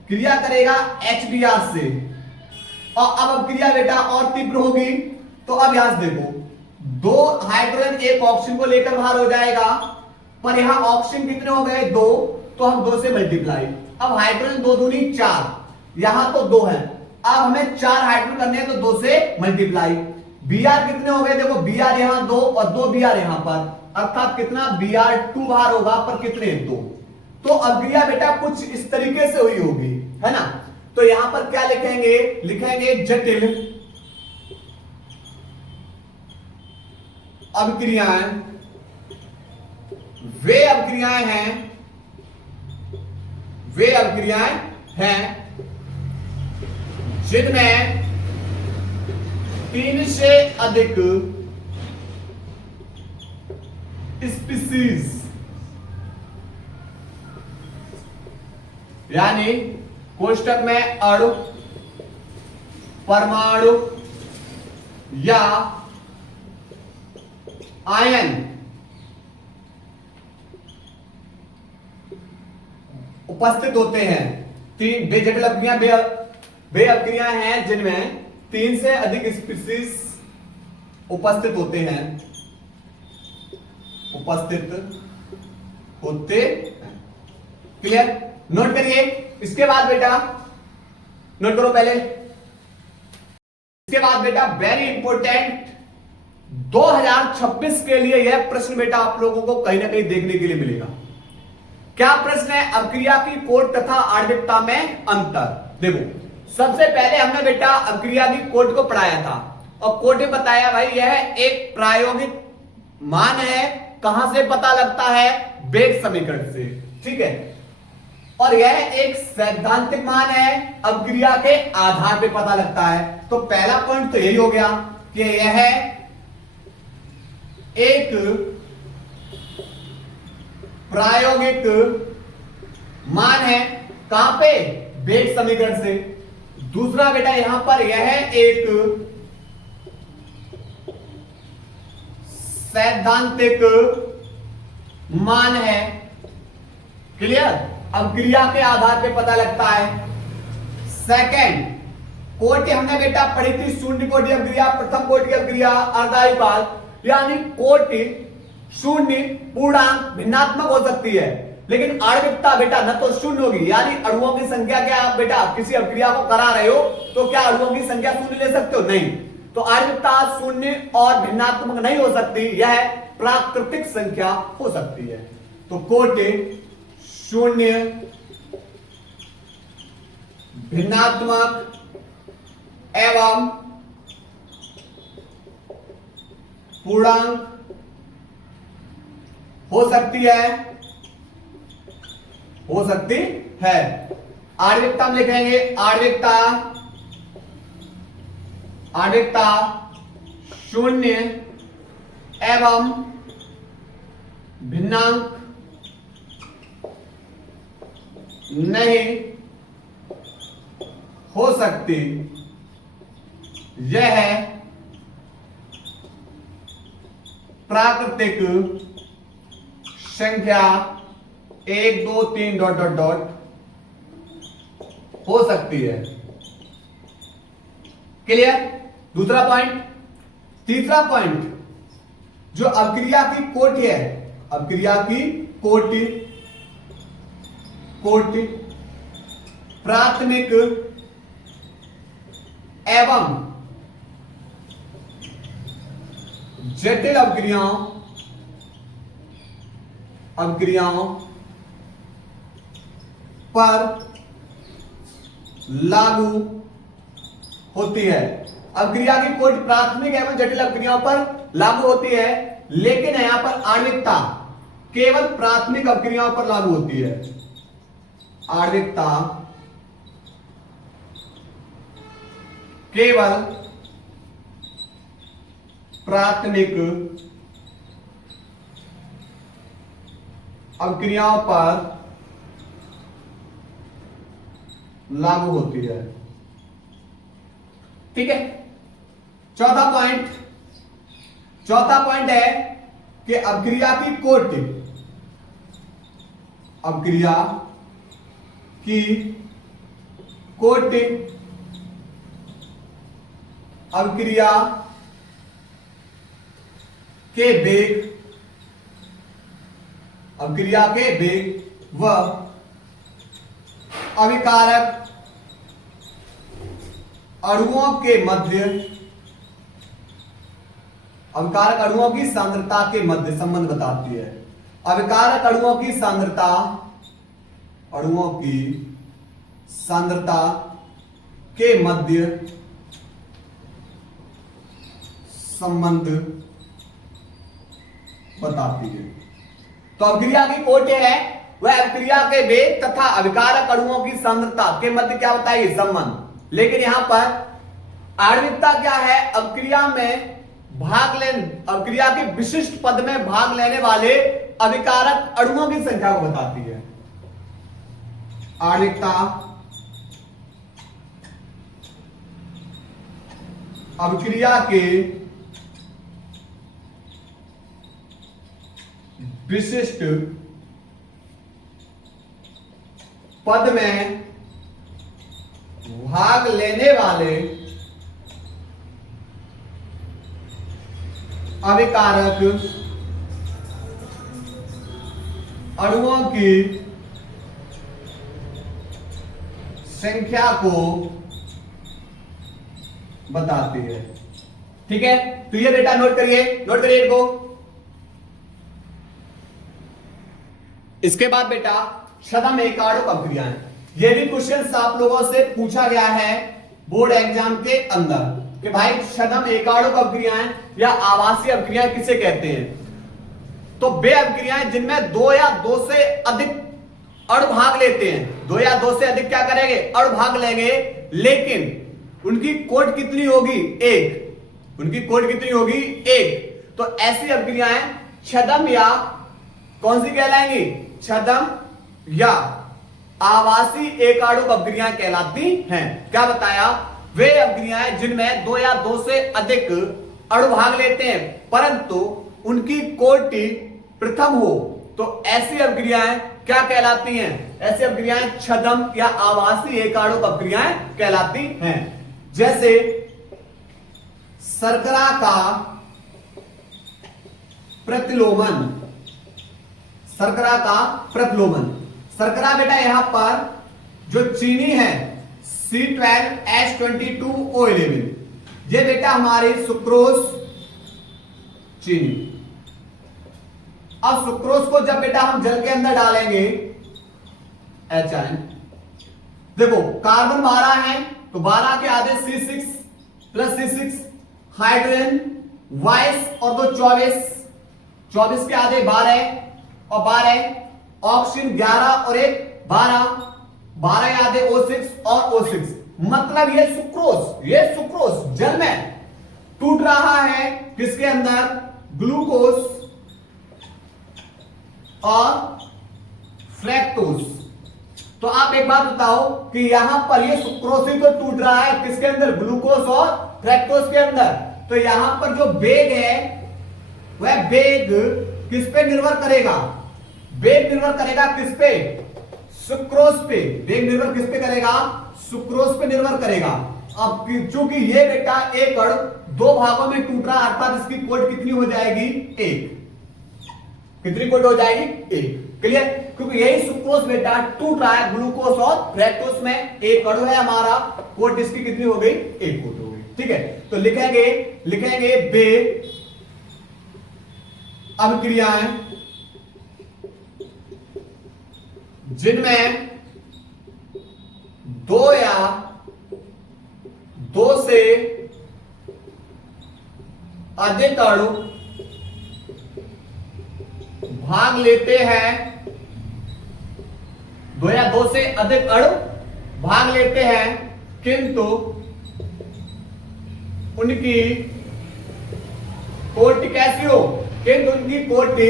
क्रिया करेगा HBr से, और अब क्रिया बेटा और तीव्र होगी। तो अब यहां से देखो 2 हाइड्रोजन 1 ऑक्सीजन को लेकर बाहर हो जाएगा, पर यहां ऑक्सीजन कितने हो गए 2, तो हम 2 से मल्टीप्लाई, अब हाइड्रोजन 2 दूनी 4, यहां तो 2 है, अब हमें 4 हाइड्रोजन करने हैं तो 2 से मल्टीप्लाई, Br कितने हो गए, देखो Br यहां 2 और 2 Br यहां पर, अर्थात कितना Br2 बाहर होगा, पर कितने 2। तो अभिक्रिया बेटा कुछ इस तरीके से हुई होगी, है ना। तो यहां पर क्या लिखेंगे, लिखेंगे जटिल अभिक्रियाएं वे अभिक्रियाएं हैं जिनमें 3 से अधिक स्पीशीज यानी कोष्टक में अणु, परमाणु या आयन उपस्थित होते हैं। तीन बेजटिल अवक्रियाएं वे अवक्रियाएं हैं जिनमें 3 से अधिक स्पीशीज उपस्थित होते हैं, क्लियर। नोट करिए। इसके बाद बेटा नोट करो पहले। इसके बाद बेटा वेरी इंपॉर्टेंट 2026 के लिए यह प्रश्न बेटा आप लोगों को कहीं ना कहीं देखने के लिए मिलेगा। क्या प्रश्न है? अवक्रिया की कोट तथा आणविकता में अंतर। देखो सबसे पहले हमने बेटा अवक्रिया की कोट को पढ़ाया था और कोट में बताया भाई यह एक प्रायोगिक मान है। कहां से पता लगता है? वेग समीकरण से, ठीक है। और यह एक सैद्धांतिक मान है, अवक्रिया के आधार पे पता लगता है। तो पहला पॉइंट तो यही हो गया कि यह एक प्रायोगिक मान है। कहां पे? वेग समीकरण से। दूसरा बेटा यहां पर यह एक सैद्धांतिक मान है, क्लियर। अवक्रिया के आधार पे पता लगता है। सेकंड कोटि हमने बेटा पढ़ी थी, शून्य कोटि अवक्रिया, प्रथम कोटि अवक्रिया, अर्धायुकाल, यानी कोटि शून्य, पूर्णांक, भिन्नात्मक हो सकती है। लेकिन आणविकता बेटा न तो शून्य होगी, यानी अणुओं की संख्या क्या आप बेटा किसी अवक्रिया को करा रहे हो तो क्या अणुओं की संख्या शून्य ले सकते हो? नहीं। तो आणविकता शून्य और भिन्नात्मक नहीं हो सकती, यह प्राकृतिक संख्या हो सकती है। तो कोटि शून्य, भिन्नात्मक एवं पूर्णांक हो सकती है। आणविकता हम लिखेंगे आणविकता शून्य एवं भिन्नांक नहीं हो सकती। यह प्राकृतिक संख्या 1 2 3 डॉट डॉट डॉट हो सकती है, क्लियर। दूसरा पॉइंट। तीसरा पॉइंट जो अवक्रिया की कोटि है, अवक्रिया की कोटि प्राथमिक एवं जटिल अवक्रियाओं पर लागू होती है। अवक्रिया की कोटि प्राथमिक एवं जटिल अवक्रियाओं पर लागू होती है, लेकिन यहां पर आणविकता केवल प्राथमिक अवक्रियाओं पर लागू होती है। आणविकता केवल प्राथमिक अवक्रियाओं पर लागू होती है, ठीक है। चौथा पॉइंट है कि अवक्रिया की कोटि अवक्रिया के वेग व अविकारक अणुओं की सांद्रता के मध्य संबंध बताती है। अविकारक अणुओं की सांद्रता के मध्य संबंध बताती है। तो अवक्रिया की कोटि है वह अवक्रिया के वेग तथा अविकारक अणुओं की सांद्रता के मध्य क्या बताएगी? संबंध। लेकिन यहां पर आणविकता क्या है? अवक्रिया के विशिष्ट पद में भाग लेने वाले अविकारक अणुओं की संख्या को बताती है। आणिकता, अभिक्रिया के विशिष्ट पद में भाग लेने वाले अभिकारक अणुओं की संख्या को बताती है। ठीक है, तो ये बेटा नोट करिए इनको। इसके बाद बेटा शतम एकाणुक अभिक्रियाएं, ये भी क्वेश्चन आप लोगों से पूछा गया है बोर्ड एग्जाम के अंदर कि भाई शतम एकाणुक अभिक्रियाएं या आवासीय अभिक्रियाएं किसे कहते हैं। तो वे अभिक्रियाएं जिनमें दो या दो से अधिक अणु भाग लेते हैं, दो या दो से अधिक क्या करेंगे, अणु भाग लेंगे, लेकिन उनकी कोट कितनी होगी, एक। उनकी कोट कितनी होगी, एक। तो ऐसी अभिक्रियाएं छदम या कौन सी कहलाएंगी, छदम या आवासीय एकाणुक अभिक्रियाएं कहलाती हैं। क्या बताया, वे अभिक्रियाएं जिनमें दो या दो से अधिक अणु भाग लेते हैं परंतु उनकी कोटि प्रथम हो, तो ऐसी अभिक्रियाएं क्या कहलाती हैं, ऐसी अभिक्रियाएं छदम या आवासीय एकाणुक अभिक्रियाएं कहलाती हैं। जैसे शर्करा का प्रतिलोमन, शर्करा का प्रतिलोमन। शर्करा बेटा यहां पर जो चीनी है C12H22O11, ये बेटा हमारी सुक्रोज चीनी। अब सुक्रोज को जब बेटा हम जल के अंदर डालेंगे HN, देखो कार्बन 12 है तो 12 के आधे C6 प्लस C6, हाइड्रोजन 22 और 2 24, 24 के आधे 12 और 12, ऑक्सीजन 11 और 1 12, 12 के आधे O6 और O6। मतलब ये सुक्रोज जल में टूट रहा है, किसके अंदर, ग्लूकोज और फ्रैक्टोज। तो आप एक बात बताओ कि यहां पर ये सुक्रोज ही तो टूट रहा है, किसके अंदर, ग्लूकोज और फ्रैक्टोज के अंदर। तो यहां पर जो वेग है वह वेग किस पे निर्भर करेगा, वेग निर्भर करेगा किस पे, सुक्रोज पे। वेग निर्भर किस पे करेगा, सुक्रोज पे निर्भर करेगा। अब चूंकि ये बेटा एक अणु दो भागों में टूट रहा है अर्थात इसकी कोट कितनी हो जाएगी, एक। कितनी कोट हो जाएगी, एक। क्लियर, क्योंकि यही सुक्रोज बेटा टूट रहा है ग्लूकोज और फ्रैक्टोज में, एक अणु है हमारा, कोट इसकी कितनी हो गई, एक कोट हो गई। ठीक है, तो लिखेंगे वे अभिक्रियाएं जिनमें दो या दो से अधिक अणु भाग लेते हैं, दो या दो से अधिक अणु भाग लेते हैं किंतु उनकी कोटि कैसी हो, किंतु उनकी कोटि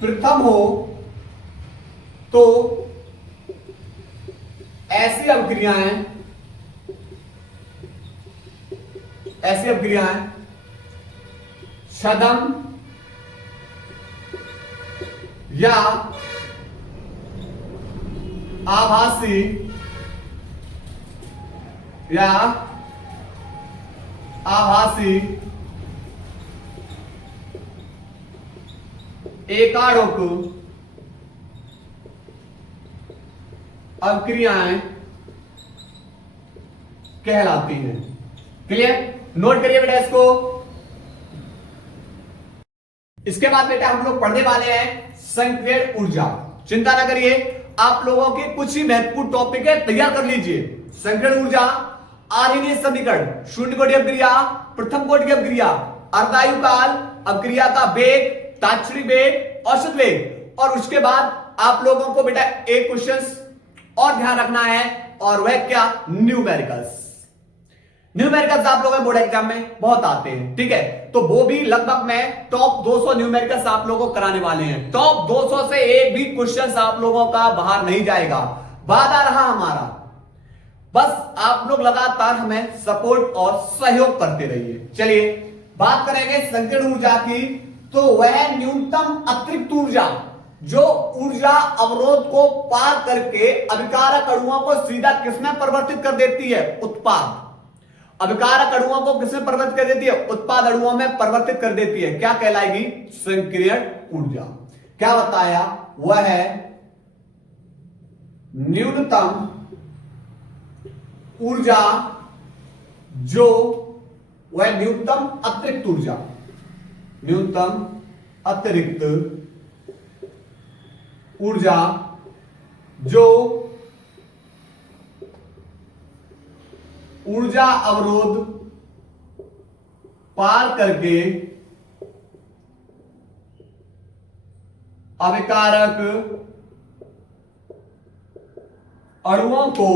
प्रथम हो, तो ऐसी अभिक्रियाएं छदम या आभासी एकाणुक अभिक्रियाएं कहलाती हैं। क्लियर, नोट करिए बेटा इसको। इसके बाद बेटा हम लोग पढ़ने वाले हैं संकीर्ण ऊर्जा। चिंता ना करिए, आप लोगों के कुछ ही महत्वपूर्ण टॉपिक है, तैयार कर लीजिए। संकीर्ण ऊर्जा, आर्यनीय समीकरण, शून्य कोटि अभिक्रिया, प्रथम कोटि अभिक्रिया, अर्धायु काल, अभिक्रिया का वेग, तात्क्षणिक वेग, औसत वेग। और उसके बाद आप लोगों को बेटा एक क्वेश्चन और ध्यान रखना है, और वह क्या, न्यूमेरिकल्स। न्यूमेरिकल्स आप लोगों के बोर्ड एग्जाम में बहुत आते हैं। ठीक है, तो वो भी लगभग मैं टॉप 200 न्यूमेरिकल्स आप लोगों को कराने वाले हैं। टॉप 200 से एक भी क्वेश्चन आप लोगों का बाहर नहीं जाएगा, वादा रहा हमारा। बस आप लोग लगातार हमें सपोर्ट और सहयोग करते रहिए। चलिए बात करेंगे संकीर्ण ऊर्जा की। तो वह न्यूनतम अतिरिक्त ऊर्जा जो ऊर्जा अवरोध को पार करके अभिकारक अणुओं को सीधा किसमें परिवर्तित कर देती है? उत्पाद। अभिकारक अणुओं को किसमें परिवर्तित कर देती है? उत्पाद अणुओं में परिवर्तित कर देती है। क्या कहलाएगी? संकीर्ण ऊर्जा। क्या बताया? वह है न्यूनतम ऊर्जा जो वह न्यूनतम अतिरिक्त ऊर्जा, न्यूनतम अतिरिक्त ऊर्जा जो ऊर्जा अवरोध पार करके अभिकारक अणुओं को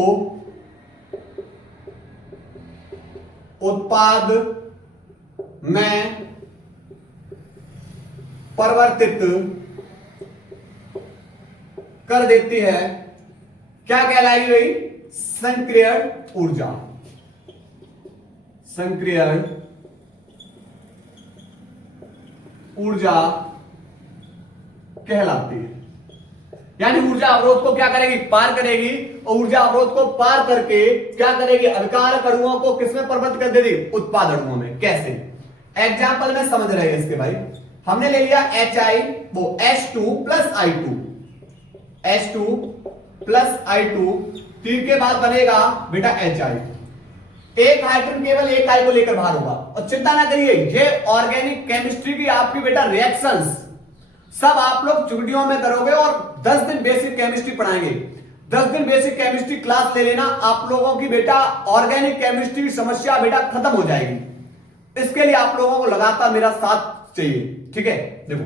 उत्पाद में परिवर्तित कर देती है। क्या कहलाएगी भाई? संकीर्ण ऊर्जा। संकीर्ण ऊर्जा कहलाती है। यानी ऊर्जा अवरोध को क्या करेगी? पार करेगी। और ऊर्जा अवरोध को पार करके क्या करेगी? अभिकारक अणुओं को किसमें परिवर्तित कर देगी? उत्पाद अणुओं में। कैसे? एग्जाम्पल में समझ रहे हैं इसके भाई। हमने ले लिया HI, वो H2 plus I2, H2 plus I2, तीर के बाद बनेगा बेटा HI। एक हाइड्रोजन केवल एक I को लेकर बाहर होगा। और चिंता ना करिए, ये ऑर्गेनिक केमिस्ट्री की आपकी बेटा रिएक्शंस सब आप लोग चुटकियों में करोगे और 10 दिन बेसिक केमिस्ट्री पढ़ाएंगे। 10 दिन बेसिक केमिस्ट्री क्लास ले लेना, आप लोगों की बेटा ऑर्गेनिक केमिस्ट्री समस्या बेटा खत्म हो जाएगी। इसके लिए आप लोगों को लगातार मेरा साथ चाहिए, ठीक है? देखो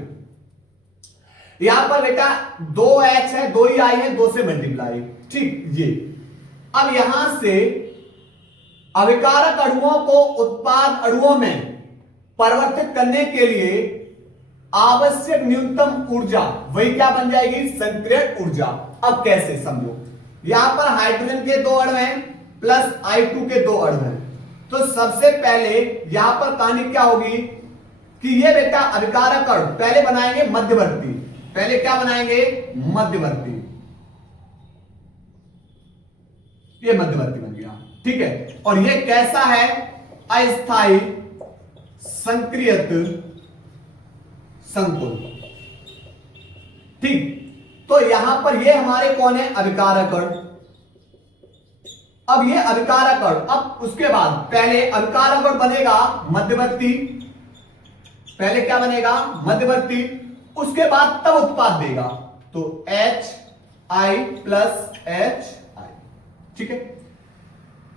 यहां पर बेटा 2H है, 2 ही आई है, 2 से मल्टीप्लाई, ठीक। ये अब यहां से अभिकारक अणुओं को उत्पाद अणुओं में परिवर्तित करने के लिए आवश्यक न्यूनतम ऊर्जा वही क्या बन जाएगी? संकीर्ण ऊर्जा। अब कैसे समझो, यहां पर हाइड्रोजन के 2 अणु हैं प्लस I2 के 2 अणु हैं। तो सबसे पहले यहां पर कहानी क्या होगी कि ये बेटा अभिकारक अणु पहले बनाएंगे मध्यवर्ती। पहले क्या बनाएंगे? मध्यवर्ती। ये मध्यवर्ती बन गया, ठीक है। और ये कैसा है? अस्थायी संक्रियत संकुल, ठीक। तो यहां पर ये हमारे कौन है? अभिकारक अणु। अब ये अभिकारक अणु, अब उसके बाद पहले अभिकारक अणु बनेगा मध्यवर्ती। पहले क्या बनेगा? मध्यवर्ती। उसके बाद तब उत्पाद देगा, तो HI प्लस HI, ठीक है।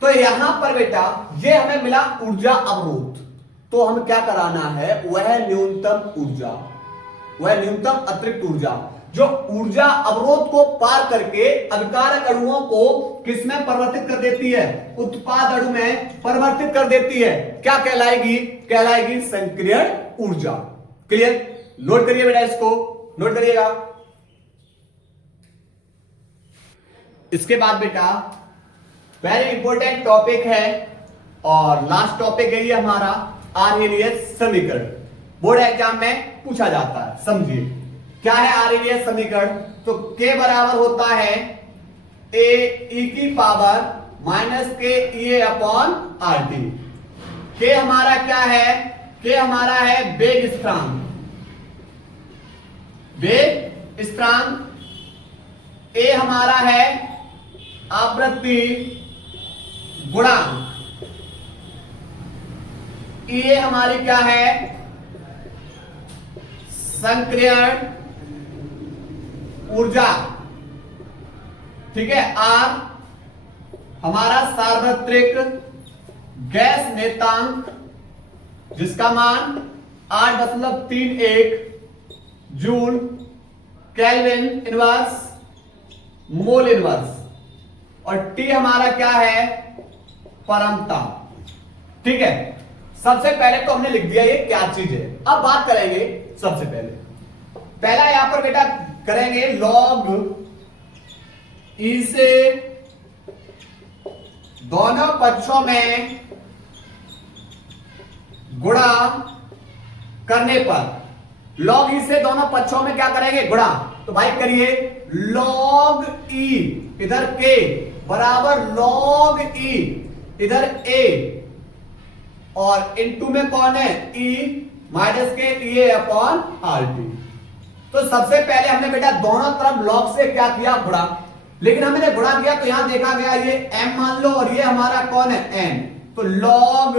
तो यहां पर बेटा ये हमें मिला ऊर्जा अवरोध। तो हमें क्या कराना है? वह न्यूनतम ऊर्जा, वह न्यूनतम अतिरिक्त ऊर्जा जो ऊर्जा अवरोध को पार करके अभिकारक अणुओं को किसमें परिवर्तित कर देती है? उत्पाद अणु में परिवर्तित कर देती है। क्या कहलाएगी? कहलाएगी संकीर्ण ऊर्जा। क्लियर? नोट करिए बेटा, इसको नोट करिएगा। इसके बाद बेटा वेरी इंपॉर्टेंट टॉपिक है और लास्ट टॉपिक है ये हमारा आर्हेनियस समीकरण। बोर्ड एग्जाम में पूछा जाता है, समझिए क्या है आर्हेनियस समीकरण। तो K बराबर होता है A e की पावर माइनस के E अपॉन RT। K हमारा क्या है? K हमारा है वेग स्थिरांक, वेग स्थिरांक। A हमारा है आवृत्ति गुणांक। ये हमारी क्या है? संकीर्ण ऊर्जा, ठीक है। R हमारा सार्वत्रिक गैस नेतांक जिसका मान 8.31 joule kelvin inverse mole inverse. और T हमारा क्या है? परमता, ठीक है। सबसे पहले तो हमने लिख दिया ये क्या चीज है। अब बात करेंगे सबसे पहला यहां पर बेटा करेंगे log e से दोनों पक्षों में गुणा करने पर log e से दोनों पक्षों में क्या करेंगे गुणा। तो भाई करिए log e इधर k बराबर log e इधर a और इनटू में कौन है e माइनस के e अपॉन आर टी। तो सबसे पहले हमने बेटा दोनों तरफ log से क्या किया गुणा, लेकिन हमने गुणा किया तो यहां देखा गया ये m मान लो और ये हमारा कौन है n। तो log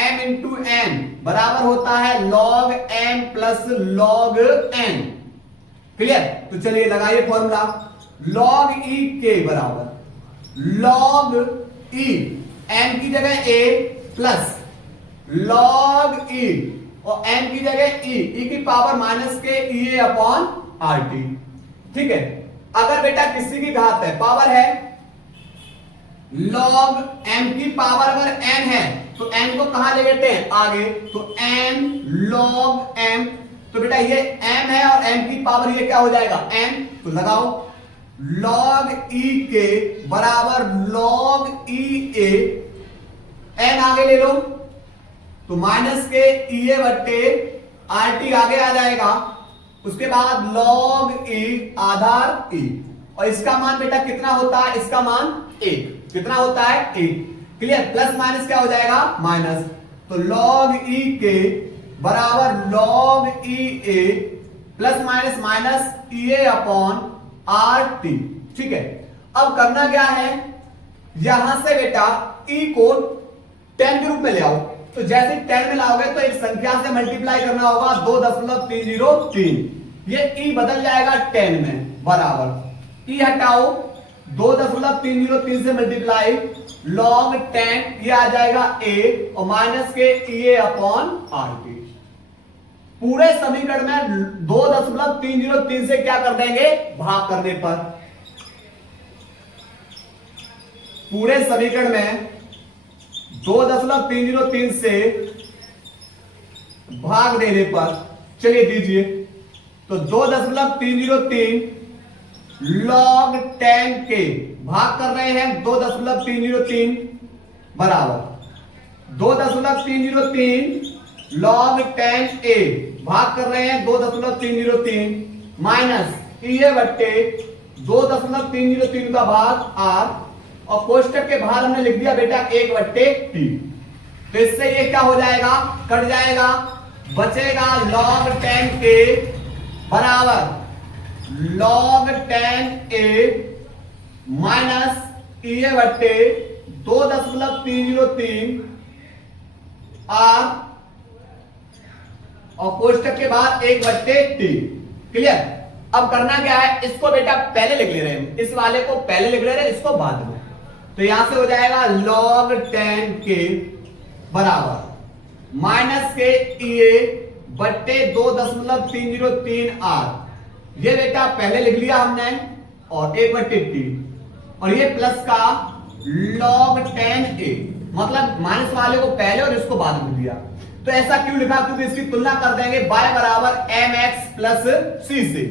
m इंटू n बराबर होता है log m plus log n। Clear. तो चलिए लगाइए फॉर्मूला log e के बराबर log e m की जगह a प्लस log e और n की जगह e की पावर माइनस के e अपॉन आर टी। ठीक है। अगर बेटा किसी की घात है पावर है log m की पावर अगर n है तो n को कहां ले लेते हैं आगे, तो n log m। तो बेटा ये m है और m की पावर ये क्या हो जाएगा n। तो लगाओ log e के बराबर log e a, n आगे ले लो तो माइनस के e a बट्टे आर टी आगे आ जाएगा। उसके बाद log e आधार e और इसका मान बेटा कितना होता है, इसका मान 1। कितना होता है 1। क्लियर। प्लस माइनस क्या हो जाएगा माइनस। तो log e के बराबर log e a plus minus minus e a upon R T. ठीक है। अब करना क्या है, यहां से बेटा e को 10 के रूप में ले आओ। तो जैसे 10 में लाओगे तो एक संख्या से मल्टीप्लाई करना होगा 2.303। ये e बदल जाएगा 10 में बराबर e हटाओ 2.303 से मल्टीप्लाई log 10 ये आ जाएगा a और माइनस के e अपॉन आर टी। पूरे समीकरण में 2.303 से क्या कर देंगे भाग करने पर, पूरे समीकरण में 2.303 से भाग देने पर, चलिए दीजिए तो 2.303 log 10 के भाग कर रहे हैं 2.303 बराबर 2.303 log 10 a भाग कर रहे हैं 2.303 माइनस ये बट्टे 2.303 का भाग r और कोष्टक के बाहर हमने लिख दिया बेटा 1 बट्टे टी। तो इससे ये क्या हो जाएगा कट जाएगा, बचेगा log 10 के बराबर log 10 a माइनस ये बट्टे 2.303 r और कोष्टक के बाद 1 बट्टे टी। क्लियर। अब करना क्या है, इसको बेटा पहले लिख ले रहे हैं, इस वाले को पहले लिख ले रहे हैं, इसको बाद में। तो यहां से हो जाएगा log 10 के बराबर माइनस के e बट्टे 2.303 r। ये बेटा पहले लिख लिया हमने और 1 बट्टे टी और ये प्लस का log 10a, मतलब माइनस वाले को पहले और इसको बाद में लिख दिया। तो ऐसा क्यों लिखा, क्योंकि इसकी तुलना कर देंगे y बराबर mx प्लस c से।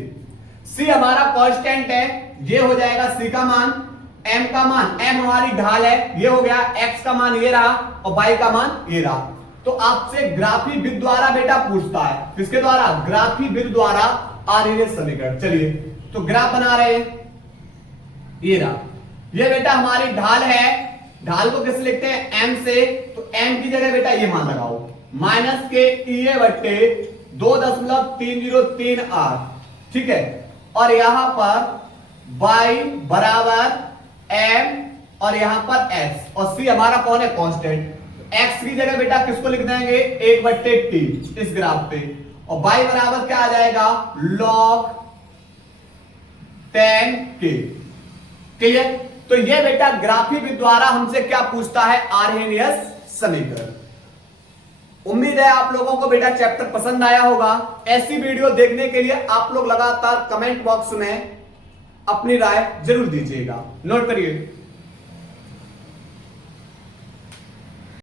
c हमारा कांस्टेंट है, ये हो जाएगा c का मान, m का मान, m हमारी ढाल है, ये हो गया, x का मान ये रहा और y का मान ये रहा। तो आपसे ग्राफी विधि द्वारा बेटा पूछता है, किसके द्वारा, ग्राफी विधि द्वारा आर्यन समीकरण। चलिए तो ग्राफ बना रहे हैं, ये रहा, ये बेटा हमारी ढाल है, ढाल को किस लिखते हैं m से। तो m की जगह बेटा ये मान लगाओ माइनस के e बट्टे 2.303 r। ठीक है। और यहां पर y बराबर m और यहां पर x और c हमारा कौन है कांस्टेंट। x की जगह बेटा किसको लिख देंगे 1 बट्टे टी इस ग्राफ पे और y बराबर क्या आ जाएगा log 10 के। क्लियर। तो ये बेटा ग्राफी विधि द्वारा हमसे क्या पूछता है, आर्हेनियस समीकरण। उम्मीद है आप लोगों को बेटा चैप्टर पसंद आया होगा। ऐसी वीडियो देखने के लिए आप लोग लगातार कमेंट बॉक्स में अपनी राय जरूर दीजिएगा। नोट करिए।